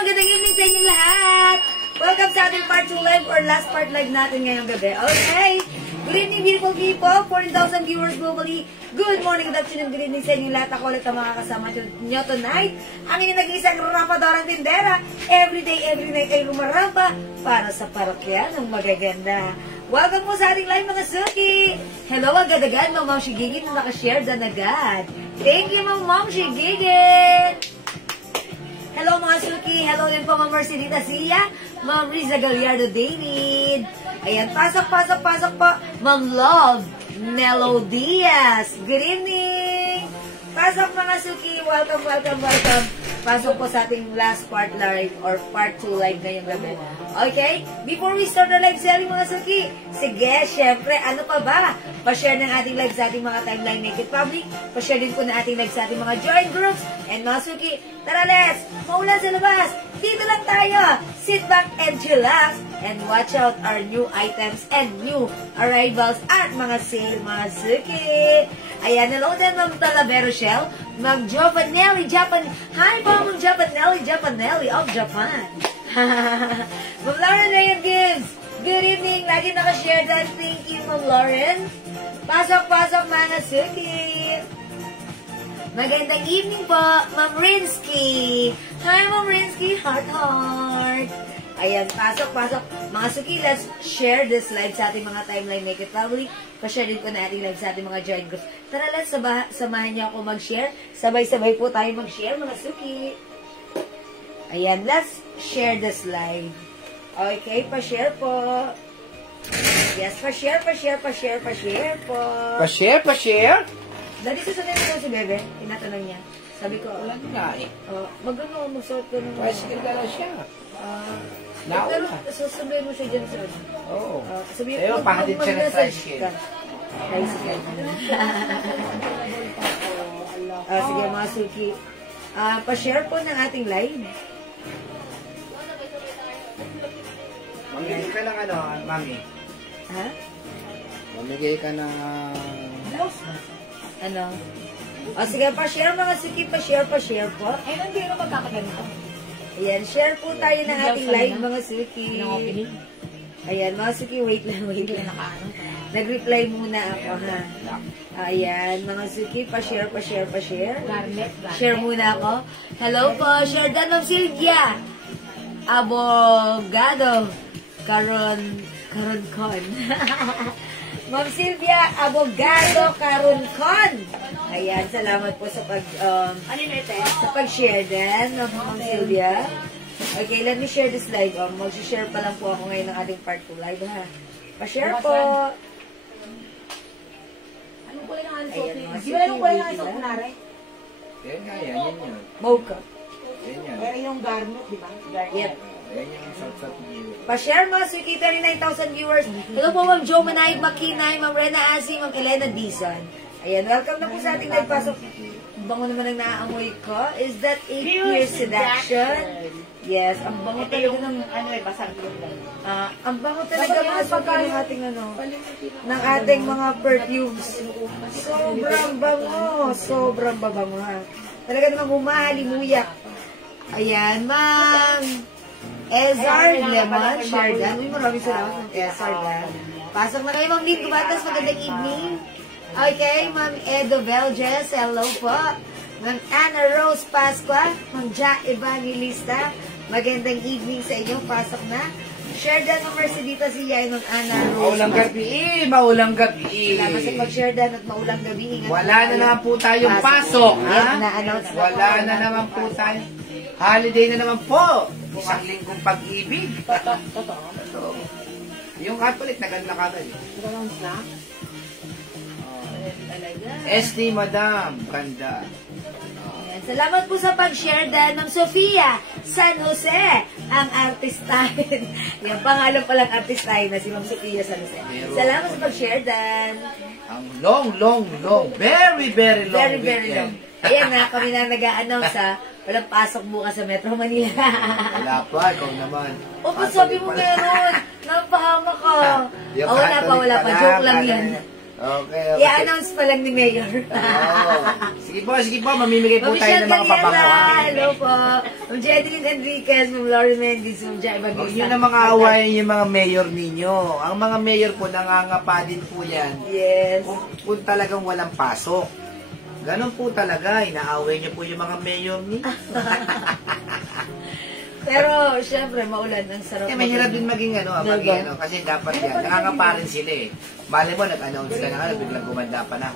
Magandang evening sa inyo lahat! Welcome sa ating part 2 live or last part live natin ngayong gabi. Okay! Good evening, beautiful people! 40,000 viewers globally. Good morning, good afternoon, good evening sa inyo lahat. Ako ulit ang makakasama nyo tonight. Ang inyong nag-iisang rampadorang tindera. Everyday, every night ay rumaramba para sa parokya ng magaganda. Welcome po sa ating live mga Suki! Hello agad-agad, Ma'am Shigigin na nakashare dyan agad. Thank you, Ma'am Shigigin! Hello mga Suki! Hello din po Ma'am Mercedita Sia, Ma'am Riza Gallardo David. Ayan, pasok po. Ma'am Love, Nelo Diaz. Good evening! Pasok mga Suki! Welcome. Pasok po sa ating last part live or part 2 live ngayong gabi. Okay? Before we start the live selling mga Suki, sige, syempre, ano pa ba? Pa-share ng ating live sa ating mga timeline make it public. Pa-share din po na ating live sa ating mga join groups. And mga Suki, tara let's! Maulan sa labas! Dito lang tayo! Sit back and chillax and watch out our new items and new arrivals at mga sale mga Suki. Ayan, hello din Ma'am Talavero Shell, Ma'am Giovanelli, Japan. Hi po, Ma'am Giovanelli of Japan. Ma'am Lauren Rayan Gibbs, good evening. Lagi nakashare dyan. Thank you, Ma'am Lauren. Pasok mga Suki. Magandang evening po, Ma'am Rinsky. Hi, Ma'am Rinsky. Heart. Ayan, pasok. Mga Suki, let's share this live sa ating mga timeline make it public. Pa-share din ko na ating live sa ating mga join groups. Tara, let's samahan niyo ako mag-share. Sabay-sabay po tayo mag-share, mga Suki. Ayan, let's share this live. Okay, pa-share po. Yes, pa-share po. Pa-share? Dati susunod ko si Bebe, tinatanong niya. Sabi ko, wala nga eh. Magsuot ko ng... Tricycle ka lang siya. Nauna. Sasabihin mo siya dyan sa... Oo. Sayo, pahatid siya ng tricycle. Tricycle. Sige mga Suki. Pa-share po ng ating live. Mamigay ka ng mami. Ha? Mamigay ka ng... Ano? Sige, pa-share mga Suki, pa-share po. Ay, hindi na magkakaganito. Ayan, share po tayo ng ating live mga Suki. Ayan, mga Suki, wait lang. Nag-reply muna ako, ha? Ayan, mga Suki, pa-share. Share muna ako. Hello po, share dan Ma'am Sylvia. Abogado. Karon Con. Ma'am Sylvia, Abogado Karon Con. Ayan, salamat po sa pag-share din, Ma'am Sylvia. Okay, let me share this live. Mag-share pa lang po ako ngayon ng ating part 2 live, ha? Pa-share po. Anong kulay ng suot? Di ba anong kulay ng suot na rin? Yan. Mocha. Yan. Pero yung garment, di ba? Yep. Yan yung suot niyo. Pa-share mga Suki, 39,000 viewers. Hello po, Ma'am Jo Manay, Makinay, Ma'am Rena Asi, Ma'am Elena Dizon. Ayan, welcome na po sa ating nagpasok. Bango naman ang naaamoy ko. Is that a pure seduction? Yes, ang bango talaga ng... basag yung ang bango talaga mga Suki ng ating ng ating mga perfumes. Sobrang babango ha. Talaga namang humahalimuyak. Ayan, Ma'am Ezar Lemon, Sherdan. Maraming salamat ng Ezar. Pasok na kayo, Ma'am Lynn Gumatas. Magandang evening. Okay, Ma'am Edo Velges, hello po. Ma'am Anna Rose Pasqua, Ma'am Ja Evangelista, magandang evening sa inyo, pasok na. Share dan ng Mercedita si Yay, Ma'am Anna Rose. Maulang gabi, maulang gabi. Salamat sa pag-share dan at maulang gabi. Ingat Wala na naman po tayong pasok, ha? Yes, na-announce na Wala po. na naman po tayo. Holiday na naman po. Isang linggong pag-ibig. Totoo. Yung Catholic, naganda ka agad. Nag-announce na? Talaga. ST Madam, ganda. Ayan. Salamat po sa pag-share dan ng Sofia San Jose, ang artistahin. Yung pangalan palang artistahin na si Ma'am Sofia San Jose. Salamat sa pag-share dan. Ang long, very, very long Very, very long. weekend. Ayan na, kami na nag-a-announce ha. Walang pasok bukas sa Metro Manila. Wala pa, ikaw naman. O, ba't sabi mo meron? Napahama ka. Yung Oh, wala pa, Catholic wala pa. pala, Joke lang kala yan. niya. Okay, okay. I-announce pa lang ni Mayor. Oo. Sige po, mamimigay po tayo ng mga Michelle pabango. Galiera, hello po. Ma'am Jedeline Enriquez, Ma'am Laurie Mendes, Ma'am Jai Huwag Bagista. nyo na mga awayan yung mga mayor ninyo. Ang mga mayor po, nangangapa din po yan. Yes. Kung talagang walang pasok. Ganon po talaga, inaaway nyo po yung mga mayor ninyo. Pero, syempre, maulan. Ang sarap. Kaya mahirap din maging kasi dapat yan. Nangangapa rin sila eh. Mali mo, nag-announce ka na biglang gumanda pa na.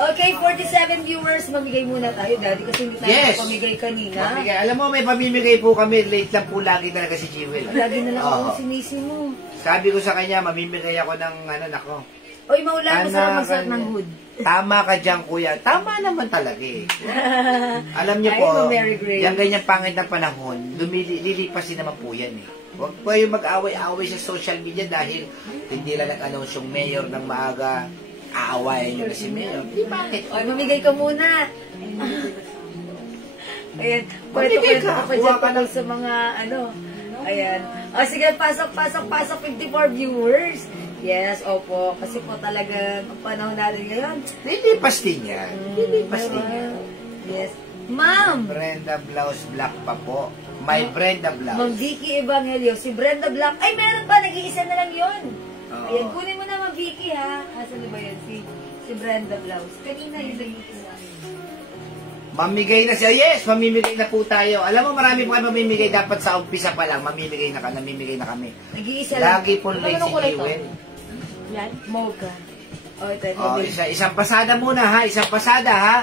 Okay, 47 viewers, mamigay muna tayo, Daddy, kasi hindi tayo Yes. pamigay kanina. Mamigay. Alam mo, may pamimigay po kami. Late lang po lagi talaga si Jewel. Lagi na lang ako Oo. sinisi mo. Sabi ko sa kanya, mamimigay ako ng nako. Oy, maulan, masarap magsuot ng hood. Tama ka dyan, kuya. Tama naman talaga eh. Alam niyo Ay, po, Ma'am Mary Grace. yung ganyang pangit na panahon, lilipas din naman po yan eh. Huwag po yung mag-away-away sa social media dahil hindi lang nag-announce yung mayor ng maaga, aawayan nyo na si mayor. Di bakit? Oy, mamigay ka muna. Ayan, Mamigay kwento ka. ka pa Kuha dyan ka tungkol sa mga Ayan. O sige, pasok, 54 viewers. Yes, opo. Kasi po talaga, ang panahon natin ngayon. Lilipas din yan. Lilipas din yan. Yes. Ma'am! Brenda Blouse Black pa po. May Brenda Ma'am Blouse. Vicky Evangelio, si Brenda Black. Ay, meron pa, nag-iisa na lang yun. Oo. Ayan, kunin mo na Ma'am Vicky ha. Asan na ba yun? Si Brenda Blouse. Kanina yung nag-iisa. Mamigay na siya. Yes, mamimigay na po tayo. Alam mo, marami po kayo mamimigay. Dapat sa umpisa pa lang, namimigay na kami. Nag-iisa lang. Lagi po late si Jewel. Yan. Mocha. O, ito, ito. Oh, isang pasada muna ha. Isang pasada ha.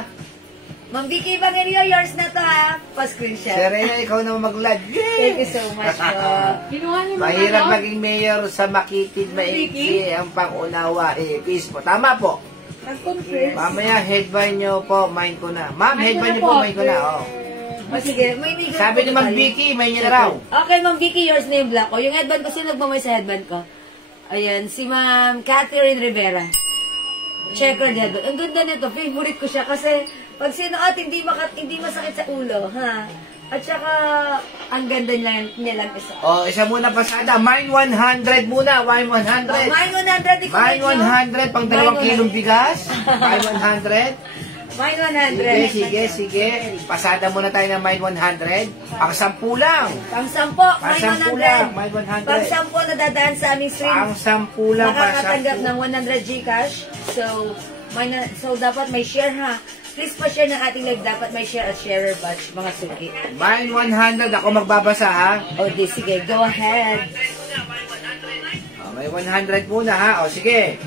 Ma'am Vicky Evangelio, yours na to ha. Pa-screenshot. Serena, ikaw naman mag-live. Thank you so much po. Kinuha niyo Mahirap maging mayor sa makitid maiksi ang pangunawa. Peace po. Tama po. Nag-confess. Mamaya headband nyo po, mind ko na. Ma'am, headband nyo po, mind ko na. Oh. O sige, may nigger Sabi ni po Ma'am tayo. Vicky, may niya na raw. Okay, Ma'am Vicky, yours na yung black ko. Yung headband ko, sino nagmamay sa headband ko? Ayan, si Ma'am Catherine Rivera. Checkered headband. Ang ganda nito, favorite ko siya kasi pag sinuot, hindi masakit sa ulo, ha? At saka, ang ganda niya lang isa. Oh, isa muna pasada. Mine 100 muna. Mine 100. Mine 100, ikaw Mine 100, pang 2 kilong bigas. Mine 100. Mine Sige. 100. Pasada muna tayo ng Mine 100. Pang 10 lang. Pang 10, Mine Pang 10 lang, Mine 100. 100. Pang 10 na dadaan sa aming stream. Pang 10 lang. Makakatanggap ng 100 Gcash. So dapat may share ha. Please pa-share ng ating live. Dapat may share at sharer badge, mga suki. Mine 100. Ako magbabasa ha. O, di, sige. Go ahead. Oh, may 100 muna ha. O sige.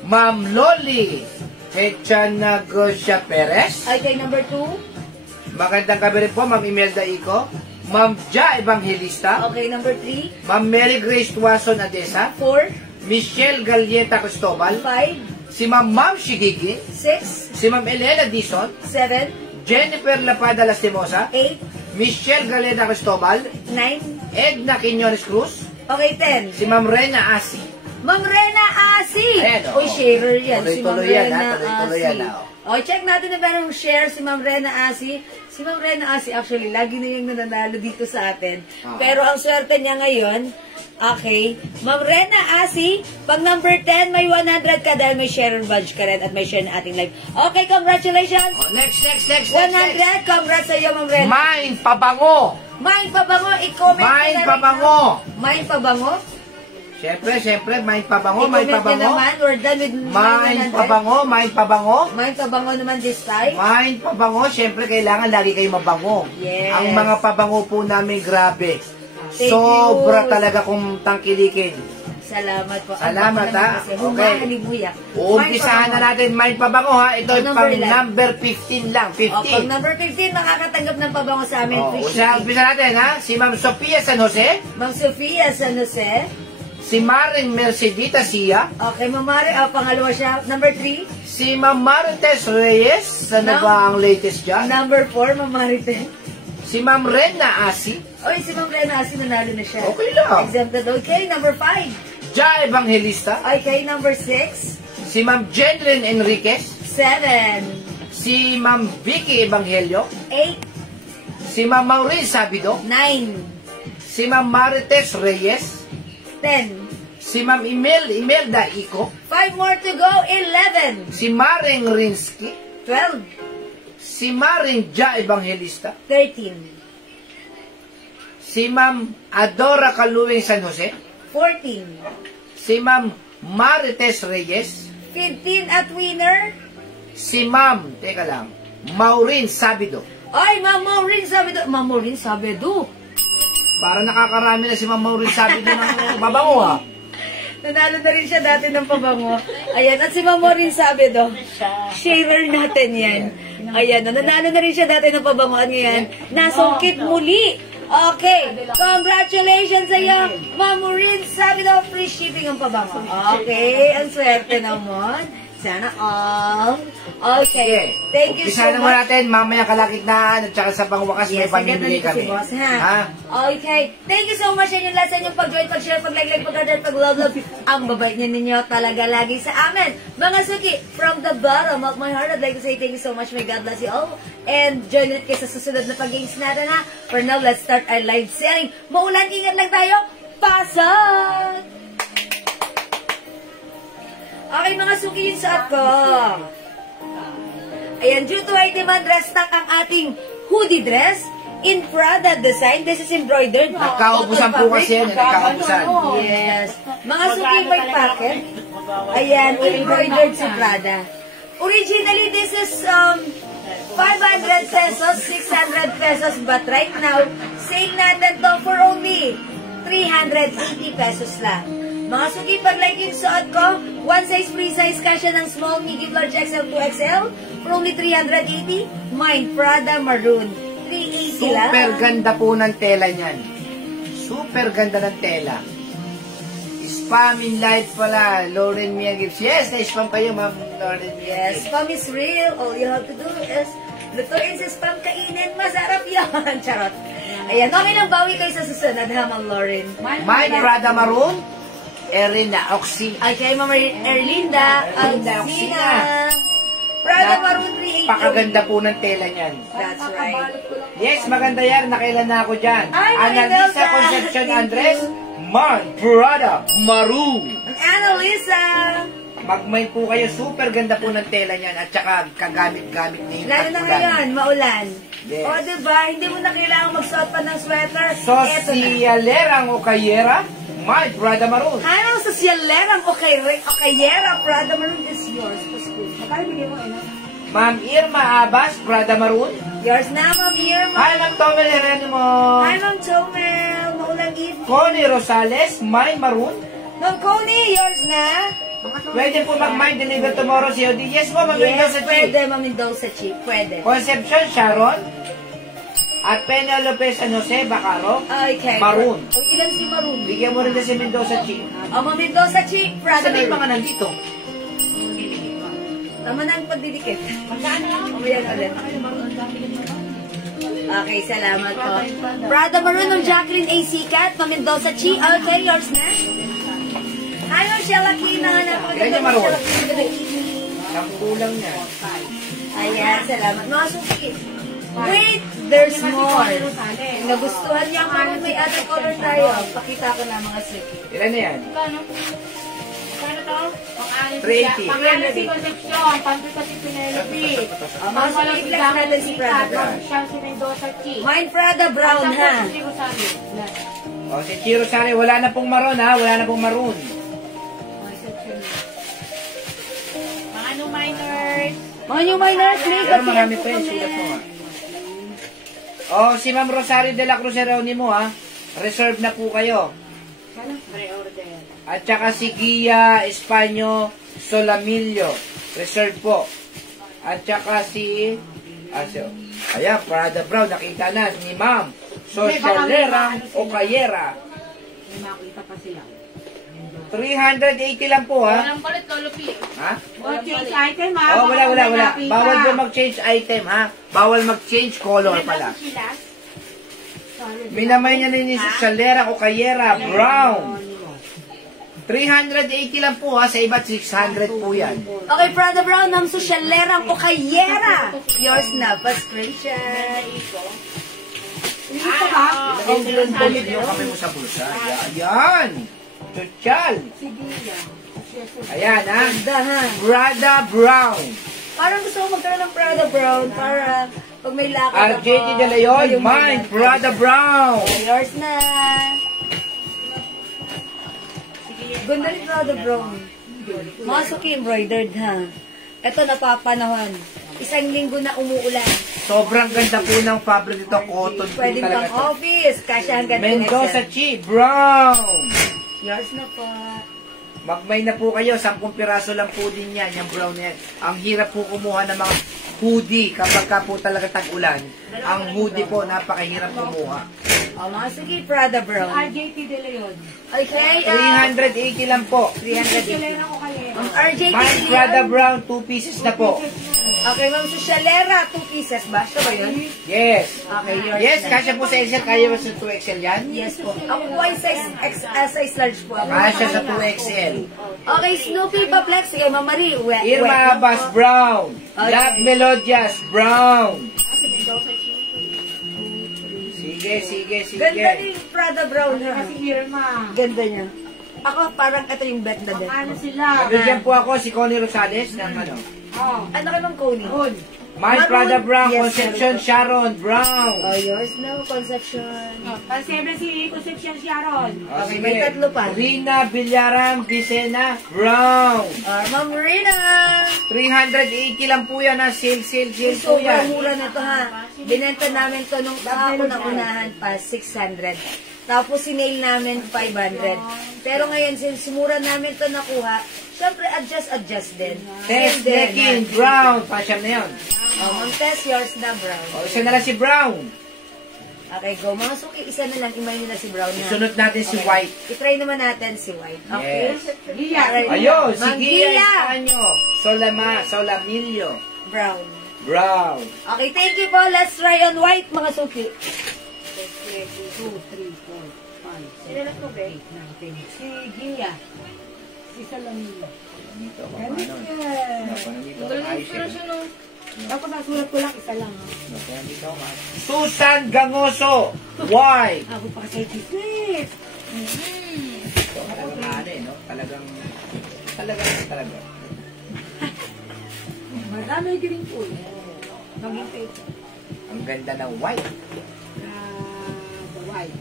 Ma'am Loli Hechanagosya Perez. Okay, number 2. Magandang gabi rin po, Ma'am Imelda Ico. Ma'am Ja Evangelista. Okay, number 3. Ma'am Mary Grace Tuason Adesa. 4. Michelle Galieta Cristobal. 5. Si Ma'am Shigigi. 6. Si Ma'am Elena Dison. 7. Jennifer Lapada Lastimosa. 8. Michelle Galeda Cristobal. 9. Edna Quiñones Cruz. Okay, 10. Si Ma'am Rena Asi. Ma'am Rena Asi! Ayan, Uy, sharer yan. Si Ma'am Tuloy-tuloy yan, Rena ha? Tuloy-tuloy yan, Asi. ha? O, check natin na merong share si Ma'am Rena Asi. Si Ma'am Rena Asi, actually, lagi na yung nananalo dito sa atin. Pero ang swerte niya ngayon, okay, Ma'am Rena Asi, pag number 10, may 100 ka dahil may sharer badge ka rin at may share na ating live. Okay, congratulations! Oh, next. 100, congrats sa iyo, Ma'am Rena. Mine Pabango. Mine Pabango, i-comment Mine na rin, Pabango. ha? Mine Pabango? Siyempre, mind pabango, I-comment mind nyo pabango. naman, we're done with Mind 900. pabango, mind pabango. Mind pabango naman this time. Mind pabango, siyempre kailangan lagi kayo mabango. Yes. Ang mga pabango po namin, grabe. Thank Sobra you. talaga kung tangkilikin. Salamat po. Salamat, ha? Okay. Okay. Uumpisahan na natin mind pabango, ha? Ito ay Number pang ilan? number 15 lang. O, pag 15. number 15, makakatanggap ng pabango sa amin. Oh, Free umpisa shipping. natin, ha? Si Ma'am Sofia San Jose, Ma'am Sofia San Jose. si Maring Mercedita Sia, Okay, Ma'am Mari. Pangalawa siya. Number 3. si Ma'am Marites Reyes, ano No. ba ang latest dyan? Number 4, Ma'am Marite. Si Ma'am Rena Asi, Oy, si Ma'am Rena, nanalo na siya. Okay lang. Exempted. Okay, number 5. Ja Evangelista, Okay, number 6. si Ma'am Jenlyn Enriquez, 7. si Ma'am Vicky Evangelio, 8. si Ma'am Maureen Sabido, 9. si Ma'am Marites Reyes, 10. si Ma'am Imelda Ico, 5 more to go. 11. si Maring Rinsky, 12. si Maring Ja Evangelista, 13. si Ma'am Adora Caluwing San Jose, 14. si Ma'am Marites Reyes, 15 at winner. si Ma'am, teka lang, Maureen Sabido. Ay, Ma'am Maureen Sabido. Ma'am Maureen Sabido. Para nakakarami na si Ma'am Maureen Sabido ng babango, ha? Nanalo na rin siya dati ng pabango. Ayan, at si Ma'am Maureen Sabido. Sharer natin yan. Ayan, nanalo na rin siya dati ng pabango. At ngayon, nasungkit muli. Okay, congratulations sa iyo, Ma'am Maureen Sabido. Free shipping ang pabango. Okay, ang swerte naman. Sana all. Okay, thank you so Umpisa naman much. natin, mamaya kalakitnaan at saka sa pangwakas may Yes, pamimigay agad kami. si boss, ha? Ha? Okay. Thank you so much sa inyong lahat sa inyong pag-join, pag-share, pag-like, pag-order, pag-love. Ang babait niyo ninyo talaga lagi sa amin. Mga suki, from the bottom of my heart, I'd like to say thank you so much. May God bless you all. And join ulit kayo sa susunod na pag-games natin, ha? For now, let's start our live selling. Maulan, ingat lang tayo. Pasok! Okay, mga suki, yung suot ko. Ayan, due to high demand, restock ang ating hoodie dress in Prada design. This is embroidered. Nagkaubusan po kasi yan, nagkaubusan. Yes. Mga suki may packet. Ayan, embroidered sa Prada. Originally, this is 500 pesos, 600 pesos. But right now, sale natin to for only 380 pesos lang. Mga suki, pag like yung suot ko, one size free size ka siya ng small, medium, large, XL, 2XL for only 380. Mine, Prada Maroon. 380 lang. Super ganda po ng tela niyan. Super ganda ng tela. Spam in light pala, Lauren Mia Gibbs. Yes, na-spam kayo, Ma'am Lauren Mia Yes, Gibbs. spam is real. All you have to do is lutuin sa spam, kainin. Masarap yan. Charot. Ayan, okay lang, bawi kayo sa susunod, ha, Ma'am Lauren. My Prada Maroon, Erina Oxy. Ay, kay Ma'am Erlinda Alcina. Prada Maroon 380. Pakaganda po ng tela niyan. That's right. Yes, maganda yan. Nakailan na ako dyan. Ay, Analisa Marilda. Concepcion Thank Andres, you. My Prada Maroon. Ang Annalisa. Magmay po kayo, super ganda po ng tela niyan at saka kagamit-gamit niyo yung Lalo na tag-ulan. ngayon, maulan. Yes. O, diba? Hindi mo na kailangan magsuot pa ng sweater. So, Eto na. si Lerang Okayera, My Prada Maroon. Ano sa siyalerang okayera, Prada Maroon is yours. Magkano bigyan mo, ano? Ma'am Irma Abbas, Prada Maroon. Yours na, Ma'am Irma. Hi, Ma'am Tomel Herenimo. Hi, Ma'am Chomel. Maulang evening. Connie Rosales, My Maroon. Ma'am Connie, yours na? Pwede po mag-mind deliver tomorrow COD. Yes po, Ma'am Yes, Mendoza Chi. pwede, Ma'am Mendoza Chi. Pwede. Concepcion Sharon. At Penelope San Jose Bacaro. Okay. Maroon. O, ilan si Maroon? Bigyan mo rin na si Mendoza Chi. O, Ma'am Mendoza Chi, Prada Saan yung Maroon. mga nandito? Tama na ang pagdidikit. Mamaya na ulit. Okay, salamat po. Prada Maroon ng Jacqueline A. Sikat, Ma'am Mendoza Chi. Okay, yours na. Hi, Michelle Aquina. Yan yung Maroon. Napakaganda. Ang kulang niya. Ayan, salamat. Mga suki. Wait, there's more. Kung nagustuhan niya ako, may other color tayo. Pakita ko na mga suki. Ilan na yan? Paano to? Pang-alis 380. Pang-alis si Concepcion, Pantita si Penelope. Mga suki, flex natin si Prada Brown. Siya si Mendoza Chi. Mine Prada Brown, ha? Si Rosario. O, si Chiro Sari, wala na pong maroon ha, wala na pong maroon. Mga new minors. Mga new minors, may Pero marami pa yun, sulat mo ha. O, si Ma'am Rosario de la Cruz mo ha, reserve na po kayo. Pre-order. At saka si Gia Espanyo Solamillo, reserve po. At saka si, ayan, Prada Brown, nakita na ni Ma'am Socialera o Kayera. May makita pa sila. 380 lang po ha. Walang palit, Lolo P. Ha? O, change item ha. Oh, wala. Bawal po mag-change item ha. Bawal mag-change color pala. Minamay niya ni Socialera o Kayera Brown. 380 lang po ha. Sa iba 600 po yan. Okay, Prada Brown, Ma'am Socialerang o Kayera. Yours na, pa-screenshot. Hindi pa ba? Bumili yung kami mo sa bulsa. Ayan. Social. Sige yan. Ayan ha. Ganda, ha? Prada Brown. Parang gusto ko magkaroon ng Prada Brown para pag may lakad ako. RJT de Leon, mine, Prada Brown. Yours na. Ganda ni Prada Brown. Mga suki embroidered, ha? Ito, napapanahon. Isang linggo na umuulan. Sobrang ganda po ng fabric nito. Cotton po Pwede talaga pang ito. office. Kasi hanggang Mendoza Chi Brown. Yours na po. Magmay na po kayo. 10 piraso lang po din yan. Yung brown na yan. Ang hirap po kumuha ng mga hoodie kapag ka po talaga tag-ulan. Ang hoodie po, napakahirap kumuha. O, mga suki, Prada Brown. RJT de Leon. Okay, 380 lang po. 380. Ako kayo. Ang RJT Mine, Prada Brown, 2 pieces na po. Okay, Ma'am Socialera, 2 pieces ba? Siya ba yun? Yes. Okay, yours Yes, na. kasya po sa XL. Kaya mo sa 2XL yan? Yes po. Ako po ay size large po ako. Kasya sa 2XL. Okay, Snoopy pa-flex. Sige, Ma'am Marie. Irma Abbas Brown. Okay. Love Melodias Brown. Sige. Ganda ni Prada Brown. ha? Kasi Irma. Ganda niya. Ako, parang ito yung bet na din. Ano sila? Nabigyan po ako si Connie Rosales ng ano. Oh. Ano ka bang Coney? Mine, Prada Brown, Yes, Concepcion Sharon Brown. Oh, yours na, Concepcion. Pansebre si Concepcion Sharon. Okay, may tatlo pa. Rina Villaram Vicena Brown. Ma'am Rina. 380 lang po yan ha. Sale po Sobrang yan. mura na to, ha. Binenta namin to nung kahapon na unahan pa, 600. Tapos sinail namin 500. Pero ngayon, since mura namin to nakuha, syempre adjust din. Tess Sale din, Deckin ha. Brown. Pasyam na yun. Ma'am Tess, yours na, Brown. O, isa na lang si Brown. Okay, go. Mga suki, isa na lang. Imay nila si Brown, ha. Sunod natin si White. I-try naman natin si White. Okay? Yes. Gia. Alright. Ayun, si Ma'am Gia Gia. Espanyo. Solamillo. Brown. Brown. Okay, thank you po. Let's try on White, mga suki. 2, 3, 4, 5, 6, 7, 8, 9, 10. Si Gia. Si Salamilo. Dito, paano? Dito, ayos yun. Tapos nasulat ko lang, isa lang. Susan Gangoso. Why? Ako pa kasi sweet. Ito, talagang ano eh, no? Talaga. Madami green po. Maging paper. Ang ganda ng white. The white.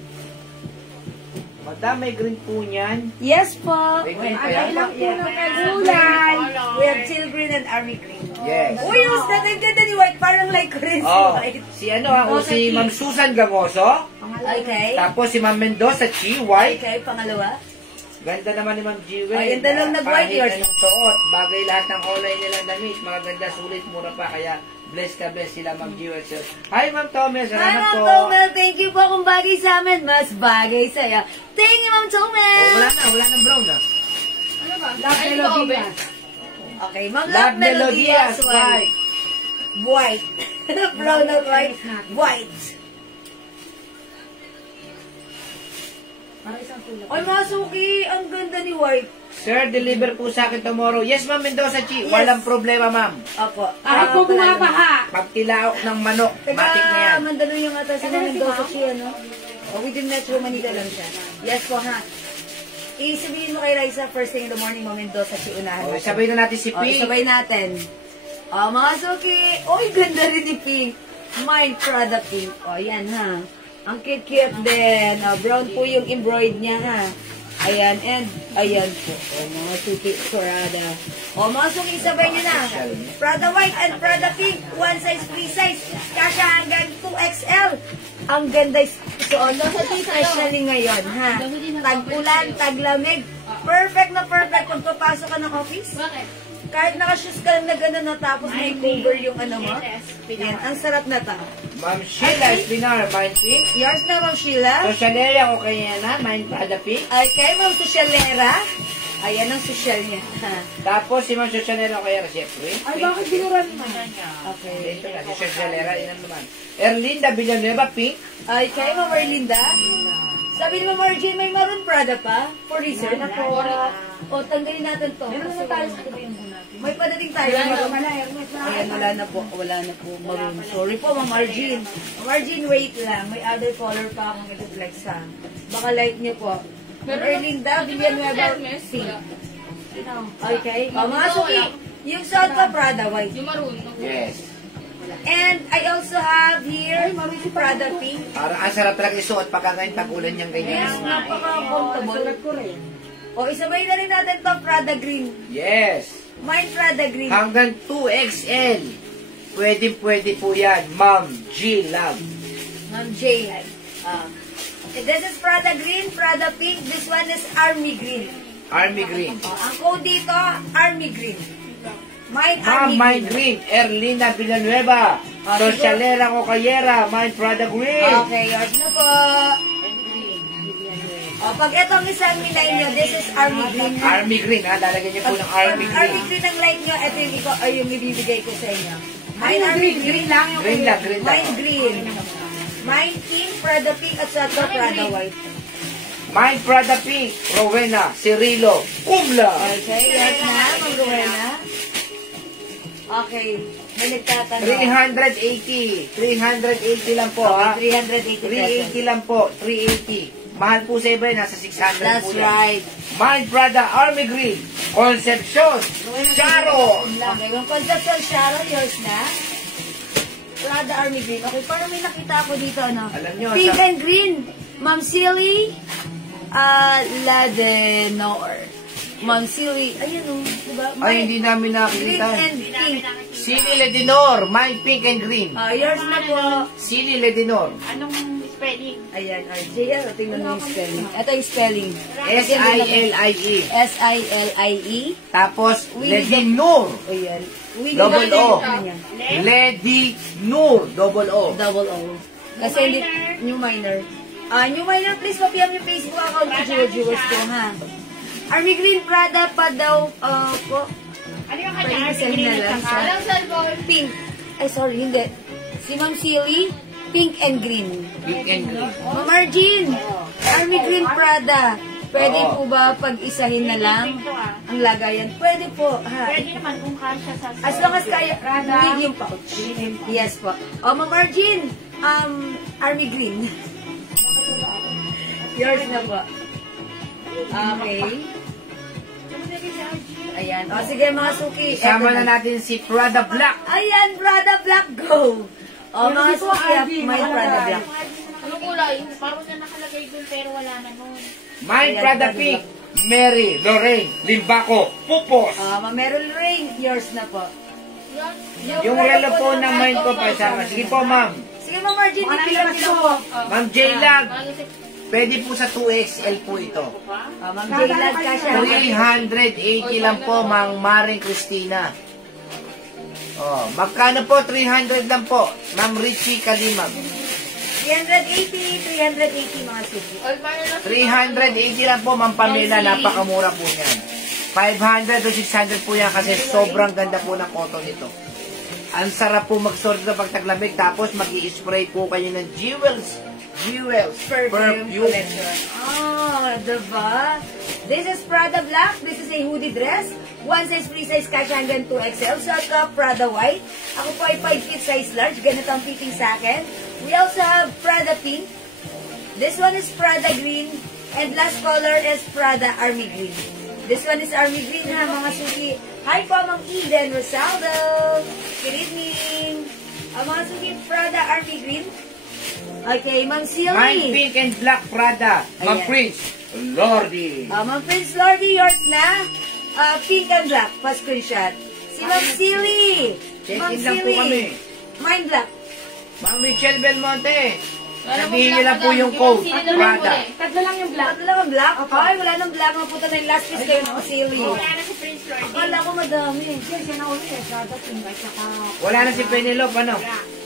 Madam, may green po niyan. Yes po. May green pa Ay, yan? lang po Yeah. ng kulay. We have teal green and army green. Yes. Uy, yung ang ganda ni White. Parang like green si Oh, White. si ano ako, si Ma'am Susan Gangoso. Okay. Tapos si Ma'am Mendoza Chi, white. Okay, pangalawa. Ganda naman ni Ma'am Jewel. Ay, yung dalawang nag-white Kahit yours. anong suot, bagay lahat ng kulay nilang damit. Mga ganda, sulit, mura pa. Kaya bless sila Ma'am Jewel. Hi Ma'am Tomel, Hi, salamat Ma'am po. Tomel. Thank you po kung bagay sa amin. Mas bagay sa'yo. Thank you, Ma'am Tomel. Oh, wala nang brown na. Love Melody. Okay, Ma'am Love Melodias, white. White. Brown at white. White. Para isang tulad. Ay, mga suki, ang ganda ni White. Sir, deliver po sa akin tomorrow. Yes, Ma'am Mendoza Chi. Yes. Walang problema, Ma'am. Opo. Ay, po bumabaha. Pagtilaok ng manok, matik na yan. Mandaluyong ata sa Mendoza siya, no? Oh, within Metro Manila lang siya. Yes po, ha? Isabihin mo kay Raisa, first thing in the morning, Ma'am Mendoza si unahan. Oh, sabay na natin si Oh, Pink. sabay natin. Mga suki. Oy, ganda rin ni Pink. My Prada Pink. O, yan ha. Ang cute-cute din. Brown po yung embroid niya, ha. Ayan, and ayan po. Mga suki Prada. Mga suki, sabay niyo na. Prada white and Prada pink. One size, free size. Kasya hanggang 2XL. Ang ganda suot. Especially ngayon, ha. Tag-ulan, taglamig. Perfect na perfect kung papasok ka ng office. Kahit naka-shoes ka lang na gano'n, no, tapos may cover yung ano mo. Yan, ang sarap na ta. Ma'am Sheila Espinar, Mind Pink. Yours na, Ma'am Sheila. Socialera ko kaya na, Mind Prada Pink. Okay, Ma'am Socialera. Ayan ang social niya. Tapos si Ma'am Socialera ko kaya, syempre. Ay, bakit binuran mo? Okay. Ito na, si Socialera, inan naman. Erlinda Villanueva, Pink. Okay, Ma'am Erlinda. Sabi ni Ma'am RJ, may maroon Prada pa? For research? O, tanggalin natin to. Meron naman tayo sa tuloy yung natin. May padating tayo. Ayan, wala na po. Wala na po. Maroon. Sorry po, Ma'am Arjin. Ma'am Arjin, wait lang. May other color pa akong i-flex, ha. Baka like niyo po. Ma'am Erlinda, Villanueva, pink. Okay. Mga suki, yung suot ko, Prada white. Yung maroon. Yes. And I also have here, Prada pink. Para ang sarap talaga isuot pagka ngayon tag-ulan niyang ganyan. Yes, napaka-comfortable. O, isabay na rin natin to, Prada green. Yes. Mine Prada green. Hanggang 2XL. Pwede po yan, Ma'am G Love. Ma'am J. This is Prada green, Prada pink. This one is Army green. Army Green. Ang code dito, Army green. Mine Ma'am, Army Mind Green. Erlinda Villanueva. Socialera Cocayera. Mind Prada Green. Okay, yours na po. Pag itong isang nilay nyo, this is Army green. Army Green, ha? Lalagyan niyo po ng Army Pag Army Green. green ang light nyo, ito yung ibibigay ko sa inyo. Mine Army green lang. Green lang, green lang. Mine green. Mine pink, Prada pink, at saka Prada white. Mind Prada Pink. Rowena Cirilo Kumla. Okay, yes na, Ma'am Rowena. Okay, may nagtatanong. 380. 380 lang po, ha? 380 pesos. 380 lang po. 380. Mahal po sa iba, nasa 600 That's po yan. right. Mind Prada Army Green. Concepcion. Charo. Okay, yung Concepcion Sharon, yours na. Prada Army Green. Okay, parang may nakita ako dito, ano? Alam nyo, Pink sa- and green. Ma'am Silly, Ladenor. Ma'am Silly, ayun o, diba? Ay, hindi namin Green nakikita. and pink. Sili Ledinor. Mind Pink and Green. Yours na po. Sili Ledinor. Anong spelling? Ayan, RJ. Tingnan mo yung spelling. Ito yung spelling. S-I-L-I-E. S-I-L-I-E. Tapos, Willie Ledinor. Ayan. Double O. Niya. Ledinor. Double O. Double O. Kasi hindi, new minor. New minor, please pa-PM yung Facebook account ko, Jewels ko, ha? Army Green Prada pa daw po. Ano yung Pwede kanya? isa na lang sa Anong cellphone? pink. Ay, sorry, hindi. Si Ma'am Silly, pink and green. Pink and Green. Ma'am Arjin, Army Green Prada. Pwede Oo. po ba pag-isahin na lang ang lagayan? Pwede po, ha? Pwede naman kung kasya sa As long as kaya, medium pouch. Yes po. Ma'am Arjin, Army Green. Yours na po. Okay. Ayan. O, sige mga suki. Isama Eto na natin si Prada Black. Ayan, Prada Black, go! O, mga suki, may Prada Black. Anong kulay? Parang na nakalagay dun pero wala na nun. Mind Prada Pink. Mary Lorraine Limbaco Pupos. Meron ring, yours na po. Yung relo po ng mind ko pa isama. Sige po, ma'am. Sige, Ma'am Margin, ipilan nyo po. Ma'am J-Lag. Pwede po sa 2XL po ito. Ma'am J-Lad, kasya. 380 lang po, Mang Maring Cristina. Oh, magkano po? 300 lang po. Ma'am Richie Kalimag. 380 mga suki. 380 lang po, Ma'am Pamela. Napakamura po niyan. 500 to 600 po yan kasi sobrang ganda po ng cotton nito. Ang sarap po mag-sort na pagtaglamig tapos mag-i-spray po kayo ng Jewels Perfume collection. Diba? This is Prada Black. This is a hoodie dress. One size, free size, kasya hanggang 2XL. Saka Prada White. Ako po ay 5 feet size large. Ganito ang fitting sa akin. We also have Prada Pink. This one is Prada Green. And last color is Prada Army Green. This one is Army Green, ha, mga suki. Hi po, Ma'am Eden Rosaldo. Good evening. Mga suki, Prada Army Green. Okay, Ma'am Mine Silly. pink and black Prada. Ma'am Ayan. Prince Lordy. Ma'am Prince Lordy, yours na. Pink and black, pa-screenshot. Si Ma'am Silly. Ma'am Check-in lang po kami. Mine black. Ma'am Richelle Belmonte. Wala Sabihin pong niyo lang black po na yung lang. code. Sino lang po Prada. eh. Tatlo lang yung black. Tatlo lang ang black? Ay, wala nang black. Mapunta na yung last piece kayo, Ma'am Silly. Wala na si Prince Lordy. Akala ko madami. Siya na ulit eh. Prada, pink, at saka... Wala na si Penelope, ano?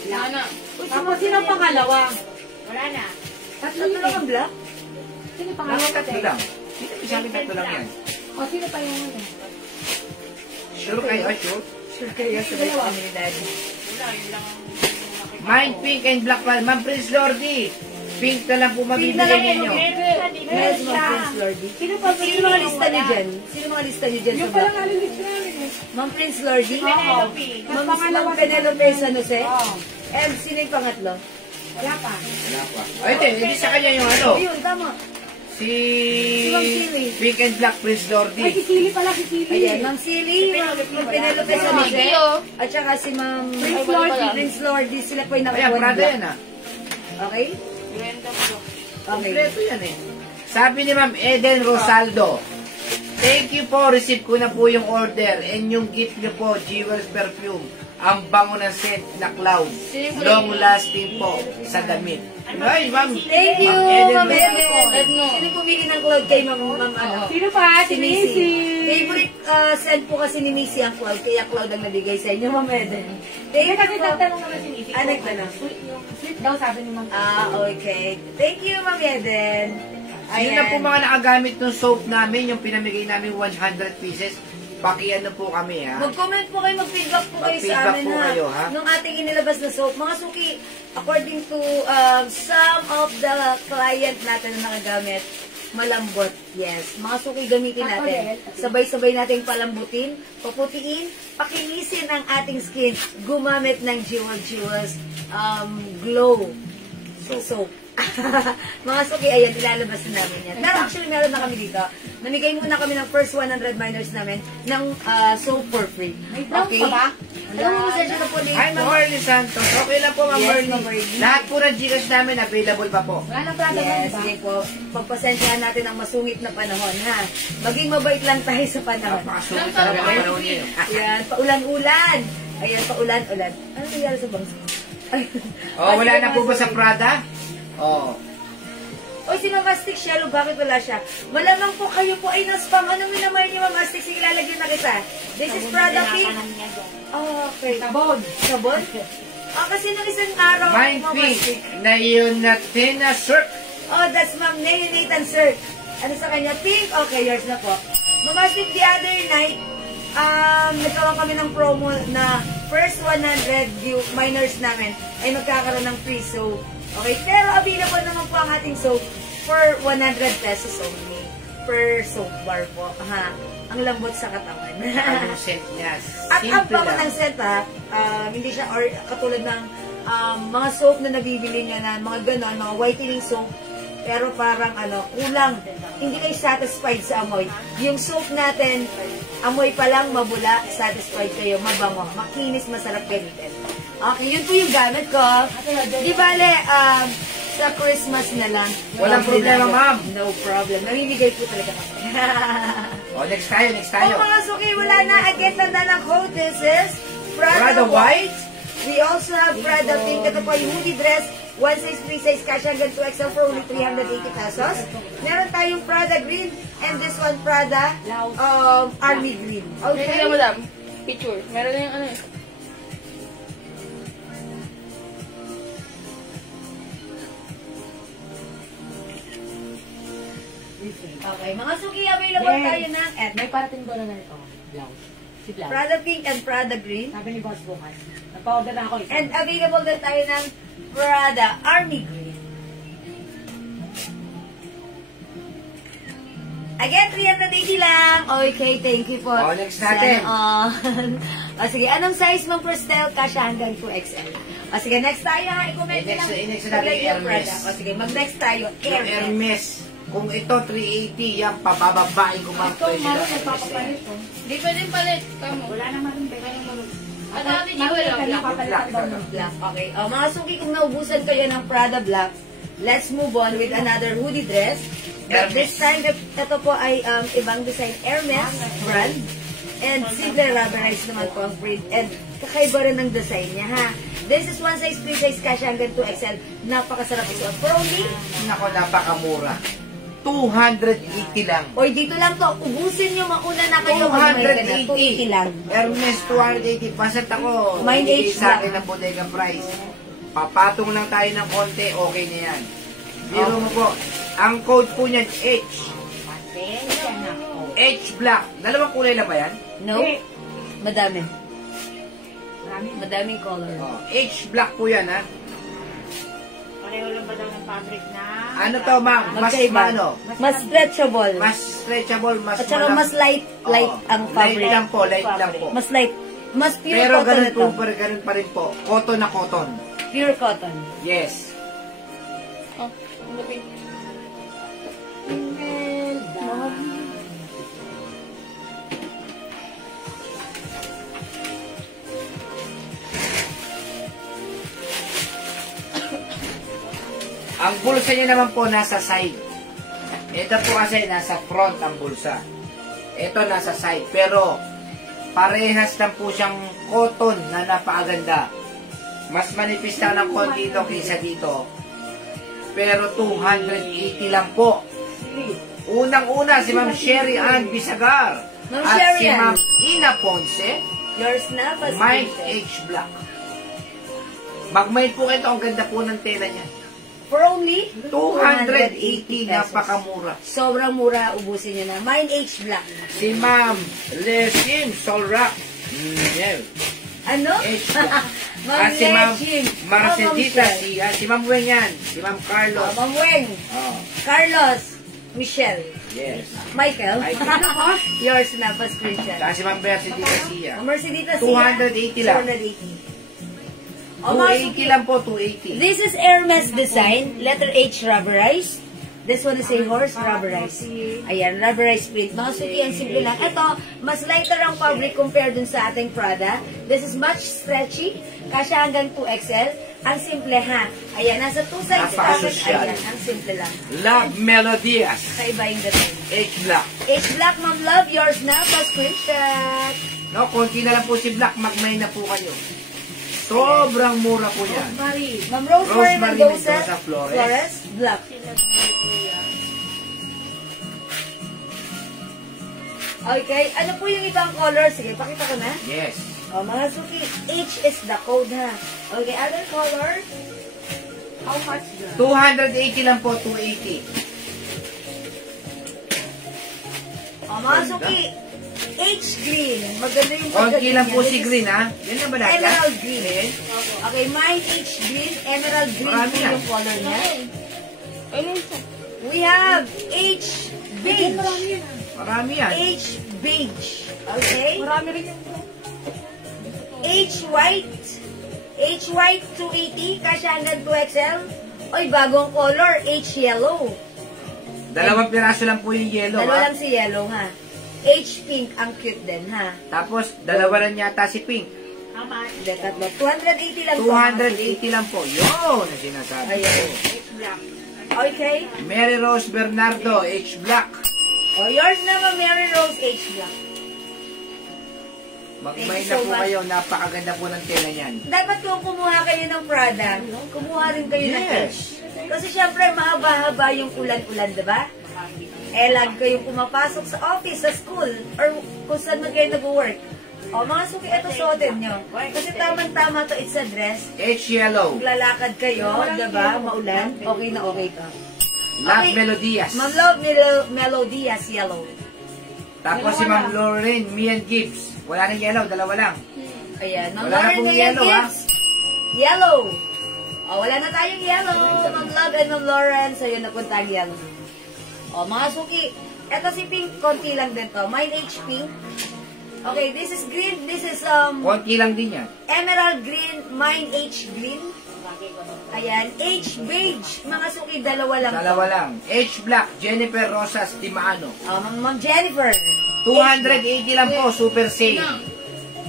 Ano? Tapos sino ang pangalawa? Wala na. Tatlo lang ang black? Sino ang Ano, pangalawa? tatlo lang. Dito, sabi tatlo lang yan. O, sino pa yung ano? Sure kayo, sure? Sure kayo, sabay kami ni Daddy. Wala, yun lang ang nakikita Mine ko. pink and black Prada. Ma'am Prince Lordy. Pink na lang po Pink na mabibigay lang ninyo. Yes, Ma'am Prince Lordy. Sino pa Sino mga lista niyo dyan? Sino mga lista niyo dyan sa Yung palang black? alilis namin eh. Ma'am Prince Lordy? Penelope. Ma'am Penelope San Jose? Oo. And sino yung pangatlo? Wala pa. Wala pa. Ay, hindi sa kanya yung ano. Ayun, tama. Si Ma'am Silly. Pink and black Prince Ay, si Lordy. Sili pala, si Sili. Ayan, Ma'am Silly, Ma'am Penelope San Jose, at saka si Ma'am Prince Lordy. Prince Lordy, sila po yung Ayan, nakakuha ng Prada black. yan ah. Okay? Brenda po. Okay. Kompleto yan eh. Sabi ni Ma'am Eden Rosaldo, thank you po, receive ko na po yung order and yung gift niyo po, Jewels Perfume, ang bango ng scent na cloud, long lasting po sa damit. Ay, Ma'am. Thank you, Ma'am Eden. Sino pumili ng cloud kay Ma'am ano? Sino pa? Si Missy. Favorite scent po kasi ni Missy ang cloud, kaya cloud ang nabigay sa inyo, Ma'am Eden. Kaya Thank kasi you po. nagtanong naman si Missy. Nagtanong. Yung sweet daw sabi ni Ma'am. Okay. Thank you, Ma'am Eden. Sino na po mga nakagamit ng soap namin, yung pinamigay namin 100 pieces, pakiano po kami ha. Mag-comment po kayo, mag-feedback po kayo sa Mag-feedback amin po ha. kayo, ha? Nung ating inilabas na soap, mga suki, according to some of the client natin na nakagamit, malambot. Yes. Mga suki gamitin natin. Sabay-sabay natin palambutin, paputiin, pakinisin ang ating skin, gumamit ng Jewels Glow soap. Mga suki, ayan, ilalabas na namin yan. Pero actually, meron na kami dito. Namigay muna kami ng first 100 miners namin ng soap for free. Okay? pa ba? Alam mo, session na po dito. Hi, Ma'am Marley Santos. Okay lang po, Ma'am Yes, Marley. Ma'am Marley. Lahat po ng Gcash namin available pa po. Wala nang Prada Yes, ba? sige po. Pagpasensyahan natin ang masungit na panahon, ha? Maging mabait lang tayo sa panahon. Napakasungit talaga ng panahon niyo. Ayan, paulan-ulan. Ayan, paulan-ulan. Ano nangyari sa bangsa? Oh, wala na po ba sa Prada? Oh. O, si Ma'am Astig Shelo, bakit wala siya? Malamang po kayo po ay na-spam. Ano minamahal niyo, Ma'am Astig? Sige, lalagyan na kita. This is Prada Pink. Okay. Sabon. Sabon? Kasi nung isang araw, Mine Ma'am pink Astig. na yun natin na sir. Oh, that's Ma'am Nelly Nathan, sir. Ano sa kanya? Pink? Okay, yours na po. Ma'am Astig, the other night, nagkaroon kami ng promo na first 100 miners namin ay magkakaroon ng free soap. Okay, pero available naman po ang ating soap for 100 pesos only per soap bar po. Ha? Ang lambot sa katawan. Anong scent niya? At ang Simple bango lang. ng scent hindi siya or katulad ng mga soap na nabibili niya na mga ganon, mga whitening soap. Pero parang kulang. Hindi kayo satisfied sa amoy. Yung soap natin, amoy pa lang, mabula, satisfied kayo, mabango, makinis, masarap gamitin. Okay, yun po yung gamit ko. Di bale, sa Christmas na lang. Walang problema, ma'am. No problem. Namimigay po talaga kami. Oh, next tayo, next Oh, tayo. mga suki, wala na. Again, tanda ng code. This is Prada White. We also have Prada Pink. Ito po yung hoodie dress. 1 size, 3 size, cash hanggang 2XL for only 380 pesos. Meron tayong Prada Green. And this one, Prada Army Green. Okay? Kaya madam, picture. Meron na yung ano eh. Okay, mga suki, available Yes. tayo ng May parating doon na ito. Blouse. Si Blouse. Prada Pink and Prada Green. Sabi ni Boss bukas. Nagpa-order na ako isa. And available din tayo ng Prada Army Green. Again, 380 lang. Okay, thank you po. Oh, next natin. Sige, anong size mong Prestel? Kasha hanggang 2XL. Sige, next tayo ha. I-comment nyo lang. Next natin yung Hermes. Sige, mag-next tayo. Yung Hermes. Kung ito 380, yan pabababain ko mga Ito, presyo maro, ng Hermes. nagpapapalit ko. Hindi pa din palit. Tama. Wala naman rin. Teka lang Ano natin yung wala? Black. Okay. Mga suki, kung naubusan kayo ng Prada Black, let's move on with another hoodie dress. But this time, ito po ay ibang design, Hermes brand. And simple rubberized naman po ang print. And kakaiba rin ng design niya, ha? This is one size, free size, kasya hanggang 2XL. Napakasarap isuot. For only, Nako, napakamura. 280 lang. oy, dito lang to. Ubusin nyo, mauna na kayo. Pag may ganun. 280 lang. Hermes 280. Pasat ako. Mine Hindi H sa lang. akin ng bodega price. Papatong lang tayo ng konti, okay na yan. Biro mo po. Ang code po niyan, H. Pasensya na po. H black. Dalawang kulay lang ba yan? No? Madami. Marami. Madaming color. Oh, H black po yan, ha? Pareho lang ba daw ng fabric na? Ano to, ma'am? Mas Magkaiba. ano? Mas stretchable. Mas stretchable, mas At saka mas light Oo. ang fabric. Light lang po, light lang po. Mas light. Mas pure Pero cotton ganun ito. po, ganun pa rin po. Cotton na cotton. Pure cotton. Yes. Oh, lumit. Ang bulsa niya naman po nasa side. Ito po kasi nasa front ang bulsa. Ito nasa side. Pero parehas lang po siyang cotton na napakaganda. Mas manipis lang ng konti dito kaysa dito. Pero 280 lang po. Unang-una si Ma'am Sherry Ann Bisagar. Ma'am At Sherry si Ann. Ma'am Ina Ponce. Yours na, mas Mine princess. H Black. Magmain po ito. Ang ganda po ng tela niya. For only 280, pesos. napakamura. Sobrang mura, ubusin nyo na. Mine H Black. Si Ma'am Lesim Solrak. Yeah. Ano? H. Ma'am Si Ma'am Lechim. Marcedita. Oh, Ma'am Si Ma'am Weng yan. Si Ma'am Carlos. Ma'am Weng. Oh, Carlos. Michelle. yes. Michael. Michael. Yours na, pa screenshot. Saka si Ma'am Mercedita siya. Mercedita 280 lang. 280. O, mga 280 lang po, 280. This is Hermes design, letter H rubberized. This one is a horse rubberized. Ayan, rubberized print. Mga suki, ang simple lang. Ito, mas lighter ang fabric compared dun sa ating Prada. This is much stretchy. Kasya hanggang 2XL. Ang simple, ha? Ayan, nasa 2 sides fabric. Napaka-social. Ayan, ang simple lang. Love Melodias. Kakaiba yung design. H Black. H Black, Ma'am Love, yours na. Pa screenshot. No, konti na lang po si Black. Magmay na po kayo. Sobrang mura po yan. Ma'am Rosemary Rosemary Mendoza, Mendoza Flores. Flores, Black. Okay, ano po yung ibang color? Sige, pakita ko na. Yes. O, mga suki, H is the code, ha? Okay, other color? How much na? 280 lang po, 280. O, mga suki, H green. Maganda yung Konti lang po niya. si This is Green, ha? Yan na ba lahat? Emerald green. Okay, mine H green, emerald green Marami po yan. yung color niya. Kailan siya? We have H beige. Marami yan. H beige. Okay? Marami rin yung H white. H white 280. Kasya hanggang 2XL. Oy, bagong color. H yellow. Dalawang piraso lang po yung yellow, Dalawa ha? lang si yellow, ha? H pink. Ang cute din, ha? Tapos, dalawa lang yata si Pink. How much? Hindi, tatlo. 280 lang po. mga suki. 280 lang po. Yun ang sinasabi Ayan. ko. H black. Okay? Mary Rose Bernardo, H Black. O, yours naman, Mary Rose H black. Magmay Thank you na so po much. kayo. Napakaganda po ng tela niyan. Dapat kung kumuha kayo ng Prada, kumuha rin kayo ng Yes. H. Kasi syempre, mahaba-haba yung ulan-ulan, diba? Eh, lagi kayong pumapasok sa office, sa school, or kung saan man kayo nag-work. O, mga suki, ito suotin nyo. Kasi tamang-tama to, it's a dress. H Yellow. Maglalakad kayo, diba? Maulan, okay na okay ka. Love Okay. Melodias. Ma'am Love Melodias, yellow. Tapos si Ma'am Lauren Mian Gibbs. Wala nang yellow, dalawa lang. Ayan, Ma'am Wala na Lauren pong Nguyen yellow, ha? Gibbs. Yellow. O, wala na tayong yellow. Ma'am Love and Ma'am Lauren. So, yun, napunta ang yellow. O, mga suki. Ito si pink, konti lang din to. Mine H pink. Okay, this is green. This is Konti lang din yan. emerald green. Mine H green. Ayan, H beige. Mga suki, dalawa lang to. Dalawa lang. H Black, Jennifer Rosas Timano. Ma'am Jennifer. 280 lang po, super sale.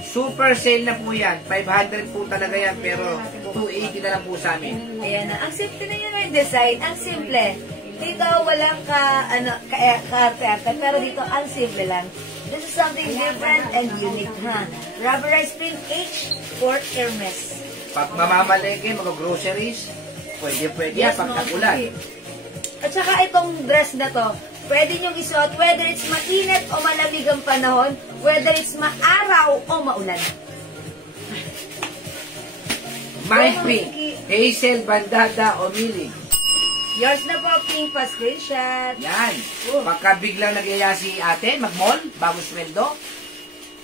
Super sale na po yan. 500 po talaga yan, pero 280 na lang po sa amin. Ayan na. Ang simple na yun yung design. Ang simple. Dito, walang ka-arte-arte. Pero dito, ang simple lang. This is something different and unique, ha? Rubberized print H for Hermes. Pag mamamalengke, mga groceries, pwede yan pag tagulan. At saka itong dress na to, pwede nyong isuot whether it's mainit o malamig ang panahon, whether it's maaraw o maulan. My pink, Hazel, Bandada, o Mili. Yours na po, pink pa screenshot. Yan. Pagka biglang nagyaya si ate, mag-mall, bago sweldo.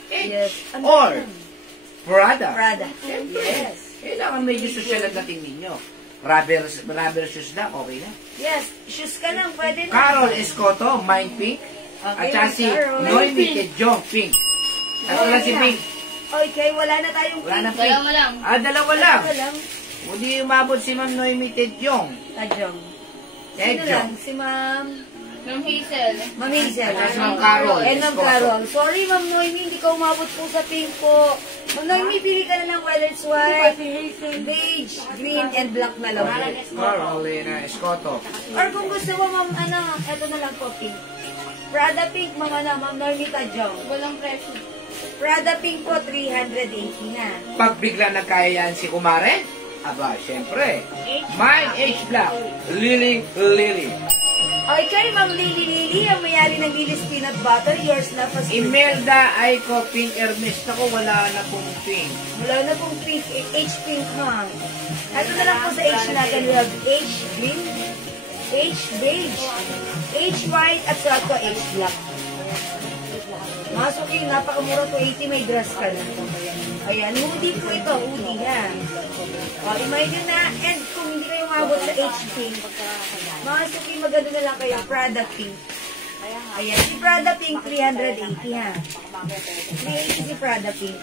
Yes. Or, Prada. Prada. Yes. Kailangan medyo social ang dating ninyo. Rubber shoes lang, okay na. Yes. Shoes ka lang, pwede na. Carol Escoto, Mine Pink. At saka si Carol. Noemi Tedjong, Pink. At wala si Pink. Okay, wala na tayong Wala na pink. Pink. Dalawa lang. Dalawa lang. Dalawa lang. Hindi umabot si Ma'am Noemi Tedjong. Tajong. Sino Tedjong. lang? Si Ma'am... Ma'am Hazel. Ma'am Hazel. At si Ma'am Carol. And Ma'am Escoto. Carol. Sorry, Ma'am Noemi, hindi ka umabot po sa pink po. Ma'am Noemi, pili ka na lang whether it's white, beige, green, and black na lang. Carolina Escoto. Or kung gusto mo, Ma'am, eto na lang po, pink. Prada pink, Ma'am Noemi Tajong. Walang presyo. Prada pink po, 380 na. Pag bigla nagkayaan si Kumare, aba, syempre. Mine H Black, Lily. Okay, Ma'am Lily, ang mayari ng Lily's Peanut Butter, yours na po. Imelda Aiko Pink Hermes. Naku, wala na pong pink. Wala na pong pink, H pink, ha? Ito na lang po sa H natin. We have H green, H beige, H white, at saka po H black. Masok yung napakamura po, 80, may dress ka na. Ayan, hoodie po ito, hoodie, ha? O, imagine na, and kung hindi kayo mabot sa H pink, masok yung maganda na lang kayo, Prada pink. Ayan, si Prada pink, 380, ha? 380 si Prada pink.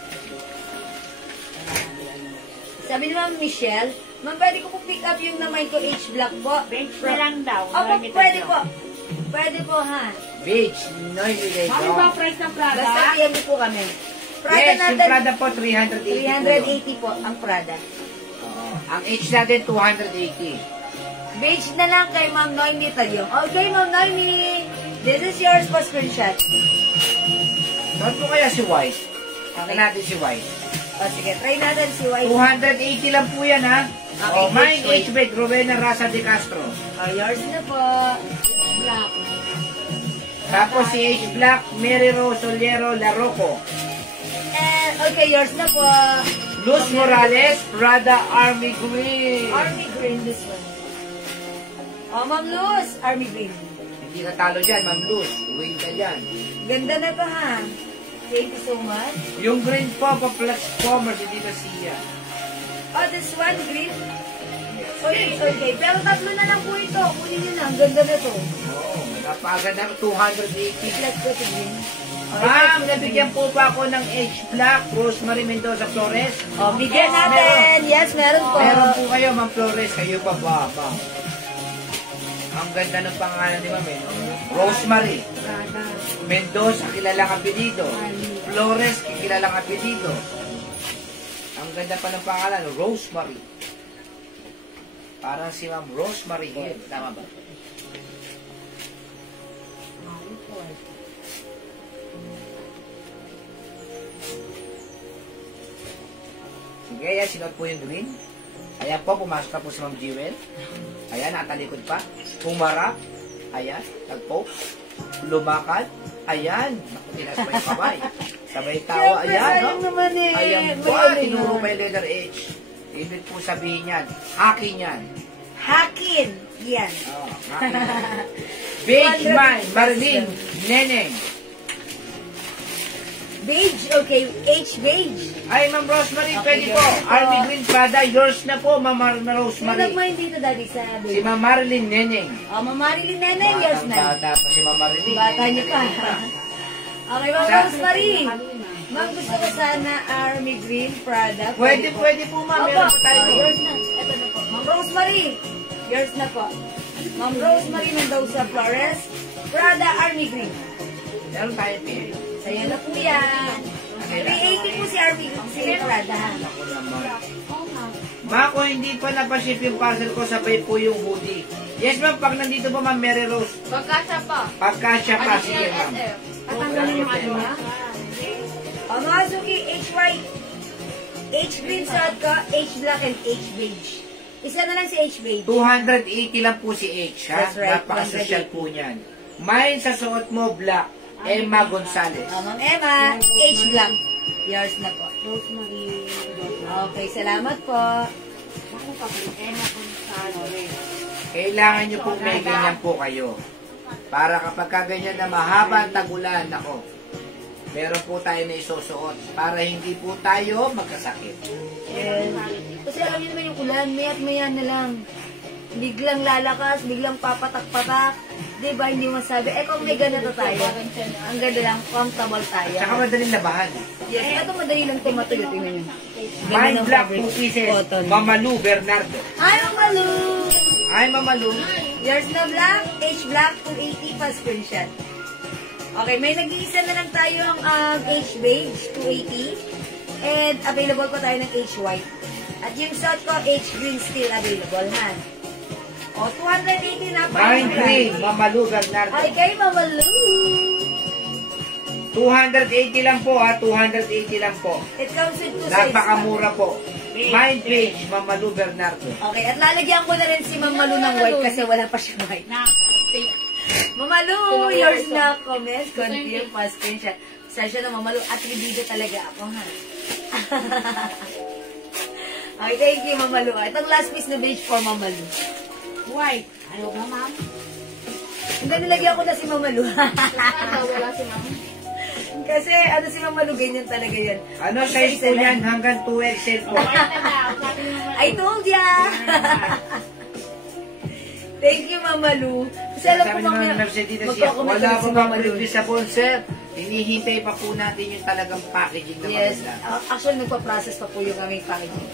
Sabi ni Ma'am Michelle, Ma'am, pwede ko po pick up yung naman ko H black po. Bench na lang daw. Opo, pwede po. Pwede po, ha? Beach, Noemi Mami ba Tedjong. price ng Prada? Basta PM niyo po kami. Prada Yes, yung natin, Prada po, 380 po yun. 380 po ang Prada. Ang H natin, 280. Beige na lang kay Ma'am Noemi tayo. Okay, Ma'am Noemi. This is yours po, screenshot. Saan po kaya si White? Okay. Natin si White. O, sige, try natin si White. 280 lang po yan, ha? Okay, Mine H H Black, Rowena Raza de Castro. O, yours na po. Black. Tapos si H Black, Mary Rose Soliero Larroco. And, okay, yours na po. Luz Morales, Prada Army Green. Army green, this one. O, Ma'am Luz, Army green. Hindi ka talo dyan, Ma'am Luz. Win ka dyan. Ganda na to, ha? Thank you so much. Yung green po, pa-plus commerce, hindi na siya. Oh, this one, green. Okay. Pero tatlo na lang po ito. Kunin nyo na. Ang ganda na to. Oo, napaganda ko, 280. Let's go to green. Ma'am, nabigyan po ba ako ng H Black, Rosemary Mendoza Flores? Oh, bigyan natin. Yes, meron po. Meron po kayo, Ma'am Flores. Kayo pa ba, Ma'am? Ang ganda ng pangalan ni Ma'am, eh. Rosemary Prada. Mendoza, kilalang apelido. Flores, kilalang apelido. Ang ganda pa ng pangalan, Rosemary. Parang si Ma'am Rosemary Hill. Tama ba? Sige, ayan, sinuot po yung green. Ayan po, pumasok na po si Ma'am Jewel. Ayan, natalikod pa. Humarap. Ayan, nagpo. Lumakad. Ayan, naku, tinas pa yung kamay. Sabay tawa, Siyempre, ayan, sayang no? naman eh. Ayan May po, ano tinuro yan. pa yung letter H. Ibig po sabihin yan, hacking yan. Hakin. Yan. Oh, hacking yan. Beige man, Marilyn, Neneng. Beige. Okay. H beige. Ay, Ma'am Rosemary, Okay, pwede po. yours po. Army Green Prada, yours na po, Ma'am Sino Rosemary. nagmahin dito, Daddy, sa Si beige? Ma'am Marilyn Neneng. Oh, Ma'am Marilyn Neneng, yours na. Bata pa si Ma'am Marilyn. Bata niyo pa. Okay, Ma'am Sa- Rosemary. Ma'am, gusto ko sana Army Green Prada. Pwede po, Ma'am. Meron po tayo. Oh, yours na. Ito na po. Ma'am Rosemary. Yours na po. Ma'am Rosemary Mendoza Flores. Prada Army Green. Meron tayo, P. Sa'yo na po yan. nila. 380 po si Army Prada. Ako naman. Ma, kung hindi pa napaship yung parcel ko, sabay po yung hoodie. Yes, ma'am. Pag nandito po, ma'am, Mary Rose. Pagkasya pa. Pagkasya pa, sige, ma'am. Tatanggalin yung ano niya. O mga suki, HY, H green suot ko, H black and H beige. Isa na lang si H beige. 280 lang po si H, ha? That's right, Napaka-social po niyan. Mine sa suot mo, black. Emma Gonzalez. O, Ma'am Emma, H black. Yours na po. Rosemary. Okay, salamat po. Ako pa po. Emma Gonzalez. Kailangan nyo po may ganyan po kayo. Para kapag kaganyan na mahaba ang tagulan, ako, meron po tayo na isusuot para hindi po tayo magkasakit. Kasi alam niyo naman yung ulan, maya't maya na lang. Biglang lalakas, biglang papatak-patak. Diba, hindi masabi. Eh kung may ganito tayo, ang ganda lang, comfortable tayo. Saka madaling labahan. Yes, ito madali lang tumatuyo. Tingnan nyo. Mine ng black fabric. 2 pieces. Cotton. Mamalu Bernardo. Hi, Mamalu! Hi, Mamalu. Yours na black, H black, 280 pa screenshot. Okay, may nag-iisa na lang tayo ang H beige, 280. And available pa tayo ng H white. At yung suit ko, H green still available, ha? O, 280 na pa. Mine green, Mamalu Bernardo. Hi kay Mamalu! 280 lang po, ha? 280 lang po. It comes with two sizes. Napakamura po. Mine page, Mamalu Bernardo. Okay, at lalagyan ko na rin si Mamalu ng white kasi wala pa siyang white. Mamalu, yours na comment, confirm, fast screenshot. Sasya na Mamalu, attributed talaga ako, ha? Okay, thank you, Mamalu. Itong last piece na beige for Mamalu. White. Ayaw na, ma'am. Hindi, nilagyan ko na si Mamalu. Wala si ma'am. Kasi, ano si Mamalu, ganyan talaga yan. Ano size po yan? Hanggang 2XL po. I told ya! Thank you, Mamalu. Kasi alam ko Sabi naman ng Mercedes siya, magkakomment wala ulit po si ba Mamalu. previous sa sir? Hinihintay pa po natin yung talagang packaging na Yes. maganda. Actually, nagpa-process pa po yung aming packaging.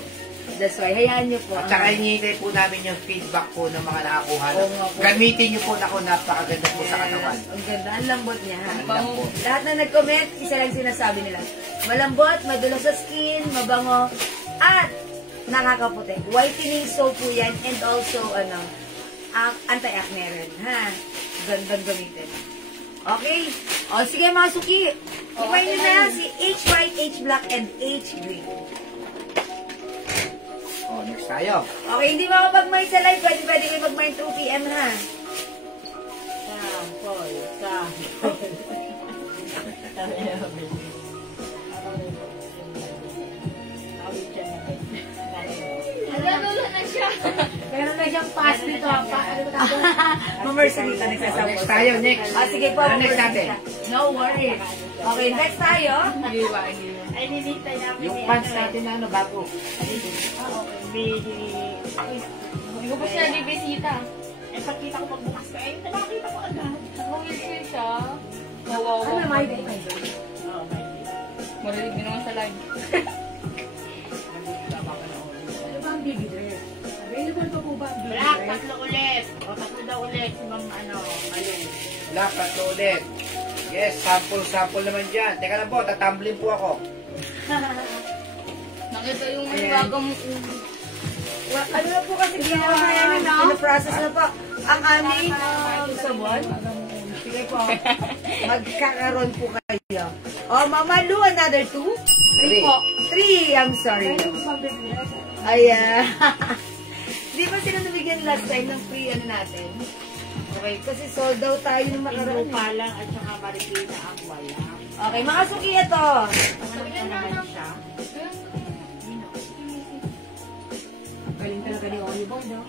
That's why, hayaan niyo po. At saka hinihintay po namin yung feedback po ng mga nakakuha. Oo nga po. Gamitin niyo po na ako, napakaganda po sa katawan. Ang ganda. Ang lambot niya. Ha? Ang lambot. Lahat na nag-comment, isa lang sinasabi nila. Malambot, madulas sa skin, mabango, at nakakaputi. Whitening soap po yan, and also, anti-acne rin. Ha? Gandang gamitin. Okay? O, sige mga suki. Ipain nyo na si H white, H black, and H green. Oh, next tayo. Okay, hindi makapag-mine sa live. Pwede kayo mag-mine through PM, ha? Sample. Sample. Nagdulo na siya. Meron na siyang pass dito. Ano ba tawag? Mamercy dito, Oh, nagsasabi. next tayo, next. Sige po. Ano next natin? No worries. Okay, next tayo. Ay, nilintay namin. Yung pants natin na ano, bago. Hindi ko pa siya nabibisita. Eh, pagkita ko pagbukas ko, eh, nakakita ko agad. Naka-wheelchair siya. Nawawa. Ano, may day. Marinig din naman sa live. Ano ba ang baby dress? Available pa po ba ang baby Black, dress? tatlo ulit. O, tatlo daw ulit. Si Ma'am, Alin. Black, tatlo ulit. Yes, sample naman dyan. Teka lang po, tatamblin po ako. Nakita yung Ayan. bagang Ano na po kasi ginawa namin, no? Pinaprocess na po ang aming sabon. Sige po. Magkakaroon po kayo. Oh, Mama Lu, another 2? 3 po. 3, I'm sorry. Ano ba ang baby dress? Ayan. Di ba sila nabigyan last time ng free ano natin? Okay, kasi sold out tayo ng makaraan. Inupa lang at saka marikina ang wala. Okay, mga suki ito. Ano naman siya? Galing talaga ni Oliver, no?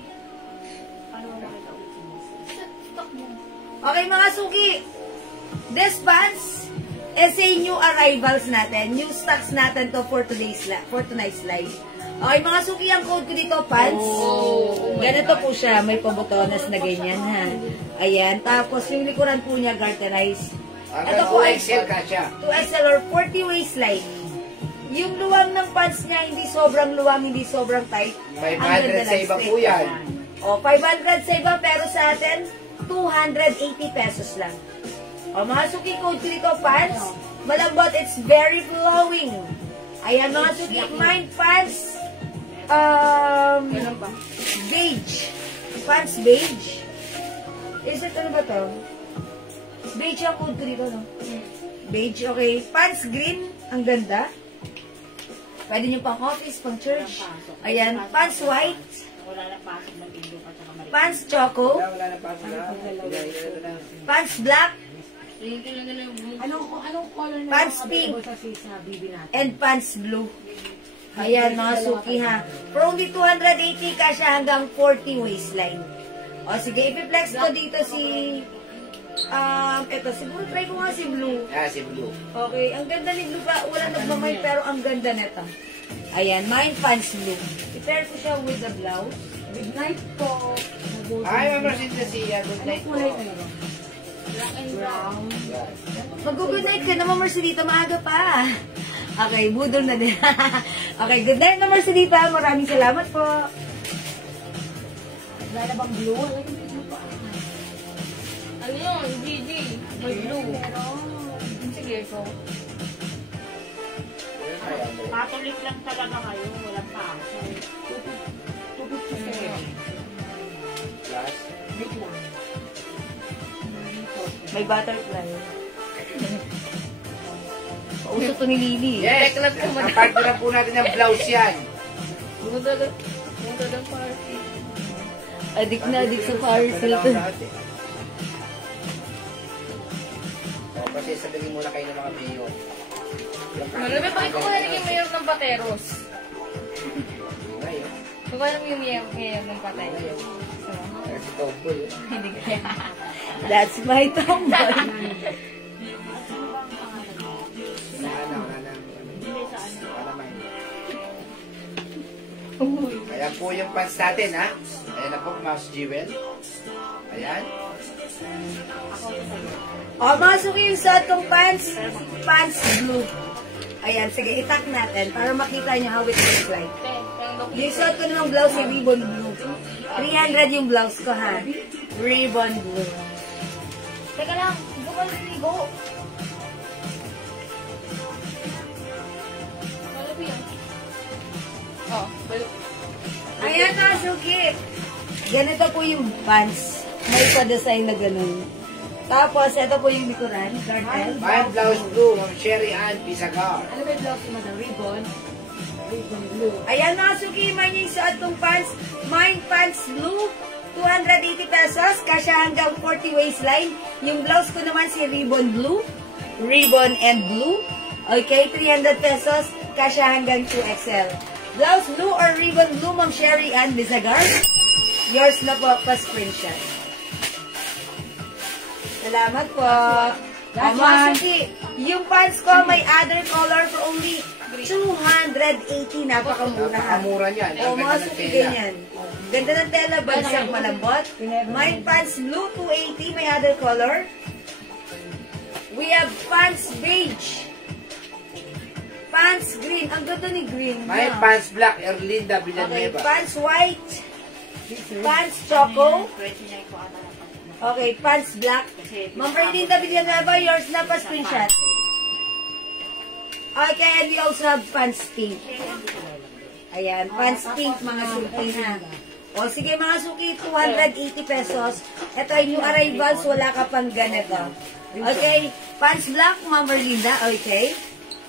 Paano mo nakita ulit si Miss? Okay, mga suki. This pants is a new arrivals natin. New stocks natin to for tonight's live. Okay, mga suki, ang code ko dito, pants. Ganito po siya. May pabotonas na ganyan, ha. Ayan. Tapos, yung likuran po niya, garterized. Ito Hanggang po ay 2XL ka siya. 2XL or 40 waistline. Yung luwang ng pants niya, hindi sobrang luwang, hindi sobrang tight. Ang 500 ganda sa ng iba straight. po yan. O, 500 sa iba, pero sa atin, 280 pesos lang. O, mga suki code ko dito, pants. Malambot, it's very flowing. Ayan, mga suki, mine pants, beige. Pants beige. Is it, ano ba to? Beige ang code ko dito, no? Beige, okay. Pants green, ang ganda. Pwede nyo pang office, pang church. Ayan, pants white. Wala na pasok ng indo at saka mali. Pants choco. Wala na pa sila. Pants black. Anong color na Pants yung pink. available sa bibi natin? And pants blue. Ayan, mga suki ha. For only 280 ka siya hanggang 40 waistline. O sige, ipiplex ko dito si... eto, siguro try ko nga si blue. Si Blue. Okay, ang ganda ni blue pa. Wala nagmamay pero ang ganda nito. Ayan, mine pants blue. I-pair ko siya with the blouse. Good night po. Ay, Ma'am Rosita siya. Good Anong night po. kulay talaga? Black and brown. Mag-good night ka naman, Marcelita. Maaga pa. Okay, budol na din. Okay, good night na, Marcelita. Maraming salamat po. Wala na bang blue? Wala yung blue pa. Ano yun? GG. May blue. Sige, so. Catholic lang talaga kayo. Walang pasok. 257. Plus. Wait lang. May butterfly. Pauso to ni Lily. Yes! Ang partner na po natin ng blouse yan. Punta ng party. Adik na adik sa parcel to. Kasi sabihin muna kayo ng mga mayo. Marami, bakit ko kaya naging mayor ng Pateros? Ngayon. Kung kaya yung mayor ng Pateros. Kasi tomboy. Hindi kaya. That's my tomboy. Ayan po yung pants natin, ha? Ayan na po, Mouse Jewel. Ayan. O, masuki yung suot kong pants. Pants blue. Ayan, sige, itak natin para makita nyo how it looks like. Yung suot ko ng blouse ay ribbon blue. 300 yung blouse ko, ha? Ribbon blue. Teka lang, hindi ko naligo. Oh, Ayan na, suki. Ganito po yung pants. May pa-design na ganun. Tapos, ito po yung likuran. Gartel. Mine blouse blue, Ma'am Sherry Ann Pisagar. Ano ba yung blouse mo na ribbon? Ribbon blue. Ayan mga suki, man yung suot kong pants. Mine pants blue. 280 pesos. Kasya hanggang 40 waistline. Yung blouse ko naman si ribbon blue. Ribbon and blue. Okay, 300 pesos. Kasya hanggang 2XL. Blouse blue or ribbon blue, Ma'am Sherry Ann Bizagar. Yours na po, pa-screenshot. Salamat po. Masuki, yung pants ko may other color for only 280. Napakamura. Napakamura niyan. O, Ang ganda mga ng suki tela. ganyan. Ganda ng tela, bagsak malambot. Mine pants blue, 280. May other color. We have pants beige. Pants green. Ang ganda ni green. Mine na. pants black, Erlinda Okay, Villanueva. pants white. Pants choco. Okay, pants black. Ma'am Erlinda Villanueva, yours na pa screenshot. Okay, and we also have pants pink. Ayan, pants pink mga suki na. O sige mga suki, 280 pesos. Ito ay new arrivals, wala ka pang ganito. Okay, pants black, Ma'am Erlinda, okay.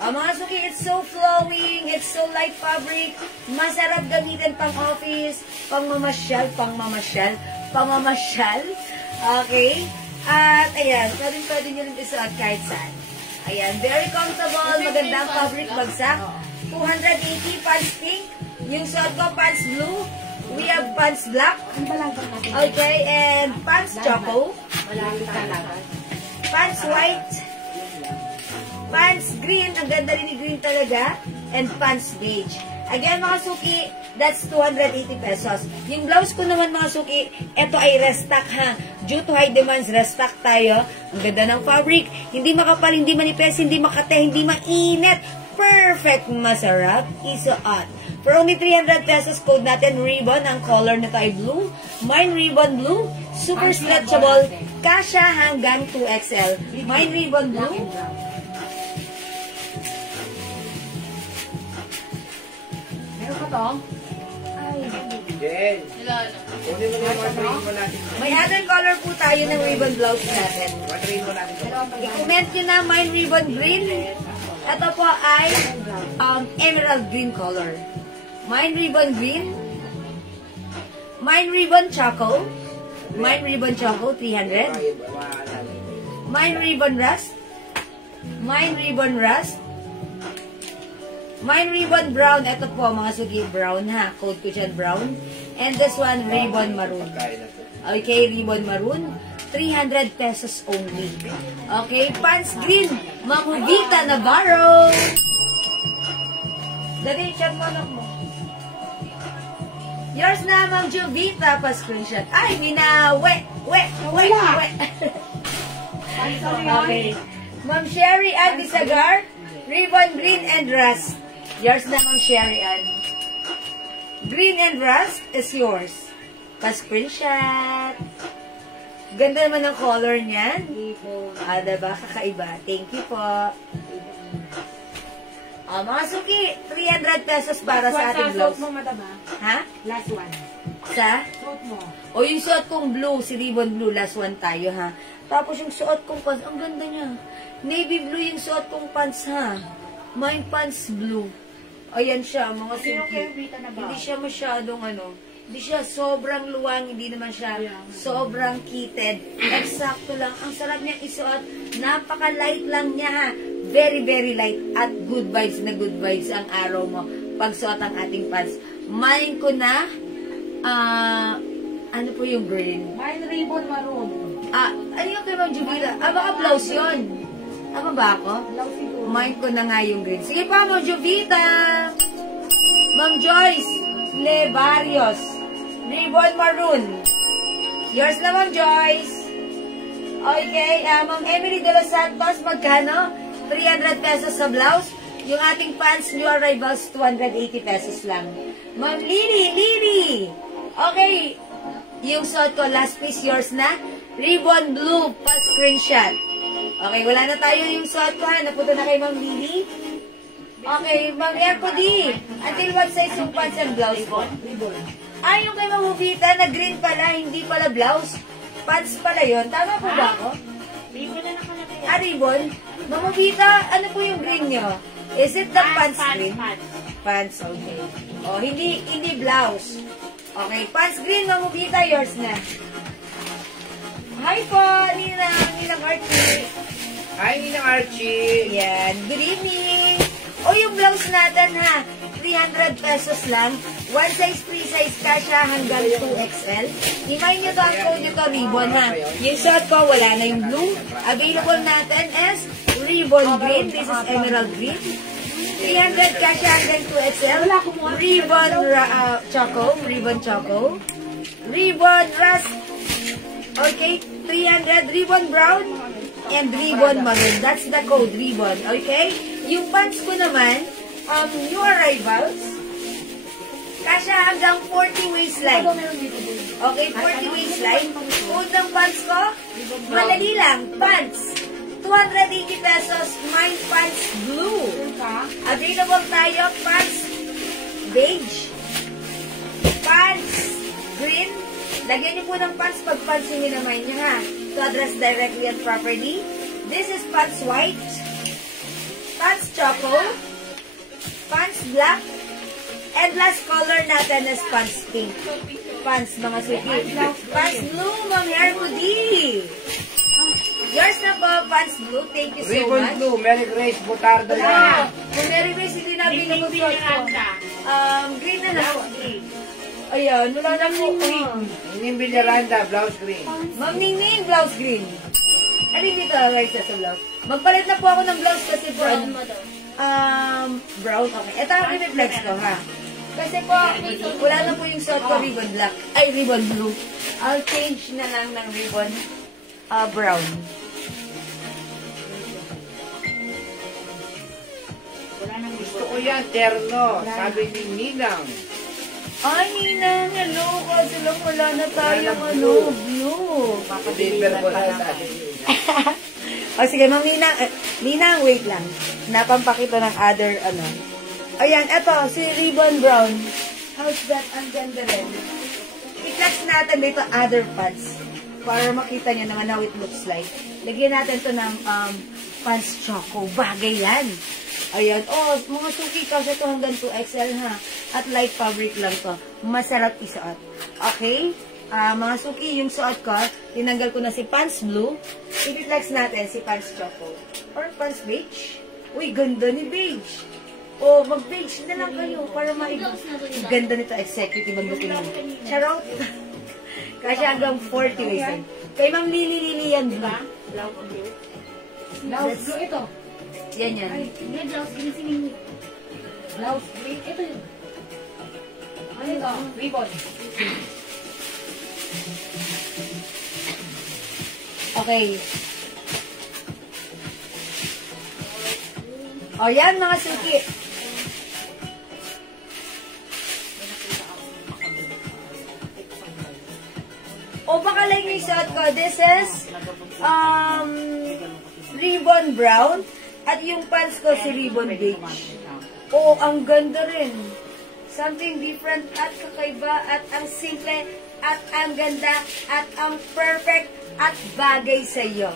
Mga suki, it's so flowing, it's so light fabric, masarap gamitin pang office, pang mamasyal. Okay? At ayan, pwede nyo rin isuot kahit saan. Ayan, very comfortable, magandang fabric, bagsak. 280, pants pink. Yung suot ko, pants blue. We have pants black. Okay, and pants choco. Pants white. Pants green, ang ganda rin ni green talaga. And pants beige. Again, mga suki, that's 280 pesos. Yung blouse ko naman, mga suki, ito ay restock ha. Due to high demands, restock tayo. Ang ganda ng fabric. Hindi makapal, hindi manipes, hindi makate, hindi mainit. Perfect, masarap, isuot. For only 300 pesos, code natin, ribbon. Ang color nito ay blue. Mine ribbon blue. Super stretchable. Kasya hanggang 2XL. Mine ribbon blue. to? Jen, Wala na. kunin mo na yung mga train mo natin. May other color po tayo ng ribbon blouse natin. Mga train mo natin. I-comment nyo na mine ribbon green. Ito po ay emerald green color. Mine ribbon green. Mine ribbon choco. Mine ribbon choco, 300. Mine ribbon rust. Mine ribbon rust. Mine ribbon brown. Ito po, mga sugi, brown ha. Code ko dyan, brown. And this one, ribbon maroon. Okay, ribbon maroon. 300 pesos only. Okay, pants green. Ma'am Jovita Navarro. Dali, chat mo anak mo. Yours na, Ma'am Jovita. Pa-screenshot. Ay, minawe. We. Okay. Ma'am Sherry Ann Bisagar. Ribbon green and rust. Yours na, Ma'am Sherry Ann. Green and rust is yours. Pa-screenshot. Ganda naman ang color niyan. Diba? Kakaiba. Thank you po. Mga suki, 300 pesos para sa ating blouse. Suot mo, madama. Ha? Last one. Sa? Suot mo. O yung suot kong blue, si ribbon blue, last one tayo ha. Tapos yung suot kong pants, ang ganda niya. Navy blue yung suot kong pants ha. Mine pants blue. Ayan siya, mga suki. Hindi siya masyadong hindi siya sobrang luwang, hindi naman siya sobrang kitted. Eksakto lang. Ang sarap niyang isuot. Napaka-light lang niya ha. Very, very light. At good vibes na good vibes ang araw mo pag suot ang ating pants. Mine ko na, ano po yung green? Mine ribbon maroon. Ano yung kay Ma'am Jovita? Baka blouse yun. Tama ba ako? Blouse siguro. Mine ko na nga yung green. Sige pa, Ma'am Jovita. Ma'am Joyce Levarios. Ribbon maroon. Yours na, Ma'am Joyce. Okay, Ma'am Emily de los Santos, magkano? 300 pesos sa blouse. Yung ating pants, new arrivals, 280 pesos lang. Ma'am Lily. Okay, yung suot ko, last piece, yours na. Ribbon blue, pa-screenshot. Okay, wala na tayo yung suot ko ha. Napunta na kay Ma'am Lily. Okay, Ma'am Ercody. Until what size yung pants and blouse ko? Yung kay Ma'am Jovita na green pala, hindi pala blouse. Pants pala yun. Tama po ba ako? Ribbon na nakalagay. Ribbon? Ma'am Jovita, ano po yung green nyo? Is it the pants green? Pants, okay. Hindi blouse. Okay, pants green, Ma'am Jovita, yours na. Hi po, Ninang Archie. Hi, Ninang Archie. Yan, good evening. Yung blouse natin ha, 300 pesos lang. One size, free size kasha hanggang 2XL. Himay nyo to ang code nyo to, ribbon ha. Yung shot ko, wala na yung blue. Available natin is ribbon green. This is emerald green. 300 kasha hanggang 2XL. Ribbon choco. Ribbon rust. Okay, 300. Ribbon brown. And ribbon maroon. That's the code, ribbon. Okay? Yung pants ko naman, new arrivals. Kasha hanggang 40 waistline. Okay, 40 waistline. Code ng pants ko, madali lang. Pants, 280 pesos. Mine pants blue. Available tayo, pants beige. Pants green. Lagyan niyo po ng pants pag pants yung minamay niyo ha. To address directly and properly. This is pants white. Pants choco. Pants black. And last color natin is pants pink. Pants, mga suki. Pants blue, Ma'am Hercody. Yours na po, pants blue. Thank you so Ribbon much. blue, Mary Grace Butardo na. Kung Mary Grace, hindi na pinag-short ko. Green na lang. Ayan, wala na po. Ningning Villaranda, blouse green. Ma'am Ningning, blouse green. Ano dito, guys, sa blouse? Magpalit na po ako ng blouse kasi po, brown, okay. Ito ang reflex ko, ha? Kasi po, wala na po yung suot ko, ribbon black. Ay, ribbon blue. I'll change na lang ng ribbon brown. Gusto ko yan, terno. Sabi ni Ninang. Ay, Ninang, hello. Kasi lang wala na tayong blue. Deliver ko na tayo. O sige, Ma'am Ninang, Ninang, wait lang. Napampakita ng other, Ayan, eto, si Ribbon Brown. How's that? Ang ganda rin. I-flex natin dito other pants para makita niyo naman how it looks like. Lagyan natin to ng pants choco. Bagay yan. Ayan. Oh, mga suki kasi to hanggang 2XL ha. At light fabric lang to. Masarap isuot. Okay? Mga suki, yung suot ko, tinanggal ko na si pants blue. I-flex natin si pants choco. Or pants beige. Uy, ganda ni beige. Oh, mag-beige na lang kayo para ganda nito executive ang looking mo. Charot. Kasi hanggang 40 waist. Kay Ma'am Lili yan ba? Blouse blue. Blouse blue ito. Yan yan. Ay, hindi, blouse green sining. Blouse green. Ito yun. Ano ito? Ribbon. Okay. O yan mga suki. O baka lang yung suot ko. This is ribbon brown. At yung pants ko si ribbon beige. O, ang ganda rin. Something different at kakaiba at ang simple at ang ganda at ang perfect at bagay sa iyo.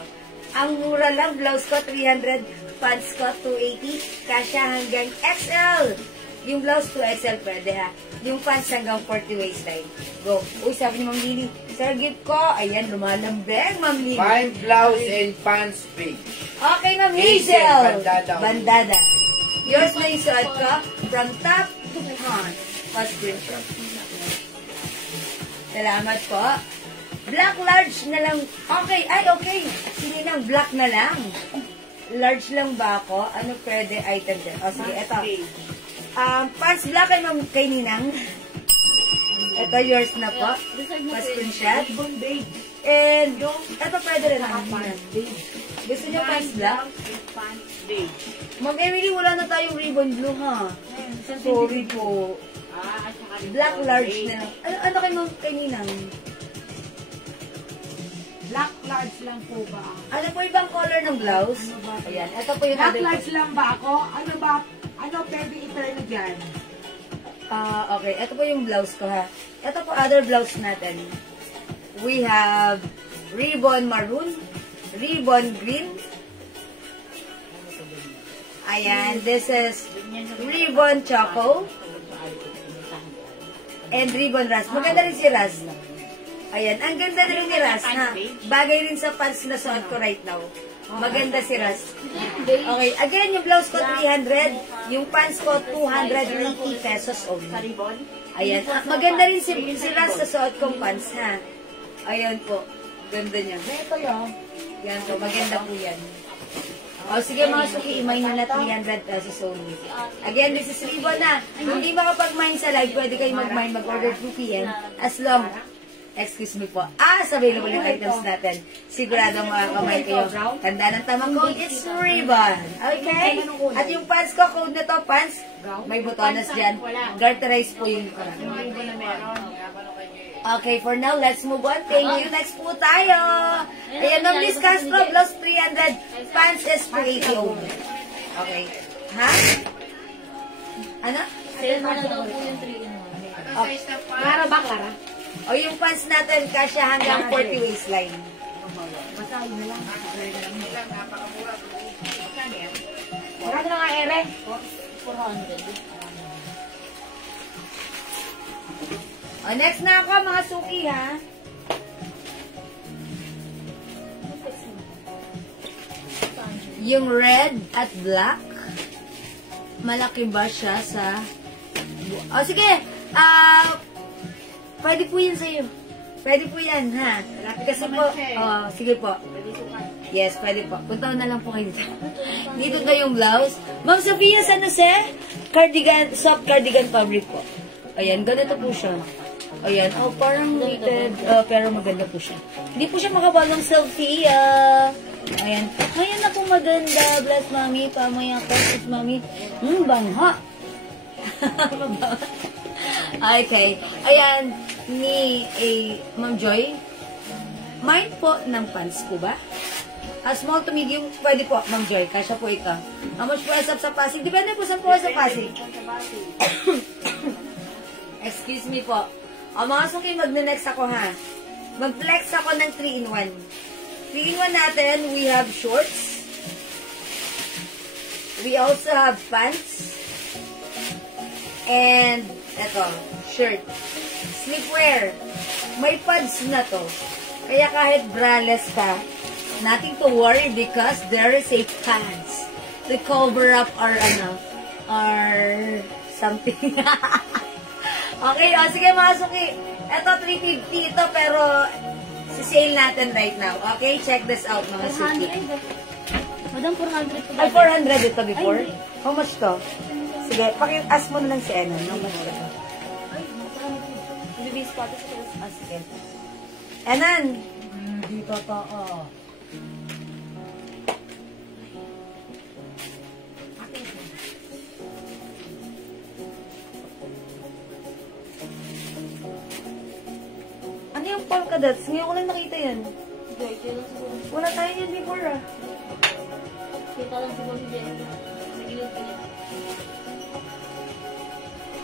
Ang mura lang, blouse ko 300, pants ko 280, kasya hanggang XL. Yung blouse 2XL pwede ha. Yung pants hanggang 40 waistline. Go. Uy, sabi ni Ma'am Lily, sir, gift ko. Ayan, lumalambeng, Ma'am Lily. Fine blouse and pants beige. Okay, Ma'am Hazel, Hazel. bandada. Bandada. Yours na yung suot ko. From top to front. Pa-screenshot. Salamat po. Black large na lang. Okay. Ay, okay. Sige nang black na lang. Large lang ba ako? Ano pwede item din? O, sige, eto. Pants black kay Ninang. Ito, yours na po. Pa-screenshot. And, ito pwede rin ang Ninang. Gusto niyo pants black? Ma'am Emily, wala na tayong ribbon blue, ha? Sorry po. Black large na lang. Ano kay Ninang? Black large lang po ba? Ano po ibang color ng blouse? Ayan, ito po yung Black other large lang ba ako? Ano ba? Ano pwede i-turn dyan? Okay, ito po yung blouse ko ha. Ito po other blouse natin. We have ribbon maroon, ribbon green. Ayan, this is ribbon choco. And ribbon ras. Maganda rin si ras. Ayan, ang ganda rin ni ras ha. Bagay rin sa pants na suot ko right now. Maganda si ras. Okay, again, yung blouse ko 300, yung pants ko 280 pesos only. Ayan, maganda rin si ras sa suot kong pants ha. Ayan po, ganda niya. Ito yun. Yan po, maganda po yan. O sige mga suki, imay nyo na 300 pesos only. Again, this is ribbon na. Hindi makapag-mine sa live, pwede kayo mag-mine, mag-order 2 p.m. As long, excuse me po, sa available yung items natin. Sigurado makakamay kayo. Tanda ng tamang code, it's ribbon. Okay? At yung pants ko, code na to, pants, may botones dyan. Garterize po yung karami. Okay, for now, let's move on. Thank you. Next po tayo. Ayan, Ma'am Liz Castro, blouse 300, pants is 280 only. Okay. Ha? Ano? Sale mo na daw po yung 3-in-1. Okay. Clara ba, Clara? O yung pants natin, kasya hanggang 40 waistline. Basahin na lang. Magkano na nga, Ere? 400. O, next na ako, mga suki, ha? Yung red at black, malaki ba siya sa... O, sige, pwede po yan sa'yo. Pwede po yan, ha? Kasi po, sige po. Yes, pwede po. Punta na lang po kayo dito. Dito na yung blouse. Ma'am Sofia San Jose, cardigan, soft cardigan fabric po. Ayan, ganito po siya. Ayan, parang weighted, pero maganda po siya. Hindi po siya makabalang selfie, ayan. Ayan na po maganda. Bless, mami. Pamaya ko. Bless, mami. Bangha. Okay. Ayan, ni Ma'am Joy. Mind po ng pants po ba? Small to medium, pwede po, Ma'am Joy. Kasya po ito. How much po asap sa Pasig? Depende po saan po sa Pasig. Excuse me po. O mga suki, mag-next ako ha. Mag-flex ako ng 3-in-1. 3-in-1 natin, we have shorts. We also have pants. And, eto, shirt. Sleepwear. May pads na to. Kaya kahit braless ka, nothing to worry because there is a pants to cover up our something. Okay, o sige mga suki. Ito, 350 ito, pero sale natin right now. Okay, check this out mga suki. Madam, 400. Ay, 400 ito before? Ay, How much to? Sige, ask mo na lang si Enon. How much to? Bibis pa ito sa Sige. Enon! Hindi totoo. Ano yung polka dots? Ngayon ko lang nakita yan. Joy, kailan siguro. Wala tayo yan before ah. Kita lang siguro si Jenny. Sa gilid-gilid.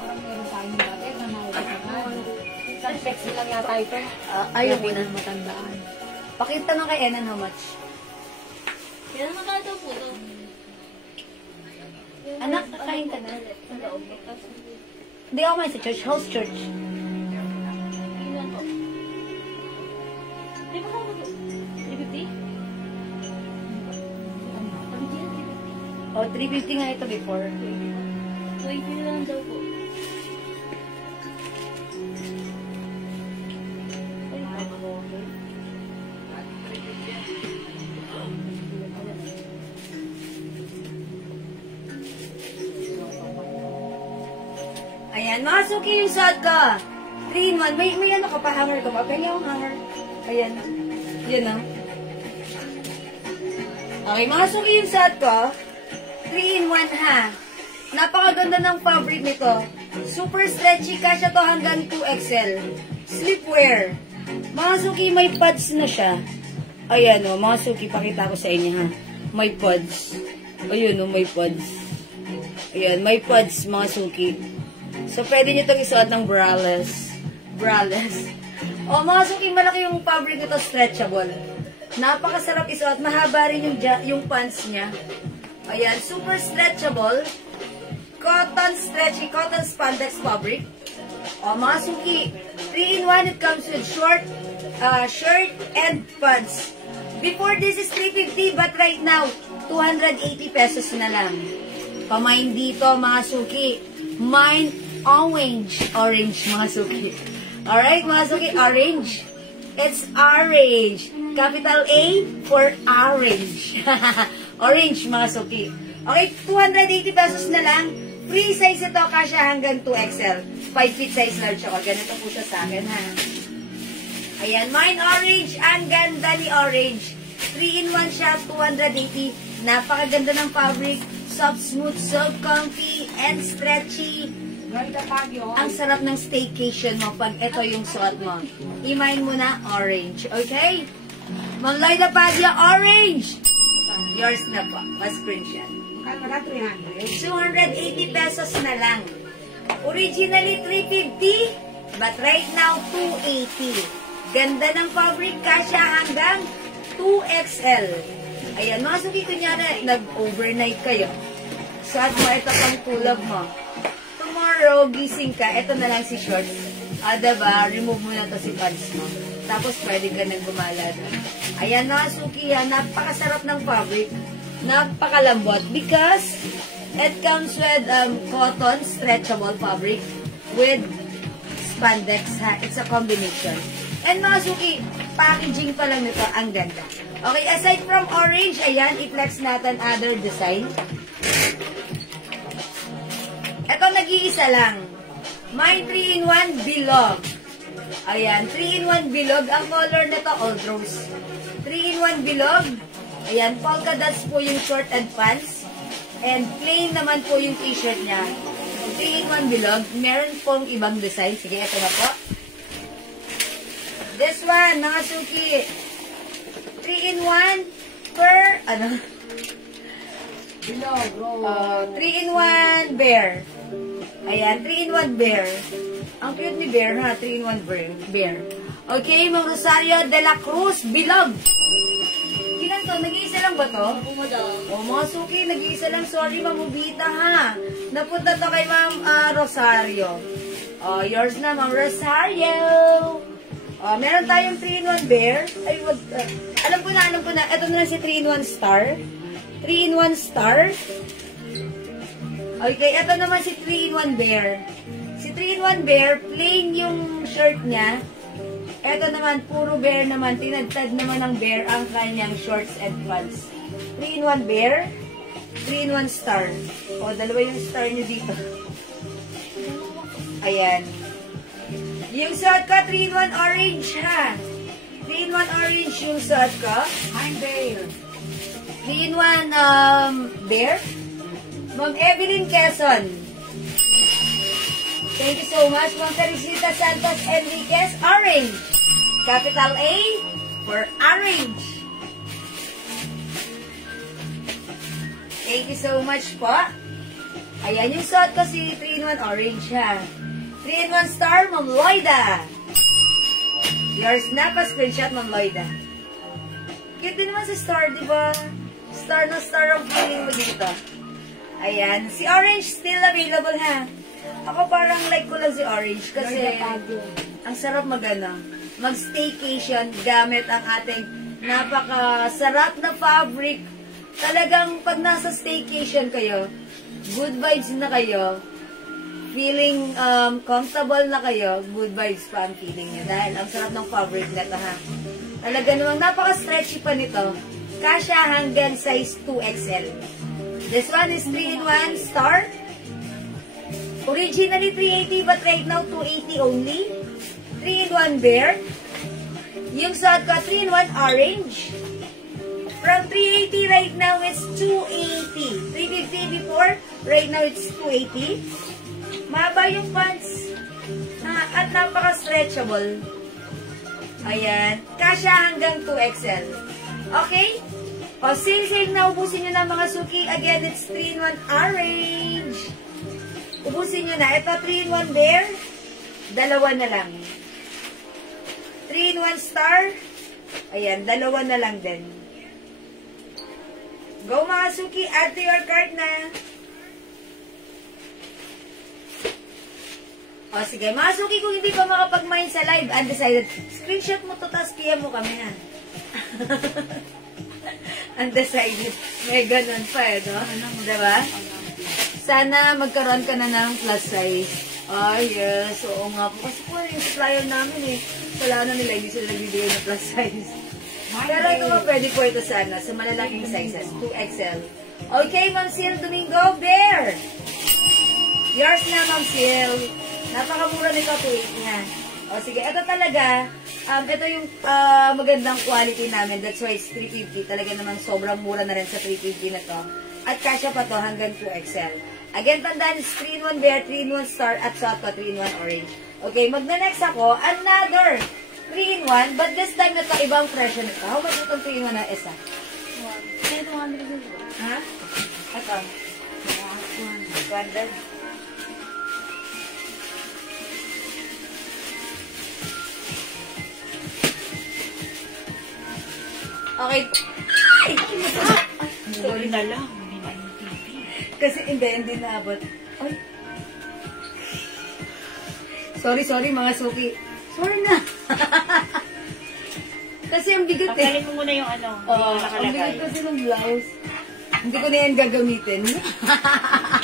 Parang meron tayong dati na nauutangan. Isang sexy lang yata ito. Ayaw mo Hindi na. matandaan. Pakita nga kay Enon how much. Kailan magkano ito po? Anak, kakain ka na. Sa loob. Tapos, Hindi ako may sa church. House church. ilan po? Di ba kamo po? 350? Ang gilid, 350. O, 350 nga ito before. 20 lang daw po. Ayan, mga suki yung suot ko. 3-in-1. May ano ka pa, hanger ka pa. Kaya yung hanger. Ayan. Yan na. Okay, mga suki yung suot ko. 3-in-1 ha. Napakaganda ng fabric nito. Super stretchy. Kasya to hanggang 2XL. Sleepwear. Mga suki, may pads na siya. Ayan o, mga suki, pakita ko sa inyo ha. May pads. Ayun o, may pads. Ayan, may pads, mga suki. So, pwede nyo itong isuot ng braless. Braless. O, mga suki, malaki yung fabric nito, stretchable. Napakasarap isuot. Mahaba rin yung pants niya. Ayan, super stretchable. Cotton stretchy, cotton spandex fabric. O, mga suki, 3-in-1, it comes with short, shirt, and pants. Before, this is 350, but right now, 280 pesos na lang. Pamain dito, mga suki. Mine, orange, mga suki. Alright, mga suki, orange. It's orange. Capital A for orange. Orange, mga suki. Okay, 280 pesos na lang. Free size ito, kasya hanggang 2XL. 5 feet size large ako. Ganito po siya sa akin, ha. Ayan, mine orange. Ang ganda ni orange. 3-in-1 siya, 280. Napakaganda ng fabric. Soft, smooth, so comfy, and stretchy. Ganda Pagyo. Ang sarap ng staycation mo pag ito yung suot mo. Imayin mo na orange, okay? Ma'am Lloyda Padilla, orange! Yours na po. Pa-screenshot. Kaya pala 300. 280 pesos na lang. Originally 350, but right now 280. Ganda ng fabric, kasya hanggang 2XL. Ayan, mga suki, kunyari, nag-overnight kayo. Suot mo ito pang tulog mo. Tomorrow, gising ka, ito na lang si short. Diba, remove mo na to si pants mo. Tapos, pwede ka nang gumala doon. Ayan, mga suki, napakasarap ng fabric. Napakalambot because it comes with cotton, stretchable fabric with spandex. It's a combination. And mga suki, packaging pa lang nito, ang ganda. Okay, aside from orange, ayan, i-flex natin other design. Ito, nag-iisa lang. My 3-in-1 bilog. Ayan, 3-in-1 bilog. Ang color nito, old rose. 3-in-1 bilog. Ayan, polka dots po yung short and pants. And plain naman po yung t-shirt niya. 3-in-1 bilog. Meron pong ibang design. Sige, ito na po. This one, mga suki. 3-in-1 super, ano, Bilog. Oh. 3-in-1 bear. Ayan, 3-in-1 bear. Ang cute ni bear, ha? 3-in-1 bear. Okay, Mang Rosario de la Cruz, bilog. Ilan to? Nag-iisa lang ba to? O, mga suki, nag-iisa lang. Sorry, Mamubita, ha? Napunta to kay Ma'am Rosario. Oh, yours na, Ma'am Rosario. Oh, meron tayong 3-in-1 bear. Ay, wag, alam ko na. Ito na si 3-in-1 star. 3-in-1 star. Okay, ito naman si 3-in-1 bear. Si 3-in-1 bear, plain yung shirt niya. Ito naman, puro bear naman. Tinadtad naman ng bear ang kanyang shorts and pants. 3-in-1 bear, 3-in-1 star. O, dalawa yung star niyo dito. Ayan. Yung suot ko, 3-in-1 orange, ha? 3-in-1 orange yung suot ko. I'm bear. 3-in-1 bear. Ma'am Evelyn Quezon. Thank you so much, Ma'am Teresita Santos Enriquez. Orange. Capital A for orange. Thank you so much po. Ayan, yung suot ko si 3-in-1 orange, ha? 3-in-1 star, Ma'am Loida. Yours na pa, screenshot, Ma'am Loida. Cute din naman si star, di ba? Star na star ang feeling mo dito. Ayan, si orange still available, ha? Ako parang like ko lang si orange kasi ang sarap mag-staycation gamit ang ating napakasarap na fabric. Talagang pag nasa staycation kayo, good vibes na kayo, feeling comfortable na kayo, good vibes pa ang feeling nyo dahil ang sarap ng fabric na ito, ha. Talaga namang napaka-stretchy pa nito. Kasya hanggang size 2XL. This one is 3-in-1 star. Originally 380 but right now 280 only. 3-in-1 bear. Yung suot ko 3-in-1 orange. From 380 right now it's 280. 350 before, right now it's 280. Mahaba yung pants. At napaka-stretchable. Ayan. Kasya hanggang 2XL. Okay? O, sale na ubusin nyo na mga suki. Again, it's 3-in-1 orange. Ubusin nyo na. Ito, 3-in-1 bear. Dalawa na lang. 3-in-1 star. Ayan, dalawa na lang din. Go mga suki. Add to your cart na. O, sige. Mga suki, kung hindi pa makapag-mine sa live, undecided, screenshot mo to, tapos PM mo kami, ha? Undecided. May ganun pa, no? Diba? Sana magkaroon ka na ng plus size. Ay, yes. Oo nga po. Kasi po yung supplier namin, wala na nila. Hindi sila nagbibigay ng plus size. Pero ito mo, pwede po ito sana. Sa malalaking sizes. 2XL. Okay, Ma'am Sil Domingo. Bear! Yours na, Ma'am Sil. Napakamura nito, 280 ha. O, sige. Ito talaga, ito yung magandang quality namin. That's why it's 350. Talaga naman sobrang mura na rin sa 350 na to. At kasya pa to hanggang 2XL. Again, tandaan, it's 3-in-1 bear, 3-in-1 star, at suot ko 3-in-1 orange. Okay, magna-next ako, another 3-in-1, but this time na to, ibang presyo nito. How much itong 3-in-1 na isa? 200. Ha? Ito. 200. Okay. Ay! Sorry na lang. Kasi hindi naabot. Ay. Sorry mga suki. Sorry na. Kasi ang bigat eh. Tanggalin mo muna yung ano. Oo, ang bigat kasi ng blouse. Hindi ko na yan gagamitin.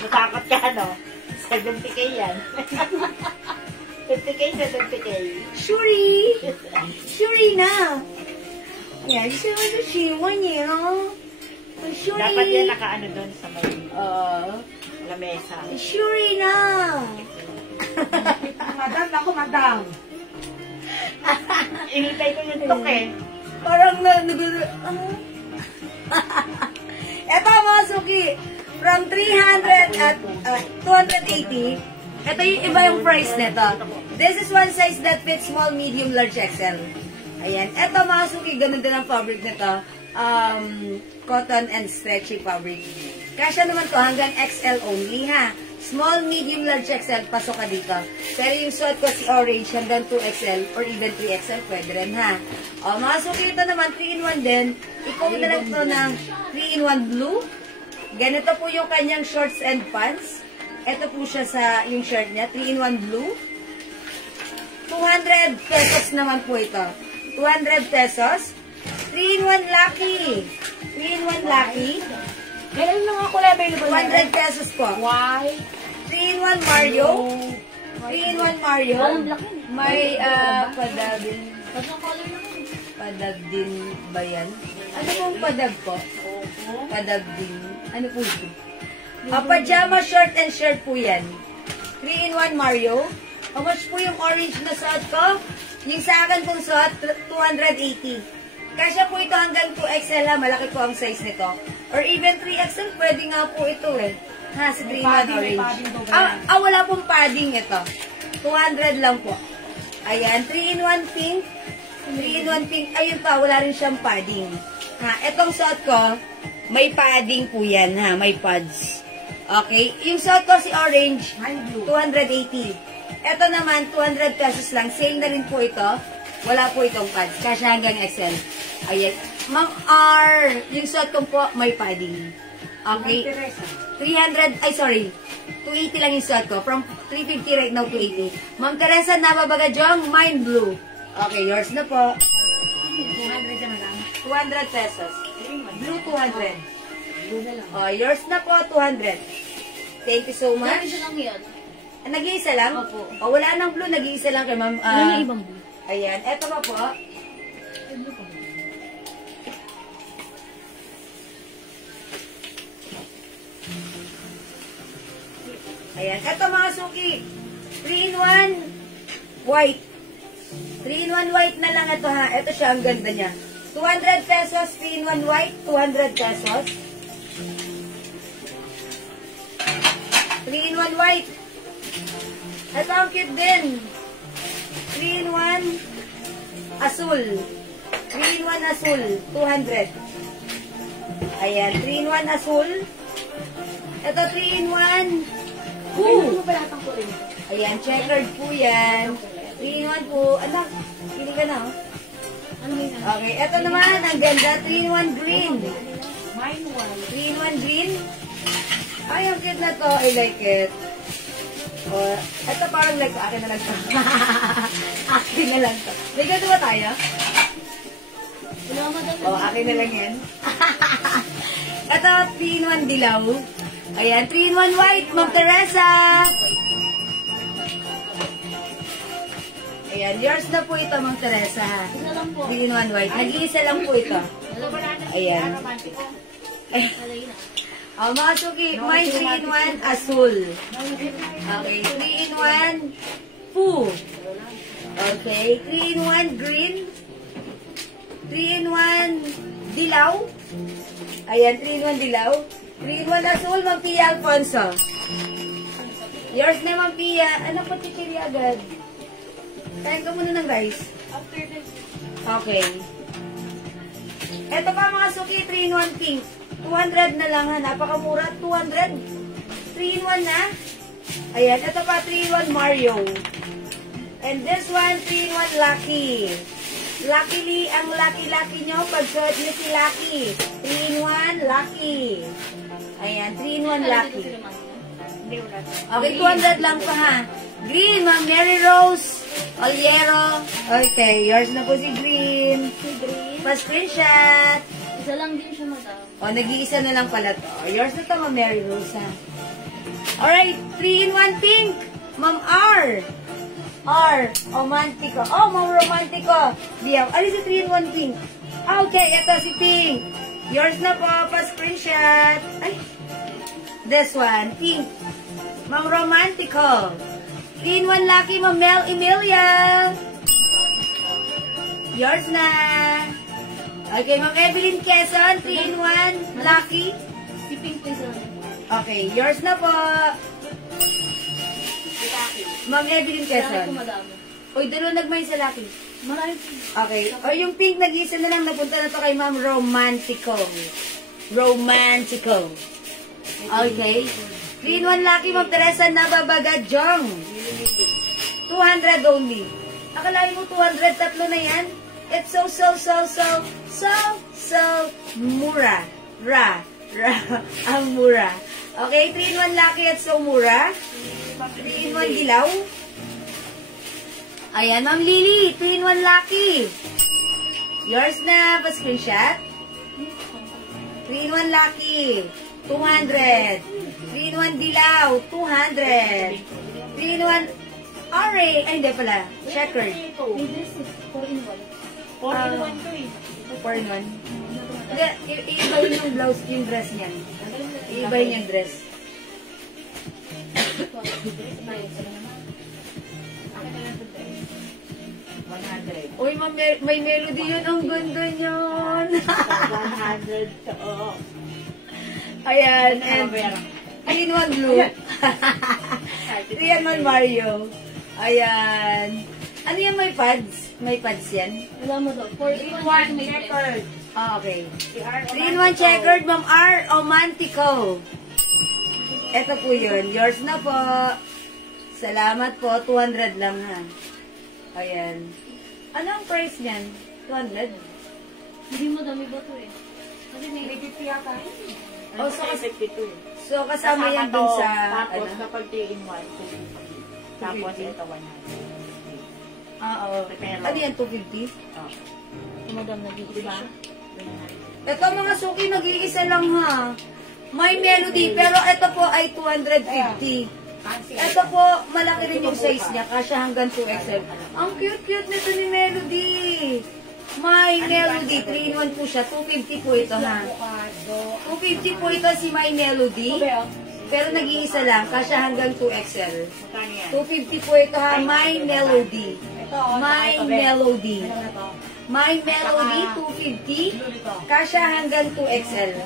Natakot ka, no? 70K yan. 50K, 70K. Shuri na. Yan, gusto mo ito shiwan niya. Shuri. Dapat yan nakaano doon sa may lamesa. Shuri na. Madam, ako madam. Initay ko yung tok eh. Parang Ito mga suki, from 300 at 280, ito yung iba yung price nito. This is one size that fits small, medium, large, XL. Ayan. Ito mga suki, ganun din ang fabric nito. cotton and stretchy fabric. Kasya naman to hanggang XL only ha. Small, medium, large XL, pasok ka dito. Pero yung suot ko si orange hanggang 2XL or even 3XL, pwede rin ha. O, mga suki ito naman, 3-in-1 din. Ikaw na lang to ng 3-in-1 blue. Ganito po yung kanyang shorts and pants. Ito po siya sa yung shirt niya, 3-in-1 blue. 200 pesos naman po ito. 200 pesos. 3-in-1 lucky. 3-in-1 lucky. Meron lang ako available 200 pesos po. Why? 3-in-1 Mario. 3-in-1 Mario. Walang laki. May padag din. Pag ng color naman. Padag din ba yan? Ano pong padag po? Padag din. Ano po ito? Pajama short and shirt po yan. 3-in-1 Mario. How much po yung orange na suot ko? Yung sa akin pong suot, 280. Kasya po ito hanggang 2XL ha. Malaki po ang size nito. Or even 3XL, pwede nga po ito eh. Ha, si 3-in-1 orange. Wala pong padding ito. 200 lang po. Ayan, 3-in-1 pink. 3-in-1 pink. Ayun pa, wala rin siyang padding. Ha, etong suot ko, may padding po yan ha. May pads. Okay, yung suot ko si orange, 280. Ito naman, 200 pesos lang. Sale na rin po ito. Wala po itong pads. Kasya hanggang XL. Ayan. Ma'am R, yung suot ko po, may padding. Okay. 300, 280 lang yung suot ko. From 350 right now, 280. Ma'am Teresa, nababaga Jong, mine blue. Okay, yours na po. 200 pesos. Blue, 200. Blue na lang. Oh, yours na po, 200. Thank you so much. Dami siya lang yan. Nag-iisa lang? Opo. O, wala nang blue, nag-iisa lang kay ma'am. Ano yung ibang blue? Ayan, eto pa po. Ayan, eto mga suki. 3-in-1 white. 3-in-1 white na lang ito ha. Ito siya, ang ganda niya. 200 pesos, 3-in-1 white, 200 pesos. 3-in-1 white. Ito ang cute din. 3-in-1 asul. 3-in-1 asul, 200. Ayan, 3-in-1 asul. Ito 3-in-1 Ano ba lahat ang kulay? ayan, checkered po yan. 3-in-1 po. Anak, pili ka na oh. Ano may Okay, ito naman, ang ganda. 3-in-1 green. Mine one. 3-in-1 green. Ay, ang cute na to. I like it. Oh, ito parang like, akin na lang to. Akin na lang to. May gagawa tayo? Wala madami. Oh, akin na lang yan. Ito, 3-in-1 dilaw. Ayan, 3-in-1 white, Ma'am Teresa. Ayan, yours na po ito, Ma'am Teresa. Ha? Isa lang po. 3-in-1 white. Nag-iisa lang po ito. Ayan. Ay. Alay na. Oh, mga suki, may 3-in-1 asul. Okay, 3-in-1 poo. Okay, 3-in-1 green. 3-in-1 dilaw. Ayan, 3-in-1 dilaw. 3-in-1 asul, Ma'am Pia Alfonso. Yours na, Ma'am Pia. Ano po, chichiri agad? Kain ka muna ng rice. After this. Okay. Ito pa mga suki, 3-in-1 pink. 200 na lang ha, napakamura. 200. 3-in-1 na. Ayan, ito pa 3-in-1 Mario. And this one, 3-in-1 Lucky. Luckily, ang lucky-lucky nyo, pag-suot nyo si Lucky. 3-in-1 Lucky. Ayan, 3-in-1 Lucky. Okay, 200 lang pa ha. Green, Ma'am Mary Rose Oliero. Okay, yours na po si Green. Si green. Pa-screenshot. Isa lang din siya madam. O, nag-iisa na lang pala to. Yours na to, Ma'am Mary Rose, ha? Alright, 3-in-1 pink. Ma'am R. R. Romantico. Oh, Ma'am Romantico. Diyaw. Ano si 3-in-1 pink? Okay, ito si pink. Yours na po, pa-screenshot. Ay. This one, pink. Ma'am Romantico. 3-in-1 lucky, Ma'am Mel Emilia. Yours na. Okay, Ma'am Evelyn Quezon, 3-in-1, lucky. Si pink is Okay, yours na po. Ma'am Evelyn Kailangan ko Quezon. madami. Uy, dalawa nagmain sa Lucky. Marami. Okay. O, yung pink nag-iisa na lang. Napunta na to kay Ma'am Romantico. Romantico. Okay. 3-in-1 Lucky, Ma'am Teresa Nababagadjong. 200 only. Akalain mo 200, tatlo na yan? It's so mura. Ang mura. Okay, 3-in-1 Lucky at so mura. 3-in-1 dilaw. Ayan, Ma'am Lily, 3-in-1 Lucky. Yours na, pa-screenshot. 3-in-1 Lucky, 200. 3-in-1 dilaw, 200. 3-in-1 orange, ay hindi pala, checkered. May dress is 4-in-1. 4-in-1 to eh. 4-in-1. Hindi, iibahin yung blouse, yung dress niyan. Iibahin yung dress. Uy, may melody yun. Ang ganda yun. 100 to. Ayan, and 3-in-1 blue. 3-in-1 Mario. Ayan. Ano yan, may pads? May pads yan? Wala mo daw. 4-in-1 checkered. Ah, okay. 3-in-1 checkered, Ma'am R. Romantico. Ito po yun. Yours na po. Salamat po. 200 lang ha. Ayan. Ano ang price niyan? 200? Hindi mo dami ba ito eh? Kasi may 350 yata. Oh, so, 52 eh. So, kasama yan dun sa, Tapos ano? kapag 3-in-1, 250. Tapos 250. ito 100. Oo. Pero- Ano yan, 250? Oh. Madam nag-iisa. Ito mga suki, nag-iisa lang ha. May melody, pero ito po ay 250. Ito po, malaki rin yung size niya, kasya hanggang 2XL. Ang cute-cute nito ni Melody. My Melody, 3-in-1 po siya. 250 po ito ha. 250 po ito si My Melody. Pero nag-iisa lang, kasya hanggang 2XL. 250 po ito ha, My Melody. My Melody. My Melody, 250. Kasya hanggang 2XL.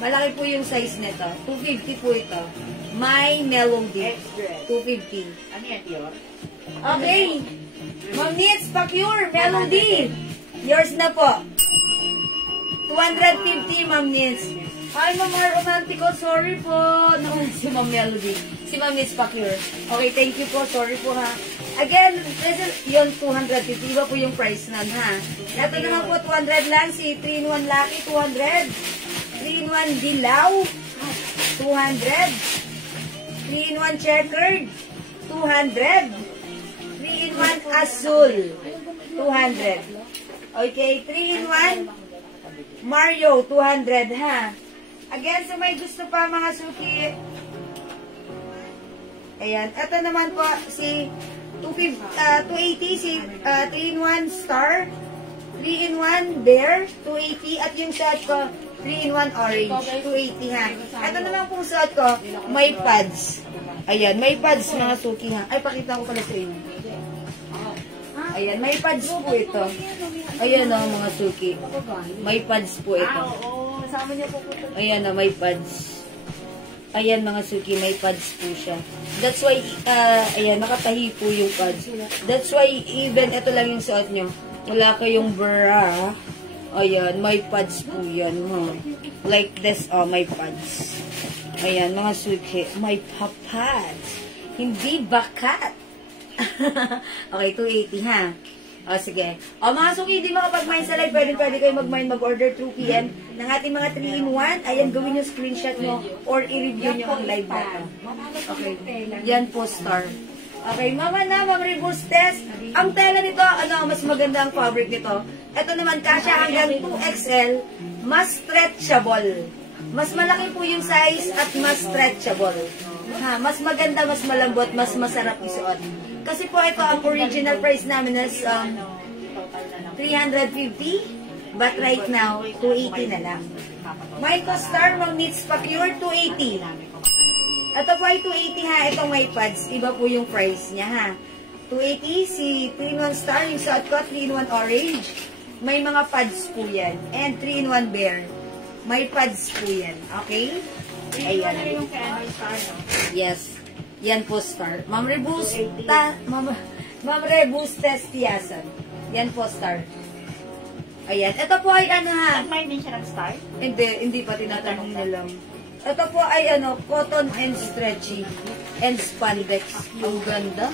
Malaki po yung size nito. 250 po ito. My Melody. 250. Ano yan, Dior? Okay. Ma'am Nits, pa-cure, Melody. Yours na po. 250, Ma'am Nits. Hi, Ma'am Romantico. Sorry po. Naku, si Ma'am Melody. Si Ma'am Nits, pa-cure. Okay, thank you po. Sorry po ha. Again, this is yun 250. Iba po yung price nun ha. Ito naman po 200 lang. Si 3-in-1 Lucky, 200. 3-in-1 Dilaw, 200. 3-in-1 Checkered, 200. 3-in-1 Azul, 200. Okay, 3-in-1 Mario, 200 ha. Again, sa may gusto pa mga suki. Ayan, ito naman po si 280, si 3-in-1 Star, 3-in-1 Bear, 280, at yung shot ko, 3-in-1 Orange, 280 ha. Ito naman pong suot ko, may pads. Ayan, may pads mga suki ha. Ay, pakita ko pala sa inyo. Ayan, may pads po ito. Ayan o, mga suki. May pads po ito. Oo, kasama niya po po. Ayan o, may pads. Ayan mga suki, may pads po siya. That's why, ayan, nakatahi po yung pads. That's why, even ito lang yung suot nyo. Wala kayong bra. Ayan, may pads po yan. Huh? Like this, oh, may pads. Ayan, mga suki, may pads. Hindi bakat. Okay, 280 ha. O, sige. O, mga suki, hindi makapag-mine sa live. Pwede kayo mag-mine, mag-order 2 p.m. ng ating mga 3-in-1. Ayan, gawin yung screenshot mo or i-review nyo ang live na ito. Okay. Yan po, Star. Okay, mama na, Ma'am Reverse Test. Ang tela nito, ano, mas maganda ang fabric nito. Ito naman, kasya hanggang 2XL, mas stretchable. Mas malaki po yung size at mas stretchable. Ha, mas maganda, mas malambot, mas masarap isuot. Kasi po ito, ang original price namin is 350, but right now, 280 na lang. Michael Star, Ma'am Nits Pa-Cure, 280. Ito po ay 280 ha, itong may pads. Iba po yung price niya ha. 280, si 3-in-1 Star, yung suot ko, 3-in-1 Orange. May mga pads po yan. And 3-in-1 Bear. May pads po yan. Okay? Ayan. Yung kay Star, no? Yes. Yan po, Star. Ma'am Rebus, Ma'am, Ma'am Rebus Testiasan. Yan po, star. Ayan. Ito po ay ano ha? May din siya ng star? Hindi pa tinatanong na lang. Ito po ay ano, cotton and stretchy and spandex. Ang ganda.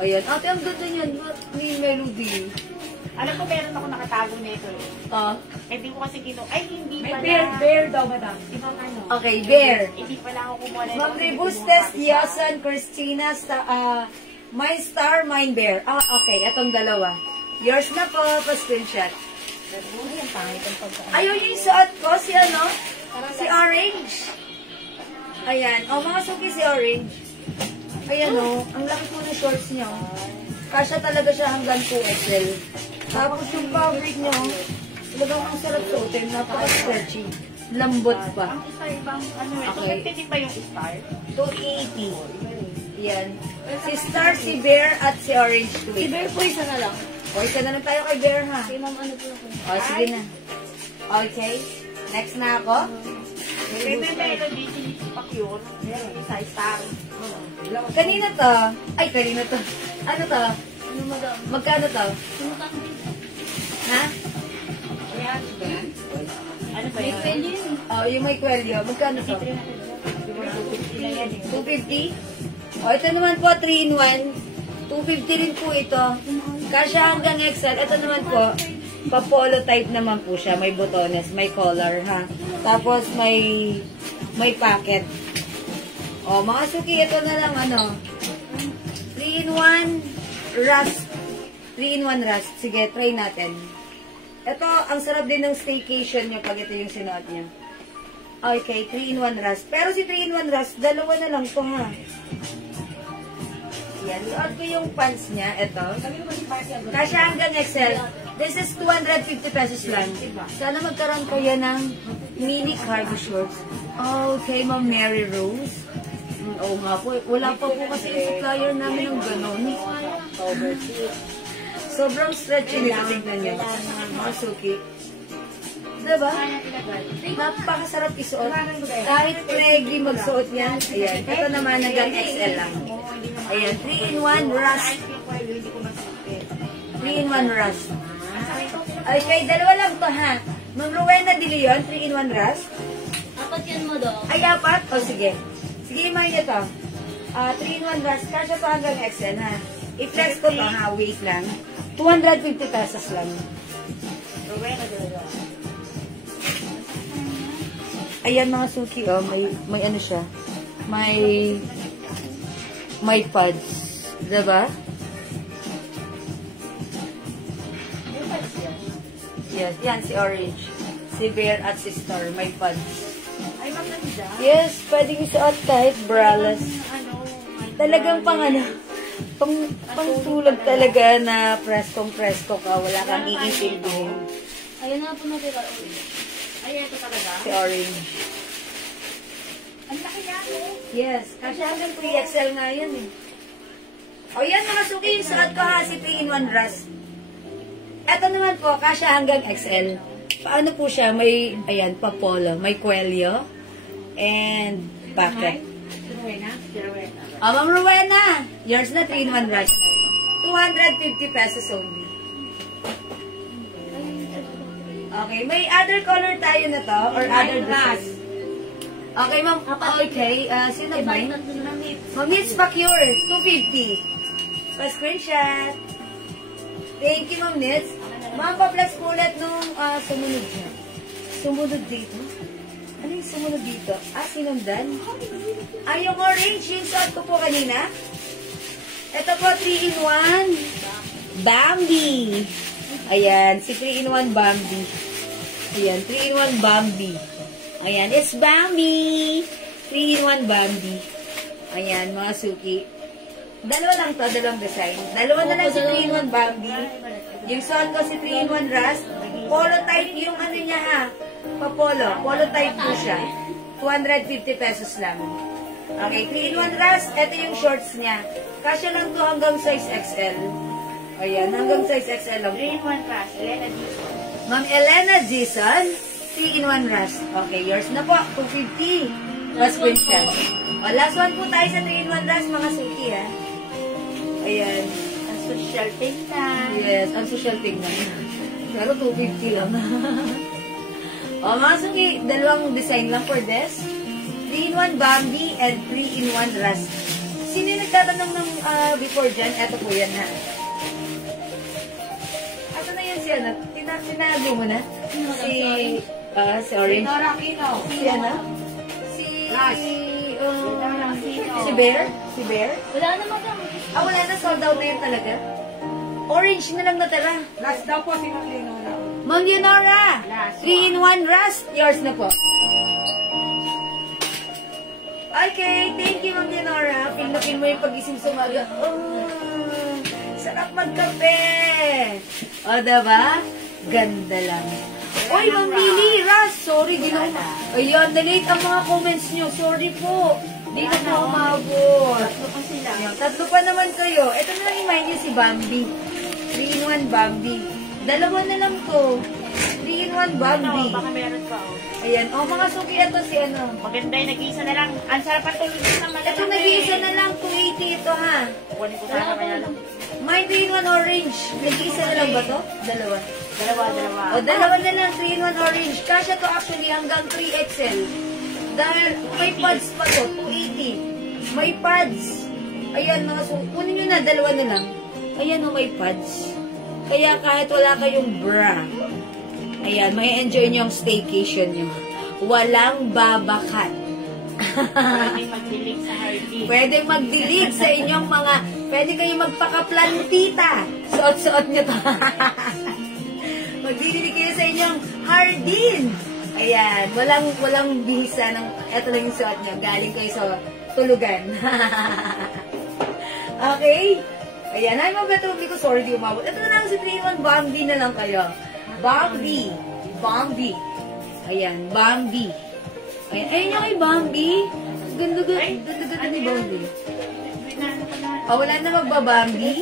Ayan. Ate, ang ganda niyan. Ni Melody. Alam ko meron ako nakatago nito. Hindi ko kasi ay hindi May pala. bear daw, madam. Ibang ano. Okay, bear. Hindi pala ako kumuha na. Ma'am Rebustes, Yasan, Christina, My Star, Mine Bear. Okay. Itong dalawa. Yours na po. Pa-screenshot. Ayan, pangit ang pagkaan. Ayun yung suot ko. Si ano? Si Orange. Ayan. Mga suki si Orange. Ayan ang laki po ng shorts niyo. Kasya talaga siya hanggang 2XL. Tapos yung fabric niyo, talagang ang sarap suotin. Napaka-stretchy. Lambot pa. Ang star ibang ano eh. Okay. So, din ba yung star? 280. Yan. Si Star, si Bear, at si Orange Si Tweet. bear po isa na lang. O, isa na lang tayo kay Bear, ha? Si ma'am ano po ako. O, sige na. Okay. Next na ako. May melody, sinisipakyur. Isa star. Kanina to. Ay, kanina to. Ano to? Ano madam? Magkano to? Sumukan din. Ha? Ayan. Ano ba May yun? pwede yun. Yung may kwelyo. Magkano to? Ilan yan eh. 250? O, ito naman po, 3-in-1. 250 rin po ito. Kasya hanggang XL. Ito naman po, pa-polo type naman po siya. May botones, may collar, ha? Tapos, may packet. O, mga suki, ito na lang, 3-in-1 rust. 3-in-1 rust. Sige, try natin. Ito, ang sarap din ng staycation nyo pag ito yung sinuot nyo. Okay, 3-in-1 rust. Pero si 3-in-1 rust, dalawa na lang to, ha? Yan, suot ko yung pants niya. Ito. Kasya hanggang XL. This is 250 pesos lang. Sana magkaroon kayo ng mini cargo shorts. Okay, Ma'am Mary Rose. Oo nga po. Wala pa po kasi yung supplier namin ng ganon. Sobrang stretchy nito. Tingnan nyo. Mga suki. Diba? Napakasarap isuot. Kahit preggy magsuot yan. Ayan. Ito naman hanggang XL lang. Ayan. 3-in-1 rust. 3-in-1 rust. Okay, dalawa lang to, ha? Ma'am Rowena De Leon, 3-in-1 rust. Apat yan mo daw. Ay, apat? O, sige. Sige, imahin niyo to. 3-in-1 rust. Kasya pa hanggang XL, ha? I-flex ko to, ha? Wait lang. 250 pesos lang. Ayan, mga suki, may ano siya. May pads. Diba? Yes, yan, si Orange. Si Bear at si Star. May pads. Ay, maganda. Yes, pwedeng isuot kahit braless. Talagang pang tulog talaga na preskong-presko ka. Wala kang iintindihin. Ayun na po natira. Ay, ito talaga. Si Orange. Ang laki niya, no? Yes, kasi hanggang 3XL nga yan eh. O yan mga suki, yung suot ko ha, si 3-in-1 rust. Ito naman po, kasya hanggang XL. Paano po siya? May, ayan, pa-polo. May kwelyo. And packet. Rowena? Ma'am Rowena, yours na 3-in-1 rust. 250 pesos only. Okay, may other color tayo na to, or other design. Okay, ma'am. Okay, sino ba yun? Ma'am Nits Pacure, 250. Pa-screenshot. Thank you, Ma'am Nits. Ma'am, pa-plus po ulit nung sumunod niya. Sumunod dito? Ano yung sumunod dito? Sinundan? Yung orange, yung suot ko po kanina. Ito po, 3-in-1. Bambi. Ayan, si 3-in-1 Bambi. Ayan, 3-in-1 Bambi. Ayan, it's Bambi. 3-in-1 Bambi. Ayan, mga suki. Dalawa lang to, dalawang design. Dalawa na lang si 3-in-1 Bambi. Yung suot ko si 3-in-1 Rust. Polo type yung ano niya ha. Pa-polo. Polo type po siya. 250 pesos lang. Okay, 3-in-1 Rust. Ito yung shorts niya. Kasya lang to hanggang size XL. Ayan, hanggang size XL lang po. 3-in-1 class. Elena Dizon. Ma'am Elena Dizon, 3-in-1 rust. Okay, yours na po, 250. Last one siya. Last one po tayo sa 3-in-1 rust, mga suki, ha. Ayan. social tingnan. Yes, ang social tingnan. Pero 250 lang. O, mga suki, dalawang design lang for this. 3-in-1 Bambi and 3-in-1 Rust. Sino yung nagtatanong ng before dyan? Eto po yan, ha? Asa na yan si ano? Tinago mo na? Si Orange. Si ano? Si Bear? Si Bear? Wala naman kami. Wala na. Sold out na yun talaga. Orange na lang natara. Last daw po si Ma'am Leonora. Ma'am Leonora! 3-in-1 Rust. Yours na po. Okay, thank you, Ma'am Leonora. Pinapin mo yung pag-ising sa umaga. Sarap magkape. O, diba? Ganda lang. Oy, Ma'am Lily, Ras, sorry, Ayan, na-late ang mga comments nyo. Sorry po. Di na po umabot. Tatlo pa naman kayo. Ito na lang i-mind nyo si Bambi. 3-in-1 Bambi. Dalawa na lang to. 3-in-1 Bambi. Baka meron pa. Ayan. Mga suki, ito si ano. Maganda yung nag-iisa na lang. Ang sarap ang tulog na malaki. Ito nag-iisa na lang. 280 ito, ha. Kunin ko sana kaya lang. My 3-in-1 Orange. Nag-iisa na lang ba to? Dalawa. Dalawa. O, dalawa na lang, 3-in-1 Orange. Kasya to actually hanggang 3XL. Dahil may pads pa to, 280. May pads. Ayan, mga kunin nyo na, dalawa na lang. Ayan o, may pads. Kaya kahit wala kayong bra, ayan, may enjoy nyo ang staycation nyo. Walang babakat. Pwede magdilig sa Hardy. Pwede magdilig sa inyong mga, pwede kayo magpakaplantita. Suot-suot nyo to. Magdidilig kayo sa inyong hardin. Ayan, walang bihisa ng, eto lang yung suot nyo. Galing kayo sa tulugan. Okay? Ayan, ay mga beto, hindi ko sorry di umabot. Ito na lang si 3-in-1 Bambi na lang kayo. Bambi. Ayan, Bambi. Ayan, ayun yung kay Bambi. Ganda ni Bambi. Wala na magbabambi?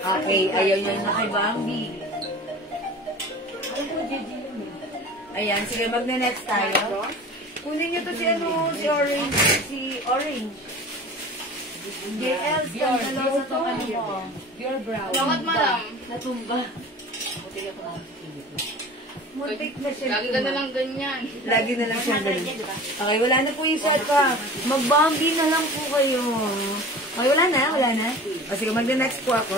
Okay, ayun yung na kay Bambi. Ayan, sige, magne-next tayo. Kunin nyo to si Orange. JL, scandalosa to. Pure brown. Bakit madam? Natumba. Muntik na siya. Lagi ka na lang ganyan. Lagi na lang siya ganyan. Okay, wala na po yung set pa. Mag-Bambi na lang po kayo. Okay, wala na. O sige, magne-next po ako.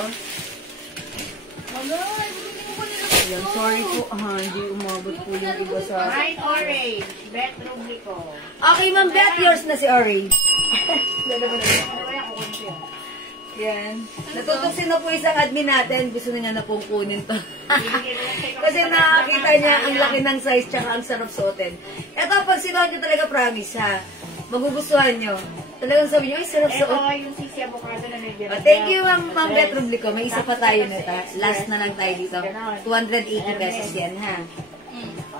Ayan, sorry po. Hindi umabot po yung iba sa... Right orange. Bet rubrico. Okay, Ma'am Beth, yours na si Orange. Yan. Natutusin na po isang admin natin. Gusto na niya na pong kunin to. Kasi nakakita niya ang laki ng size tsaka ang sarap suotin. Ito, pag sinuot niyo talaga, promise ha. Magugustuhan niyo. Talagang sabi niyo, ay sarap suot. Ito yung sisi avocado na nagdira. Thank you, Ma'am Beth Rublico. May isa pa tayo nito. Last na lang tayo dito. 280 pesos yan, ha?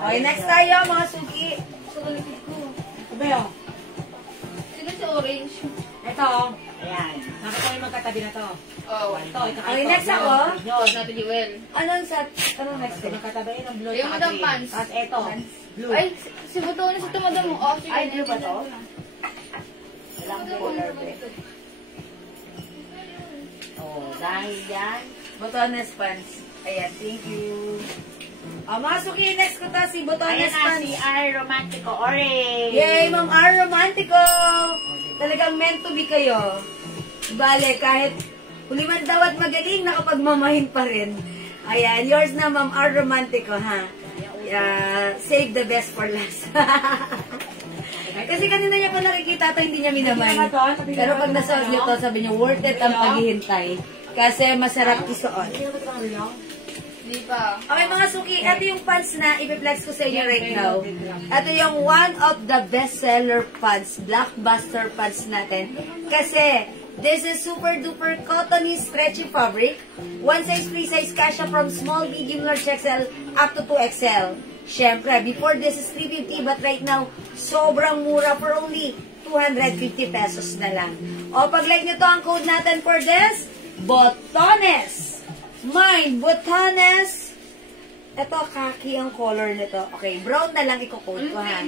Okay, next tayo, mga suki. Sukulipid ko. Kabayo. Sino si orange? Ito. Ayan. Nakita ko yung magkatabi na to. Oh. Ito, Okay, next ako. Yun. Natin Joel. Anong set? Anong next Ito, ko? magkatabi ng blue. Yung madam pants. Tapos ito. Blue. Ay, si Buto na si Tumadam mo. Oh, sige. Ay, blue ba to? Walang color ba? Oh, dahil yan. Botones pants. Ayan, thank you. Mga suki, next ko ta si Botones Ayan na pants. si R. Romantico Orange. Yay, Ma'am R. Romantico! Talagang meant to be kayo. Bale, kahit huli man daw at magaling, nakapagmamahin pa rin. Ayan, yours na, Ma'am R. Romantico, ha? Save the best for last. Kasi kanina niya pa nakikita ito, hindi niya minamay. Pero pag nasuot niyo to, sabi niyo, worth it ang paghihintay. Kasi masarap isuot. Di pa. Okay mga suki, ito yung pants na ipiplex ko sa inyo right now. Ito yung one of the best-seller pants, blockbuster pants natin. Kasi, this is super duper cottony stretchy fabric. One size, free size, kasha from small, medium, large XL up to 2XL. Syempre, before this is 350 but right now, sobrang mura for only 250 pesos na lang. O, pag-like nyo to, ang code natin for this, Botones! Mine, Botones! Ito, khaki ang color nito. Okay, brown na lang i-code ko, ha?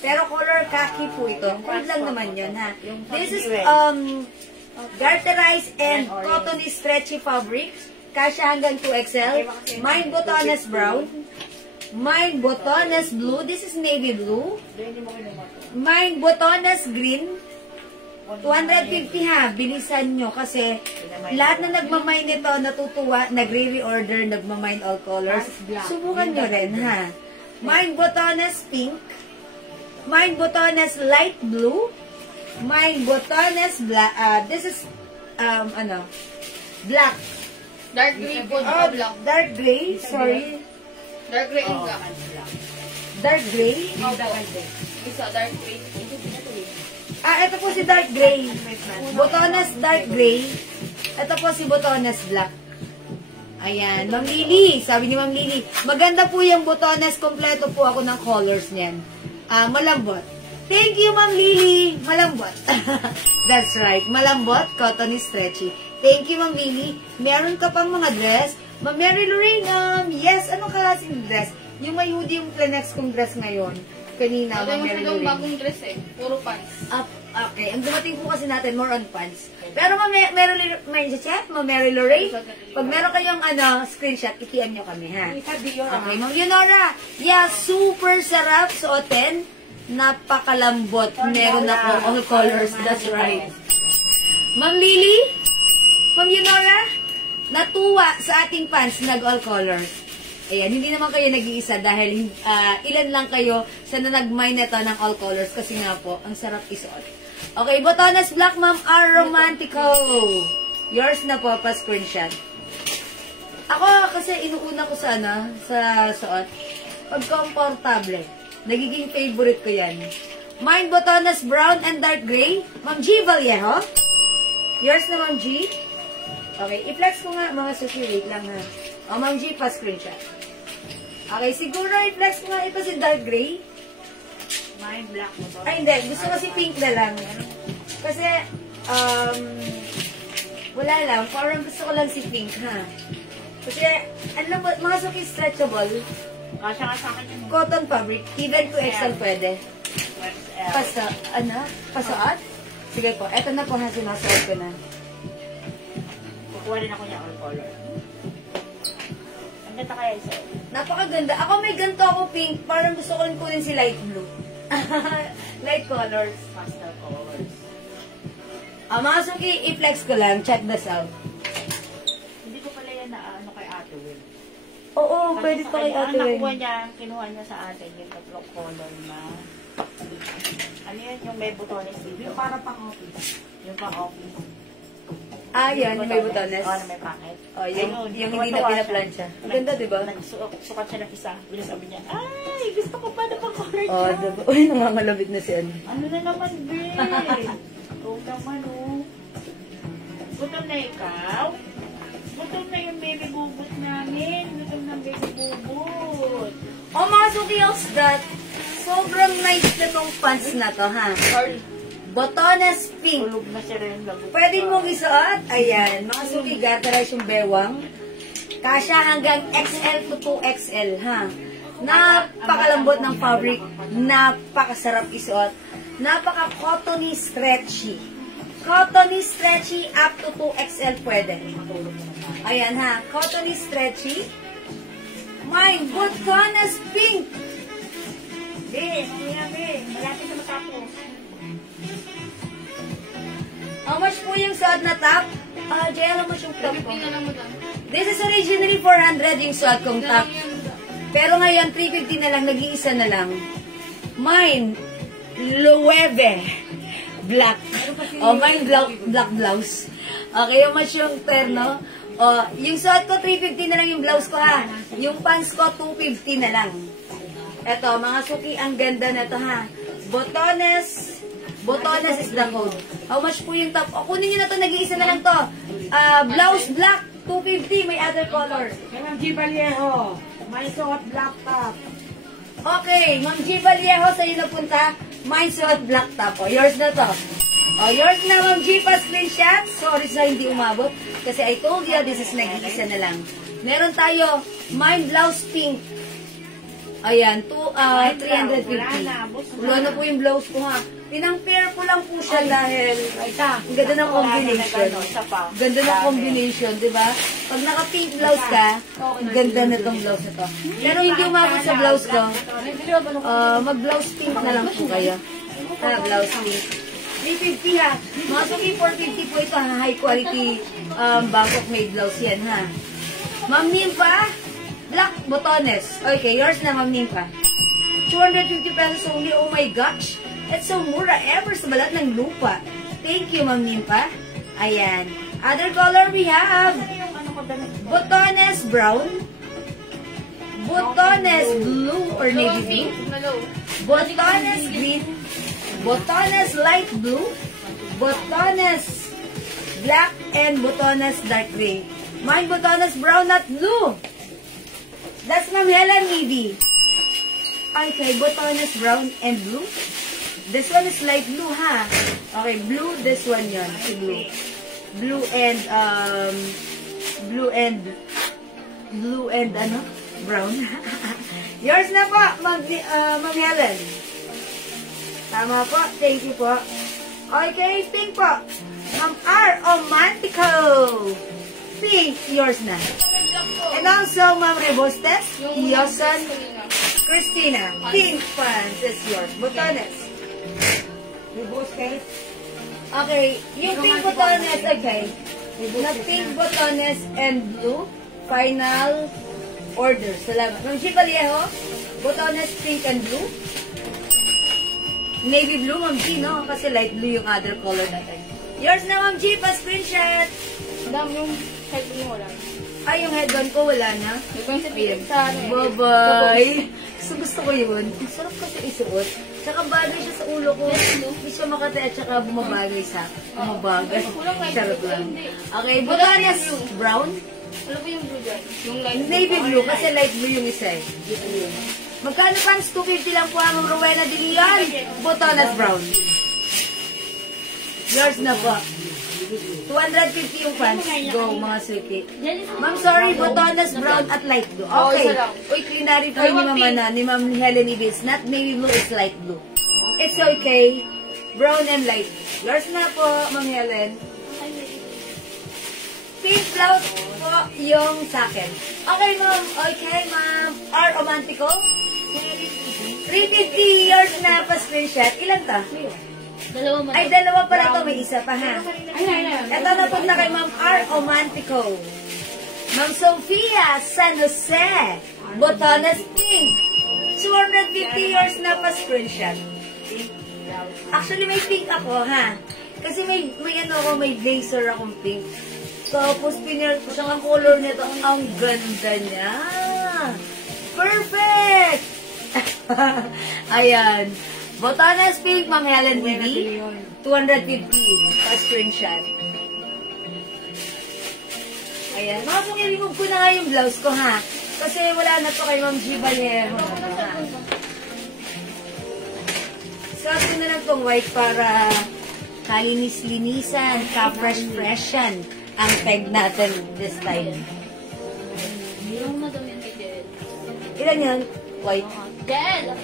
Pero color khaki po ito. Code lang naman yun, ha? This is, Garterized and cottony stretchy fabrics. Kasya hanggang 2XL. Mine Botones Brown. Mine Botones Blue. This is navy blue. Mine Botones Green. 250 ha. Bilisan nyo kasi lahat na nagmamine nito natutuwa, nagre-reorder, nagmamine all colors. Subukan nyo rin ha. Mine Botones Pink. Mine Botones Light Blue. Mine Botones Black. This is, black. Dark gray po, Oh, black. dark gray. Sorry. Dark gray and black. Dark gray. Isa, dark gray. Ito po si dark gray. Botones dark gray. Ito po si Botones black. Ayan. Ma'am Lily. Sabi ni Ma'am Lily. Maganda po yung Botones. Kompleto po ako ng colors niyan. Malambot. Thank you, Ma'am Lily. Malambot. That's right. Malambot, cottony, stretchy. Thank you, Ma'am Lily. Meron ka pang mga dress? Ma'am Mary Lorraine, yes, anong klaseng dress? Yung may hoodie yung Plenex kong dress ngayon. Kanina, Ma'am Mary Ito Lorraine. bagong dress eh. Puro pants. Okay, ang dumating po kasi natin, more on pants. Pero Ma'am Mary Lorraine, pag meron kayong screenshot, i-PM nyo kami, ha? Okay, Ma'am Leonora. Yeah, super sarap suotin. Napakalambot. Meron ako all colors. That's right. Ma'am Lily, Ma'am Leonora, natuwa sa ating pants, nag-all colors. Ayan, hindi naman kayo nag-iisa dahil ilan lang kayo sa nag-mine nito ng all colors kasi nga po, ang sarap isuot. Okay, Botones Black, Ma'am R. Romantico. Yours na po, pa-screenshot. Ako, kasi inuuna ko sana sa suot. Pag comfortable. Nagiging favorite ko yan. Mine Botones Brown and Dark Gray. Ma'am G. Vallejo. Yours na, Ma'am G. Okay, i-flex ko nga, mga sushi. Wait lang, ha. O, Ma'am G, pa-screenshot. Okay, siguro i-flex ko nga ito si Dark Gray. Mine black mo to. Ay, hindi. Gusto ko si pink na lang. Kasi, wala lang. Parang gusto ko lang si pink, ha. Kasi, alam mo, mga suki stretchable. Kasya nga sa akin yung Cotton fabric. Even 2XL pwede. XL. Pasuot? Sige po. Eto na po, ha. Sinasuot ko na. Kukuha rin ako niya all color. Ang ganda kaya isa. Napakaganda. Ako may ganito ako pink. Parang gusto ko rin kunin si light blue. Light colors. Pastel colors. Mga suki, i-flex ko lang. Check this out. Hindi ko pala yan na kay Ate Will. Oo, Kasi pwede sa pa kay kanya, Ate Wen. kinuha niya sa atin yung tatlong color na ano yan, yung may butones dito. Yung para pang office. Yung pang office. Yan, yung may butones. Oo, na may packet. Yung hindi na pinaplansya. Ang ganda, di ba? Sukat siya ng isa. Bila sabi niya, ay, gusto ko pa na pang color Oh, siya. diba? Uy, nangangalabit na si Ann. Ano na naman, be? Oo naman, oh. Gutom na ikaw? Gutom na yung baby bubot namin. Gutom na baby bubot. Mga suki of that, sobrang nice na tong pants na to, ha? Sorry. Botones pink. Tulog na siya rin. Lagot Pwede pa. mong isuot. Ayan, mga suki, garterize yung bewang. Kasya hanggang XL to 2XL, ha? Napakalambot ng fabric. Napakasarap isuot. Napaka-cottony stretchy. Cottony stretchy up to 2XL pwede. Ayan, ha? Cottony stretchy. Mine, Botones pink. Be, mamaya, be. Malapit na matapos. How much po yung suot na top? JL, how much yung top ko? 50 na lang mo doon. This is originally 400 yung suot kong Ito lang top. yan. Pero ngayon, 350 na lang, nag-iisa na lang. Mine, Loewe. Black. Mine, black blouse. Okay, how much yung terno? Yung suot ko, 350 na lang yung blouse ko, ha. Yung pants ko, 250 na lang. Eto, mga suki, ang ganda na to, ha. Botones is the code. How much po yung top? Kunin nyo na to, nag-iisa na lang to. Blouse black, 250, may other color. Kay Ma'am G. Vallejo. May suot black top. Okay, Ma'am G. Vallejo, sa'yo na punta. Mine suot black top. Yours na to. Yours na, Ma'am G. Pa-screenshot. Sorry sa hindi umabot. Kasi I told you, this is nag-iisa na lang. Meron tayo, mine blouse pink. Ayan, 350. Wala na po yung blouse ko, ha. Pinang-pair ko lang po siya dahil Ay, ta. ang ganda ng combination. Isa pa. Ganda ng combination, di ba? Pag naka-pink blouse ka, ang ganda na tong blouse na to. Pero hindi umabot sa blouse ko. Mag-blouse pink na lang po kayo. Blouse pink. 350 ha. Mga suki, 450 po ito ha. High quality Bangkok made blouse yan ha. Ma'am Nympha, black botones. Okay, yours na Ma'am Nympha. 250 pesos only. Oh my gosh. It's so mura ever sa balat ng lupa. Thank you, Ma'am Nympha. Ayan. Other color we have botones brown, botones blue or navy blue, botones green, botones light blue, botones black, and botones dark gray. Mine botones brown, not blue. That's Ma'am Helen navy. Okay, botones brown and blue. This one is light blue, ha? Okay, blue, this one yon, si blue. Blue and, ano? Brown. Yours na po, Ma'am Helen. Tama po, thank you po. Okay, pink po. Ma'am R. Omantico. Pink, yours na. And also, Ma'am Rebostes, Yosan, Christina. Pink pants is yours. Botones. Rebostes. Okay, yung pink botones, okay. Na pink botones and blue, final order. Salamat. Ma'am G. Vallejo, botones pink and blue. Navy blue, Ma'am G, no? Kasi light blue yung other color natin. Yours na, Ma'am G, pa-screenshot. Dami yung head mo lang. Ay, yung headband ko wala na. Nagpang sa Ayan. sa ano eh. Bye-bye. Gusto ko yun. Ang sarap kasi isuot. Tsaka bagay siya sa ulo ko. Hindi siya makati at tsaka bumabagay sa bumabagay. Charot lang. Okay, botanes brown. Ano ba yung blue dyan? Yung light Navy blue kasi light blue yung isa eh. Magkano pants? 250 lang po ang Rowena de Leon. Botanes brown. Yours na po. 250 yung pants. Go, mga suki. Ma'am, sorry, botones brown at light blue. Okay. Uy, clarify ni Mama na, ni Ma'am Helen Ibis. Not navy blue, it's light blue. It's okay. Brown and light. Yours na po, Ma'am Helen. Pink blouse po yung sa akin. Okay, Ma'am. Okay, Ma'am. R. Omantico. 350 yours na pa screenshot. Ilan ta? Dalawa mo. Ay, dalawa pala to. May isa pa, ha? Ito na po na kay Ma'am R. Omantico. Ma'am Sofia San Jose. Botones pink. 250 yours na pa screenshot. Actually, may pink ako, ha? Kasi may ano ako, may blazer akong pink. Tapos, pinird ko siyang ang color nito. Ang ganda niya. Perfect! Ayan. Botones pink, Ma'am Helen Bibi. 250 pa screenshot. Ayan. Mga kung i-remove ko na nga yung blouse ko, ha? Kasi wala na to kay Ma'am G. Vallejo. Suot ko na lang tong white para kalinis-linisan, ka-fresh-freshan ang peg natin this time. Yung madami yung Jel. Ilan yan? White. Jel!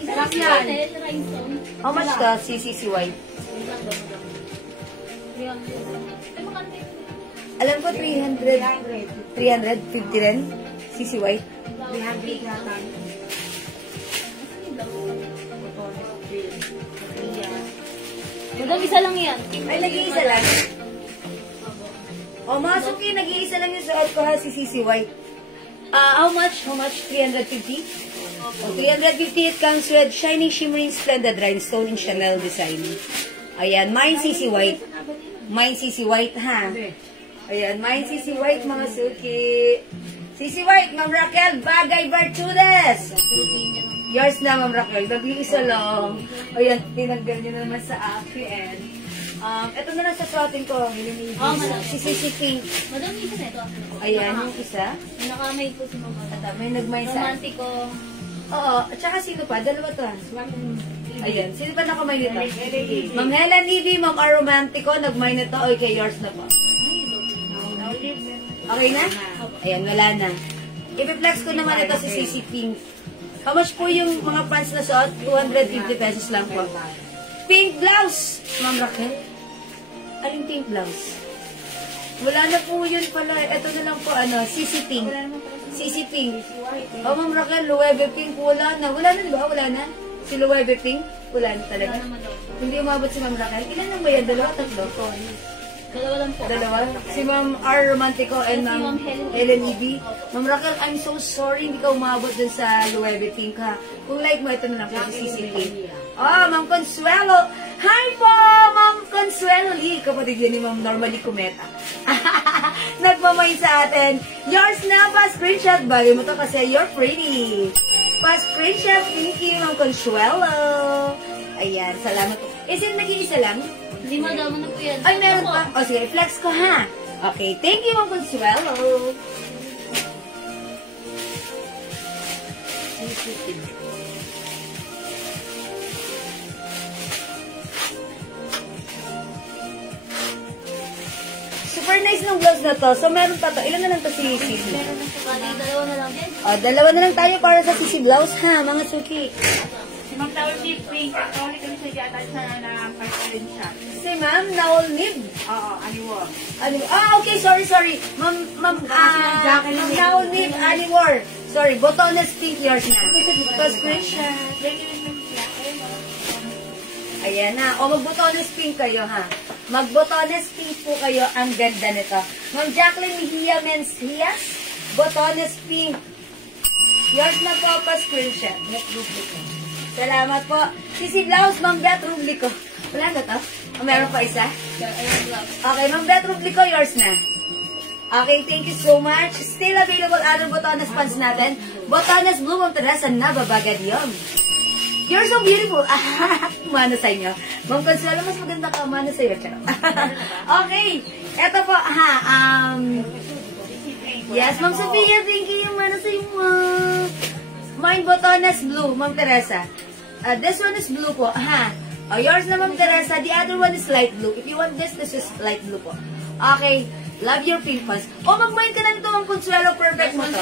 Isa lang Yan. yan. Rhinestone. How much ka, CCC white? Ay, makante. Alam ko 300. 350 rin? CC white? 300 yata. Madam, isa lang yan. Ay, nag-iisa lang. O, mga suki, nag-iisa lang yung suot ko ha, si CC white. How much? How much? 350? O, 350, it comes with shining, shimmering, splendid rhinestone in Chanel design. Ayan, mine CC white. Mine CC white, ha? Ayan, mine CC white, mga suki. CC white, Ma'am Raquel, Bagay Bartudes. Yours na, Ma'am Raquel. Nag-iisa lang. Ayan, tinanggal nyo naman sa akin. Ito na lang sa suotin ko. Madam. Si CC Pink. Madam, isa na ito. Ayan, yung isa. May nakamay po si Mama. Ata, may nagmay sa... Romantiko. Oo, at saka sino pa? Dalawa to. Ayan, sino pa nakamay nito? Ma'am Helen Levy, Ma'am Aromantico, nagmay nito. Okay, yours na po. Okay na? Ayan, wala na. I-flex ko naman ito si CC Pink. How much po yung mga pants na suot? 250 pesos lang po. pink blouse. Ma'am Raquel? Aling pink blouse? Wala na po yun pala. Ito na lang po, CC Pink. CC Pink. Oh, Ma'am Raquel, Loewe Pink, wala na. Wala na, di ba? Wala na. Si Loewe Pink, wala na talaga. Hindi umabot si Ma'am Raquel. Ilan lang ba yan? Dalawa, tatlo? Dalawa lang po. Dalawa? Si Ma'am R. Romantico and Ma'am Helen E.B. Ma'am Raquel, I'm so sorry hindi ka umabot dun sa Loewe Pink, ha? Kung like mo, ito na lang po si CC Pink. Ah, Ma'am Consuelo. Hi po, Ma'am Consuelo Lee. Kapatid yun ni Ma'am Normally Kumeta. Nagmamay sa atin. Yours na, pa-screenshot. Bagay mo to kasi you're pretty. Pa-screenshot. Thank you, Ma'am Consuelo. Ayan, salamat po. Is it nag-iisa lang? Hindi madama na po yan. Ay, meron pa. O, sige, flex ko, ha? Okay, thank you, Ma'am Consuelo. Super nice ng blouse na to. So, meron pa to. Ilan na lang to si Sisi? Dalawa na lang din. Dalawa na lang tayo para sa Sisi blouse, ha, mga suki. Si Ma'am Tawag si Pink. Sorry kami sa yata na partalin siya. Si Ma'am Naol Nib. Oo, Aniwar. Okay, sorry. Ma'am Naol Nib, Aliwar. Sorry, botones pink yours na. Pa-screenshot. Ayan na. O, magbotones pink kayo, ha? Magbotones pink po kayo. Ang ganda nito. Ma'am Jacqueline Mejia Mencias, botones pink. Yours na po, pa-screenshot. Salamat po. Sisi Blouse, Ma'am Beth Rublico. Wala na to? O, meron pa isa? Okay, Ma'am Beth Rublico, yours na. Okay, thank you so much. Still available other botones pants natin. Botones Blue, Ma'am Teresa, Nababagad yun. You're so beautiful. Mana sa inyo. Ma'am Consuelo, mas maganda ka. Mana sa iyo. Okay. Eto po, yes, Ma'am Sophia, thank you. Mana sa iyo, Ma'am. Mine botones blue, Ma'am Teresa. This one is blue po. Yours na, Ma'am Teresa. The other one is light blue. If you want this is light blue po. Okay. Love your pink pants. Mag-mind ka na nito, Ma'am Consuelo. Perfect mo to.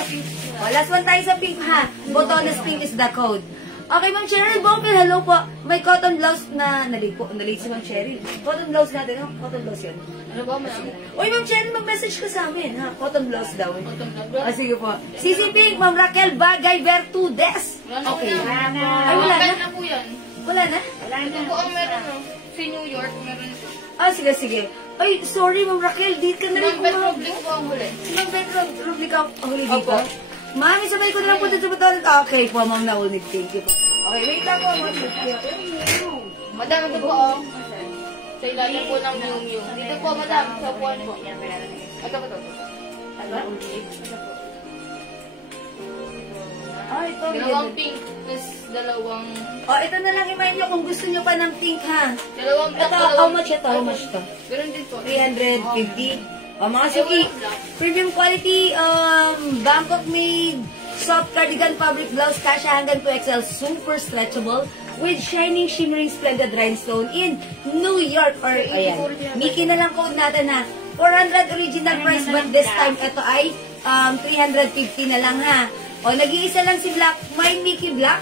Last one tayo sa pink, ha. Botones pink is the code. Okay, Ma'am Cheryl Bopel, hello po. May cotton blouse na nalate si Ma'am Cheryl. Cotton blouse natin, no? Cotton blouse yun. Ano ba, ma'am? Uy, Ma'am Cheryl, mag-message ka sa amin, ha? Cotton blouse daw. Sige po. Sisi Pink, Ma'am Raquel Bagay Vertudes. Okay. Ay, wala na? Na po yan. Wala na? Ito po ang meron, no? Sa New York, meron po. Sige. Ay, sorry, Ma'am Raquel. Di ka na rin Ma'am Beth Rublico po ang huli. Ma'am Beth Rublico ang huli dito. Mami, sabay ko na lang punta sa batonet. Okay po, Ma'am Naunig. Thank you po. Okay, wait lang po, Ma'am. Madam, ito po, oh. Sa ilalim po ng Miu. Dito po, madam. Sa puwan po. Ito po. Ito. Dalawang pink, plus dalawang... Ito na lang i-mind nyo kung gusto nyo pa ng pink, ha? Dalawang Ito, how much ito? How much ito? Meron din po. 350. Mga suki, premium quality, Bangkok made, soft cardigan fabric blouse, kasha hanggang 2XL, super stretchable, with shining, shimmering, splendid rhinestone in New York. Or, ayan, Mickey na lang code natin, ha. 400 original price, but this time, ito ay 350 na lang, ha. Nag-iisa lang si Black. May Mickey Black.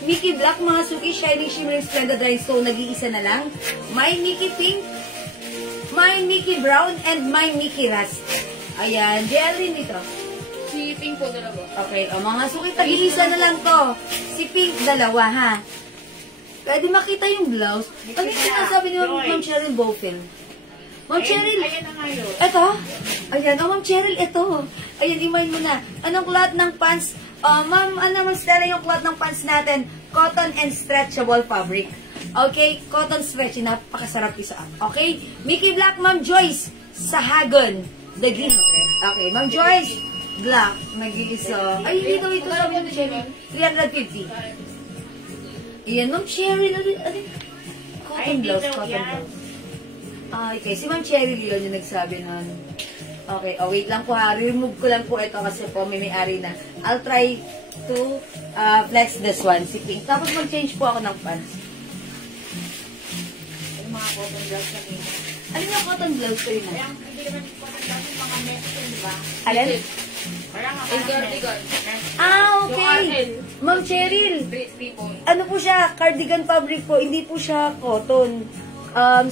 Mickey Black, mga suki, shining, shimmering, splendid rhinestone, nag-iisa na lang. May Mickey Pink, my Mickey Brown, and my Mickey Rust. Ayan, Jelly dito. Si Pink po, dalawa. Okay, mga suki, tag-iisa na lang to. Si Pink, dalawa, ha? Pwede makita yung blouse. Ano yung sinasabi ni Ma'am Cheryl Bofil? Ma'am Cheryl, Ayan na nga yun. ito? Ayan, Ma'am Cheryl, ito. Ayan, imayin mo na. Anong cloth ng pants? Ma'am, Ma'am Stella, yung cloth ng pants natin? Cotton and stretchable fabric. Okay, cotton stretchy, napakasarap isa. Okay, Mickey Black, Ma'am Joyce, Sahagon, Dagin. Okay, Ma'am Joyce, Black, nag-iisa. Ay, ito, sabi mo, Cheryl. 350. Ayan, Ma'am Cheryl, cotton blouse, cotton blouse. Okay, si Ma'am Cheryl yun yung nagsabi nun. Okay, wait lang po ha, remove ko lang po ito kasi po may-ari na. I'll try to flex this one, si Pink. Tapos mag-change po ako ng pants. Mga cotton blouse na dito. Alin yung cotton blouse ko yun? Kaya hindi naman cotton blouse yung mga mesh, di ba? Alin? Kaya nga Cardigan. Okay. Ma'am Cheryl. Ribbon. Ano po siya? Cardigan fabric po. Hindi po siya cotton.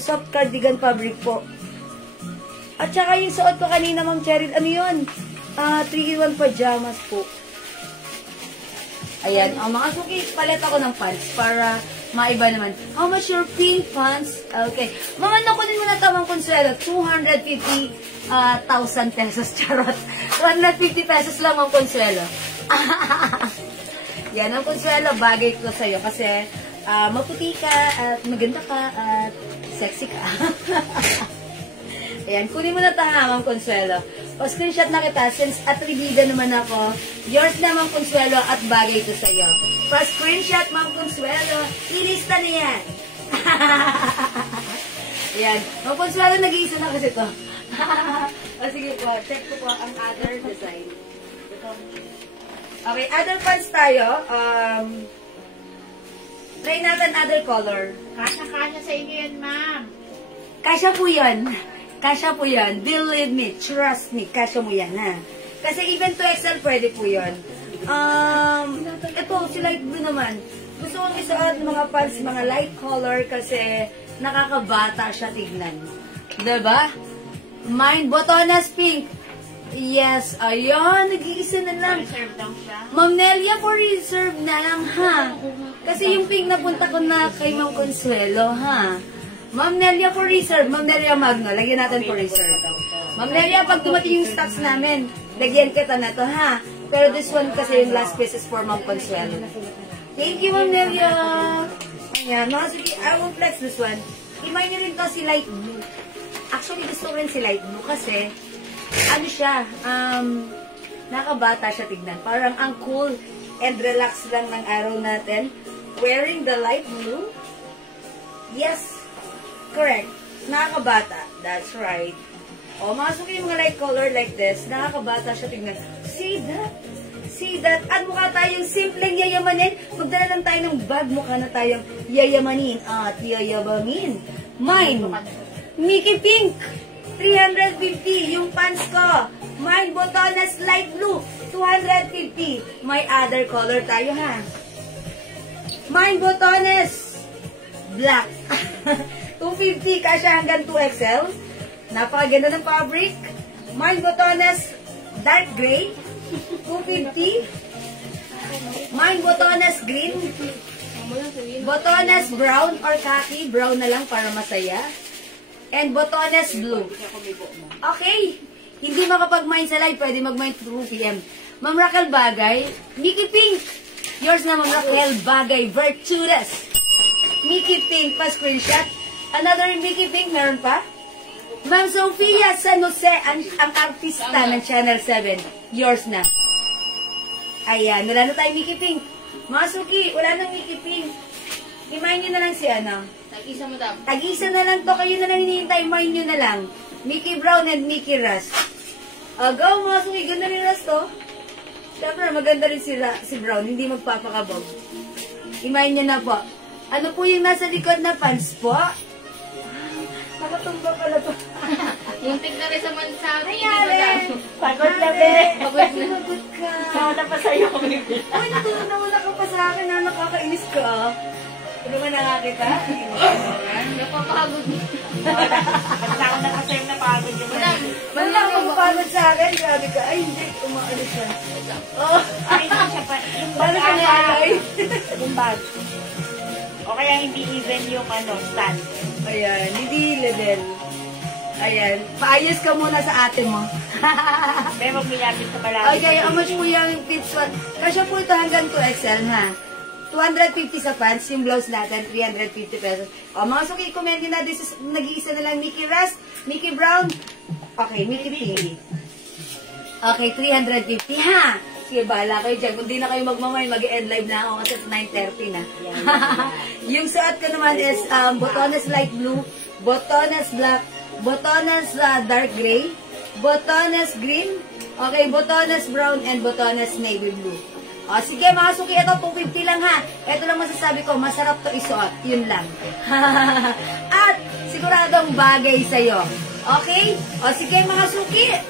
Soft cardigan fabric po. At saka yung suot ko kanina, Ma'am Cheryl, ano yun? 3-in-1 pajamas po. Ayan. Mga suki, palit ako ng pants para maiba naman. How much your pink pants? Okay. Mga nakunin mo na ito, Ma'am Consuelo. 250,000 pesos. Charot. 250 pesos lang, Ma'am Consuelo. Yan, Ma'am Consuelo, bagay ko sa'yo kasi maputi ka at maganda ka at sexy ka. Ayan, kunin mo na ito ha, Ma'am Consuelo. Pa-screenshot na kita since atribida naman ako. Yours na, Ma'am Consuelo, at bagay ito sa'yo. Pa-screenshot, Ma'am Consuelo. Ilista na yan. Ayan. Ma'am Consuelo, nag-iisa na kasi ito. O sige po, check ko po ang other design. Okay, other pants tayo. Try natin other color. Kasya-kasya sa inyo yan, ma'am. Kasya po yan. Kasya po yan. Believe me, trust me, kasya mo yan, ha? Kasi even 2XL, pwede po yan. Ito, si light blue naman. Gusto kong isuot ng mga pants, mga light color kasi nakakabata siya tignan. Diba? Mine, botonas pink. Yes, ayun, nag-iisa na lang. Reserve daw siya. Ma'am Nelia, for reserve na lang, ha? Kasi yung pink napunta ko na kay Ma'am Consuelo, ha? Ma'am Nelia, for reserve. Ma'am Nelia Magno, lagyan natin for reserve. Ma'am Nelia, pag dumating yung stocks namin, lagyan kita na to, ha? Pero this one kasi yung last piece is for Ma'am Consuelo. Thank you, Ma'am Nelia. Ayan, mga sige, I will flex this one. Imay niyo rin to si light blue. Actually, gusto ko rin si light blue kasi ano siya, nakabata siya tignan. Parang ang cool and relax lang ng araw natin. Wearing the light blue. Yes, correct. Nakakabata. That's right. O, masukin yung mga light color like this. Nakakabata siya tignan. See that? See that? At mukha tayong simpleng yayamanin. Magdala lang tayo ng bag. Mukha na tayong yayamanin at yayabamin. Mine, Mickey Pink. 350 yung pants ko. Mine, botonas light blue. 250. May other color tayo, ha? Mine, botonas black. 250. Kasya hanggang 2XL. Napakaganda ng fabric. Mine, botonas dark gray. 250. Mine, botonas green. Botonas brown or khaki. Brown na lang para masaya. And botones blue. Okay. Hindi makapag-mine sa live, pwede mag-mine 2 p.m. Ma'am Raquel Bagay, Mickey Pink. Yours na, Ma'am Raquel Bagay, Virtuous. Mickey Pink, pa-screenshot. Another Mickey Pink, meron pa? Ma'am Sofia San Jose, ang artista ng Channel 7. Yours na. Ayan, wala na tayo Mickey Pink. Masuki, wala nang Mickey Pink. Imayin nyo na lang si ano. Tag-isa mo daw. Tag-isa na lang to. Kayo na lang hinihintay. Mine nyo na lang. Mickey Brown and Mickey Rust. Go, mga suki. Ganda rin Rust to. Siyempre, maganda rin si Brown. Hindi magpapakabog. Imayin nyo na po. Ano po yung nasa likod na pants po? Nakatumba pala to. Yung tigna rin sa mansabi. Nangyari. Pagod na, be. Pagod na. Pagod ka. Nawala pa sa'yo, baby. Ay, nawala ka pa sa akin. Nakakainis ka. Ano ba nakakita? Napapagod mo. Basta ako nakasayang napagod yung Madam, Wala ka mapagod sa akin. Grabe ka. Ay, hindi. Umaalis siya. Oh. Ay, hindi siya pa. Yung Paano bag ka ata. nalagay? Yung bag. O kaya hindi even yung stand. Ayan, hindi level. Ayan, paayos ka muna sa ate mo. Pero magmilapit sa malapit. Okay, how much po yung fits one? Kasya po ito hanggang 2XL, ha? 250 sa pants, yung blouse natin, 350 pesos. O, mga suki, comment nyo na, this is, nag-iisa na lang Mickey Rust, Mickey Brown, okay, Mickey Pink. Okay, 350, ha? Sige, bahala kayo dyan. Kung di na kayo magmamay, mag-end live na ako kasi 9:30 na. Yung suot ko naman is botones light blue, botones black, botones dark gray, botones green, okay, botones brown, and botones navy blue. O, sige mga suki, ito 250 lang ha. Ito lang masasabi ko, masarap to isuot. Yun lang. At siguradong bagay sa'yo. Okay? O, sige mga suki.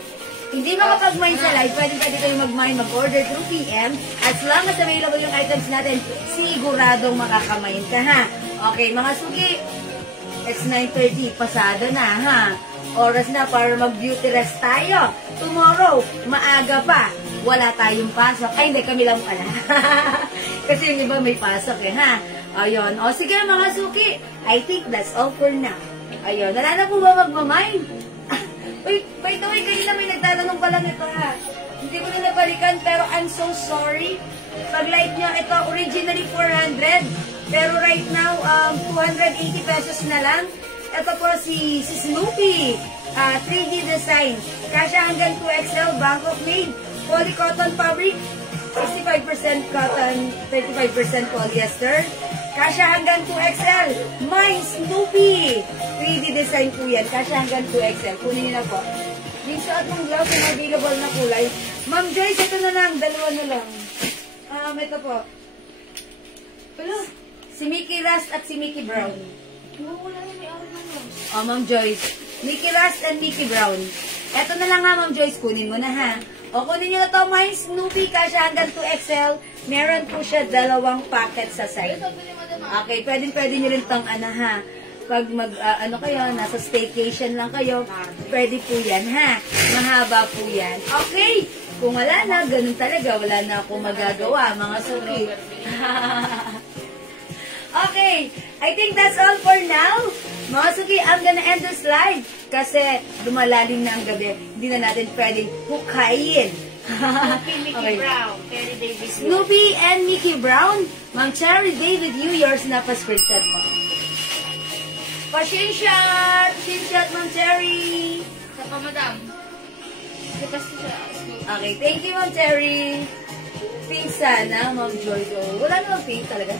hindi makapag-mine sa live, pwede kayo mag-mine, mag-order through PM. As long as available yung items natin, siguradong makakamine ka, ha? Okay, mga sugi, it's 9:30, pasado na, ha? Oras na para mag-beauty rest tayo. Tomorrow, maaga pa, wala tayong pasok. Ay, hindi, kami lang pala. Kasi yung iba may pasok ha. Ayun. O, sige mga suki, I think that's all for now. Ayun, wala na po ba magmamine? Wait, by the way, kanina may nagtatanong pala nito ha. Hindi ko na nabalikan, pero I'm so sorry. Pag light nyo, ito originally 400, pero right now, 280 pesos na lang. Ito po si Snoopy, 3D design. Kasya hanggang 2XL, Bangkok made. Poly cotton fabric, 65% cotton, 35% polyester. Kasya hanggang 2XL. My Snoopy, 3D design po yan. Kasya hanggang 2XL. Kunin nyo na po. Yung suot ng blouse, yung available na kulay. Ma'am Joyce, ito na lang. Dalawa na lang. Ito po. Hello. Si Mickey Rust at si Mickey Brown. Wala na may araw naman. Ma'am Joyce. Mickey Rust and Mickey Brown. Eto na lang ha, Ma'am Joyce. Kunin mo na ha. O, kunin nyo na to. My Snoopy, kasya hanggang 2XL. Meron po siya 2 packet sa side. Okay, pwede nyo rin tong ha. Pag kayo, nasa staycation lang kayo, pwede po yan ha. Mahaba po yan. Okay. Kung wala na, ganun talaga. Wala na akong magagawa, mga suki. Okay, I think that's all for now. Mga suki, I'm gonna end this live kasi lumalalim na ang gabi. Hindi na natin pwedeng hukayin. Mickey Brown, Cherry David. Snoopy and Mickey Brown. Ma'am Cherry David, yours na pa-screenshot mo. Pa-screenshot! Screenshot, Ma'am Cherry! Sa pa, madam. Kasi siya. Okay, thank you, Ma'am Cherry. Pink sana, Ma'am Joy. Wala namang pink talaga.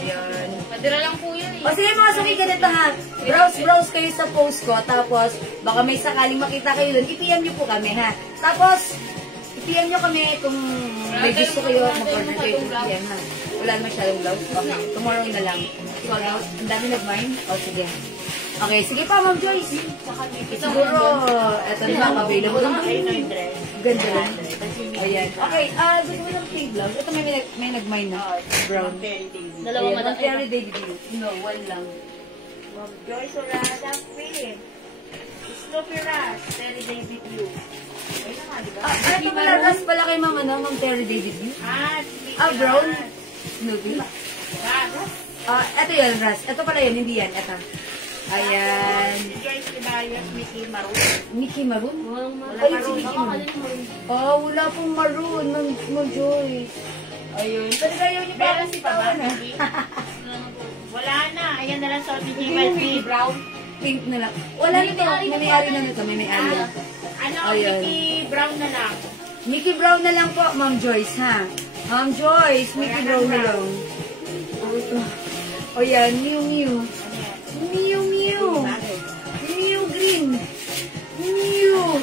Ayan. Madira lang po yun eh. O sige mga suki, ganito ha. Browse kayo sa post ko. Tapos, baka may sakaling makita kayo doon. I-PM nyo po kami ha. Tapos, i-PM nyo kami kung may gusto kayo. Mag-order kayo ng PM ha. Wala naman masyadong blouse. Okay, tomorrow na lang. Okay, ang dami nag-mine. O sige. Okay, sige pa Ma'am Joyce. Siguro, eto na, available lang. Ganda lang. Ayan. Okay, gusto mo ng pink blouse? Ito may nag-mine na. Brown. Dalawa madam. Cherry David. No, one lang. Ma'am Joyce Orada, Philip. Snoopy Rush, Cherry David Blue. Ay na nga, di ba? Ito pala, Ras pala kay Ma'am Cherry David. Brown. Snoopy. Ito yun, Ras. Ito pala yun, hindi yan. Ito. Ayan. Joyce Ribayas, Mickey Maroon. Mickey Maroon? Wala Ayun si maroon. Mickey Maroon. Oh, wala pong maroon. Ma'am Joyce. Ayun. Pwede kayo niyo pa Meron akong si Papa, sitawan ha. Mickey. Wala na. Ayan na lang sa Mickey Brown. Pink na lang. Wala nito. May may-ari na nito. May may-ari na. Ano, Ayan. Mickey Brown na lang. Mickey Brown na lang po, Ma'am Joyce, ha? Ma'am Joyce, Mickey Brown na lang. Oh, ito. O yan, Mew Mew. Mew Mew. Mew Green. Mew.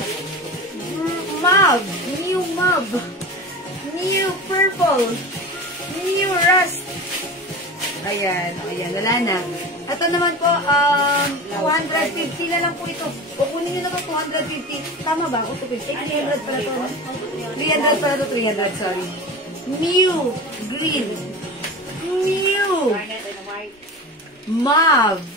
Mauve. Mew Mauve. Mew Purple. Mew Rust. Ayan, ayan, wala na. Ito naman po, 250 na lang po ito. O kunin nyo na ito, 250. Tama ba? O 250. 300 pala ito. 300 pala ito, 300, sorry. Mew Green. Mew Garnet and white. Mauve.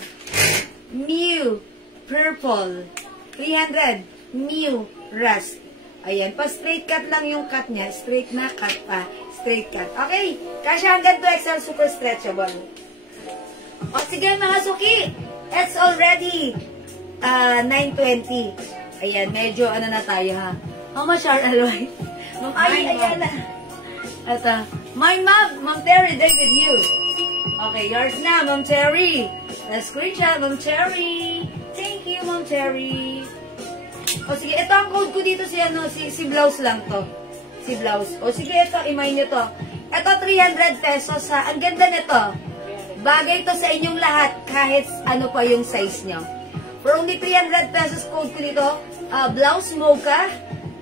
Mew Purple. 300. Mew Rust. Ayan, pa straight cut lang yung cut niya. Straight na cut pa. Straight cut. Okay, kasya hanggang 2XL, super stretchable. O sige mga suki, it's already 9:20. Ayan, medyo na tayo ha. Mama Char Aloy. Ma'am Ay, ayan na. Ito. My mom, Ma'am Terry, David, you. Okay, yours na, Ma'am Terry. Screenshot, Ma'am Terry. Thank you, Ma'am Terry. O sige, ito ang code ko dito si blouse lang to. Si blouse. O sige, ito, imay nyo to. Ito, 300 pesos ha. Ang ganda nito. Bagay to sa inyong lahat kahit ano pa yung size nyo. For only 300 pesos code ko dito, blouse mocha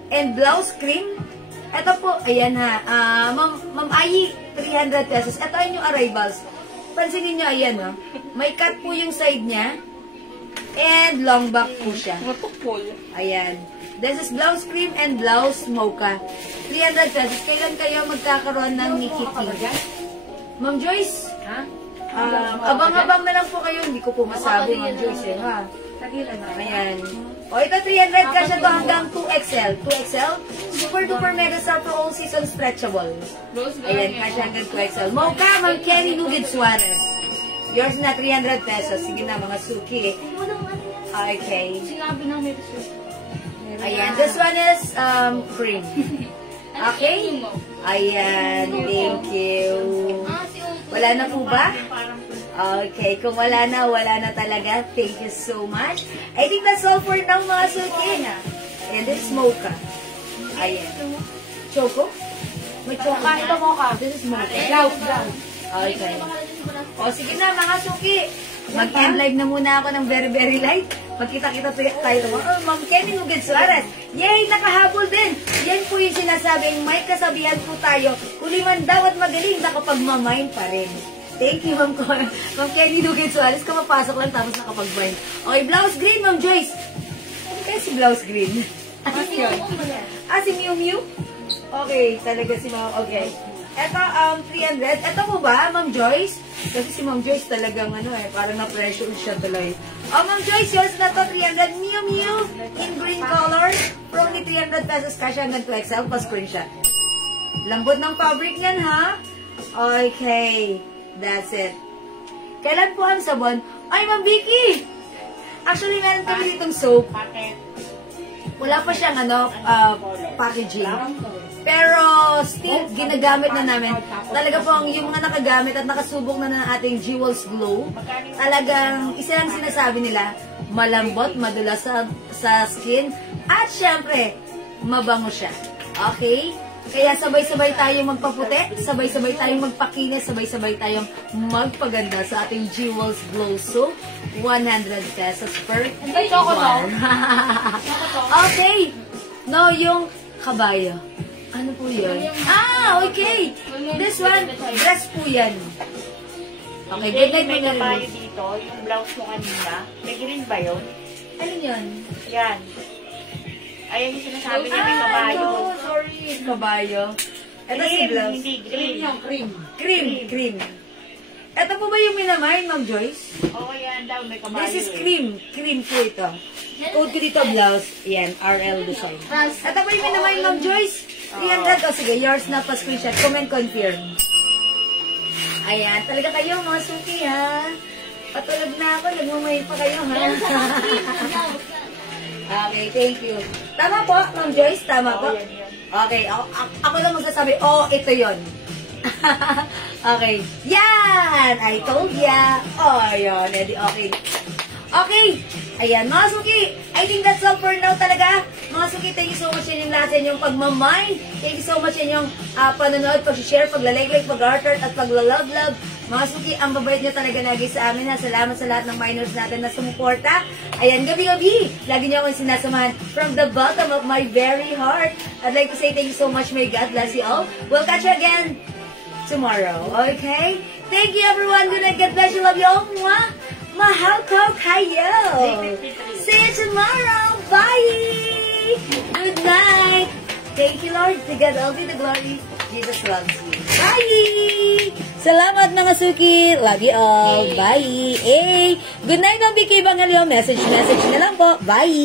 and blouse cream. Ito po, ayan ha. Ma'am Ayi, 300 pesos. Ito ay yung arrivals. Pansinin nyo, ayan ha. May cut po yung side niya. And long back po siya. Matupol. Ayan. This is blouse cream and blouse mocha. 300 pesos. Kailan kayo magkakaroon ng Nikki P? Ma'am Joyce? Ha? Abang-abang na lang po kayo. Hindi ko po masabi, Ma'am Joyce. Ha? Ayan. O, ito 300 ka siya to hanggang 2XL. 2XL. Super duper mega star for all season stretchable. Ayan, kasya hanggang 2XL. Mocha, Ma'am Kenny Nugid Suarez. Yours na 300 pesos. Sige na, mga suki. Okay. Sinabi na may gusto. Ayan, this one is cream. Okay? Ayan, thank you. Wala na po ba? Okay, kung wala na talaga. Thank you so much. I think that's all for now, mga suki. And this is mocha. Ayan. Choco? May choco. Ito mo ka. This is mocha. Blouse. Okay. O, sige na, mga suki. Mag-end live na muna ako ng very, very light. Magkita-kita tayo. Oh, Ma'am Kenny Nugid Suarez. Yay, nakahabol din. Yan po yung sinasabing may kasabihan po tayo. Kuliman daw at magaling na kapag mamain pa rin. Thank you, Ma'am Kenny Nugid Suarez. Kumapasok lang tapos nakapag-mine. Okay, blouse green, Ma'am Joyce. Ano kaya si blouse green? Si Miu Miu? Okay, talaga si Ma'am. Okay. Ito, 300. Ito po ba, Ma'am Joyce? Kasi si Ma'am Joyce talagang parang na-pressure siya tuloy. Ma'am Joyce, yours na to, 300. Miu Miu in green color. For only 300 pesos, kasya hanggang 2XL, pa-screenshot. Lambot ng fabric yan, ha? Okay. That's it. Kailan po ang sabon? Ay, Ma'am Vicky! Actually, meron kami ditong soap. Bakit? Wala pa siyang packaging. Pero still, ginagamit na namin. Talaga po, yung mga nakagamit at nakasubok na ng ating Jewels Glow, talagang isa lang sinasabi nila, malambot, madulas sa skin, at syempre, mabango siya. Okay? Kaya sabay-sabay tayong magpaputi, sabay-sabay tayong magpakinis, sabay-sabay tayong magpaganda sa ating Jewels Glow Soap. 100 pesos per one. Okay. No, yung kabayo. Ano po yun? Okay. This one, dress po yan. Okay, good night, May mga kabayo rin. dito, yung blouse mo kanina. May green ba yun? Ano yun? Yan. Ayan yung sinasabi niya, may kabayo. Sorry. Kabayo. Ito si Green, blouse. hindi green. Cream. Ito po ba yung minamain, Ma'am Joyce? Oo, yan daw, may kabayo. This is cream. Cream po ito. Code ko dito, blouse. Yan, RL Luzon. Ito po yung minamain, Ma'am Joyce. 300. O sige, yours na pa screenshot. Comment confirm. Ayan, talaga kayo mga suki, ha? Patulog na ako, nagmumay pa kayo, ha? Okay, thank you. Tama po, Ma'am Joyce, tama po. Okay, ako lang magsasabi, ito yon. Okay, yan! I told ya. Yun, edi okay. Okay, ayan, mga suki, I think that's all for now talaga. Mga suki, thank you so much sa inyong lahat sa inyong pagmamine. Thank you so much sa inyong panonood, pag-share, paglalike-like, pag-heart-heart, at pag-love-love. Mga suki, ang babait nyo talaga lagi sa amin. Salamat sa lahat ng minors natin na sumuporta. Ayan, gabi-gabi, lagi nyo akong sinasamahan from the bottom of my very heart. I'd like to say thank you so much. May God bless you all. We'll catch you again tomorrow, okay? Thank you, everyone. Good night. God bless you. Love you all. Mwah! Mahal ko kayo. See you tomorrow. Bye! Good night. Thank you, Lord. To God all be the glory. Jesus loves you. Bye! Salamat, mga suki. Love you all. Bye! Good night, Ma'am Vicky Bangalio. Message na lang po. Bye!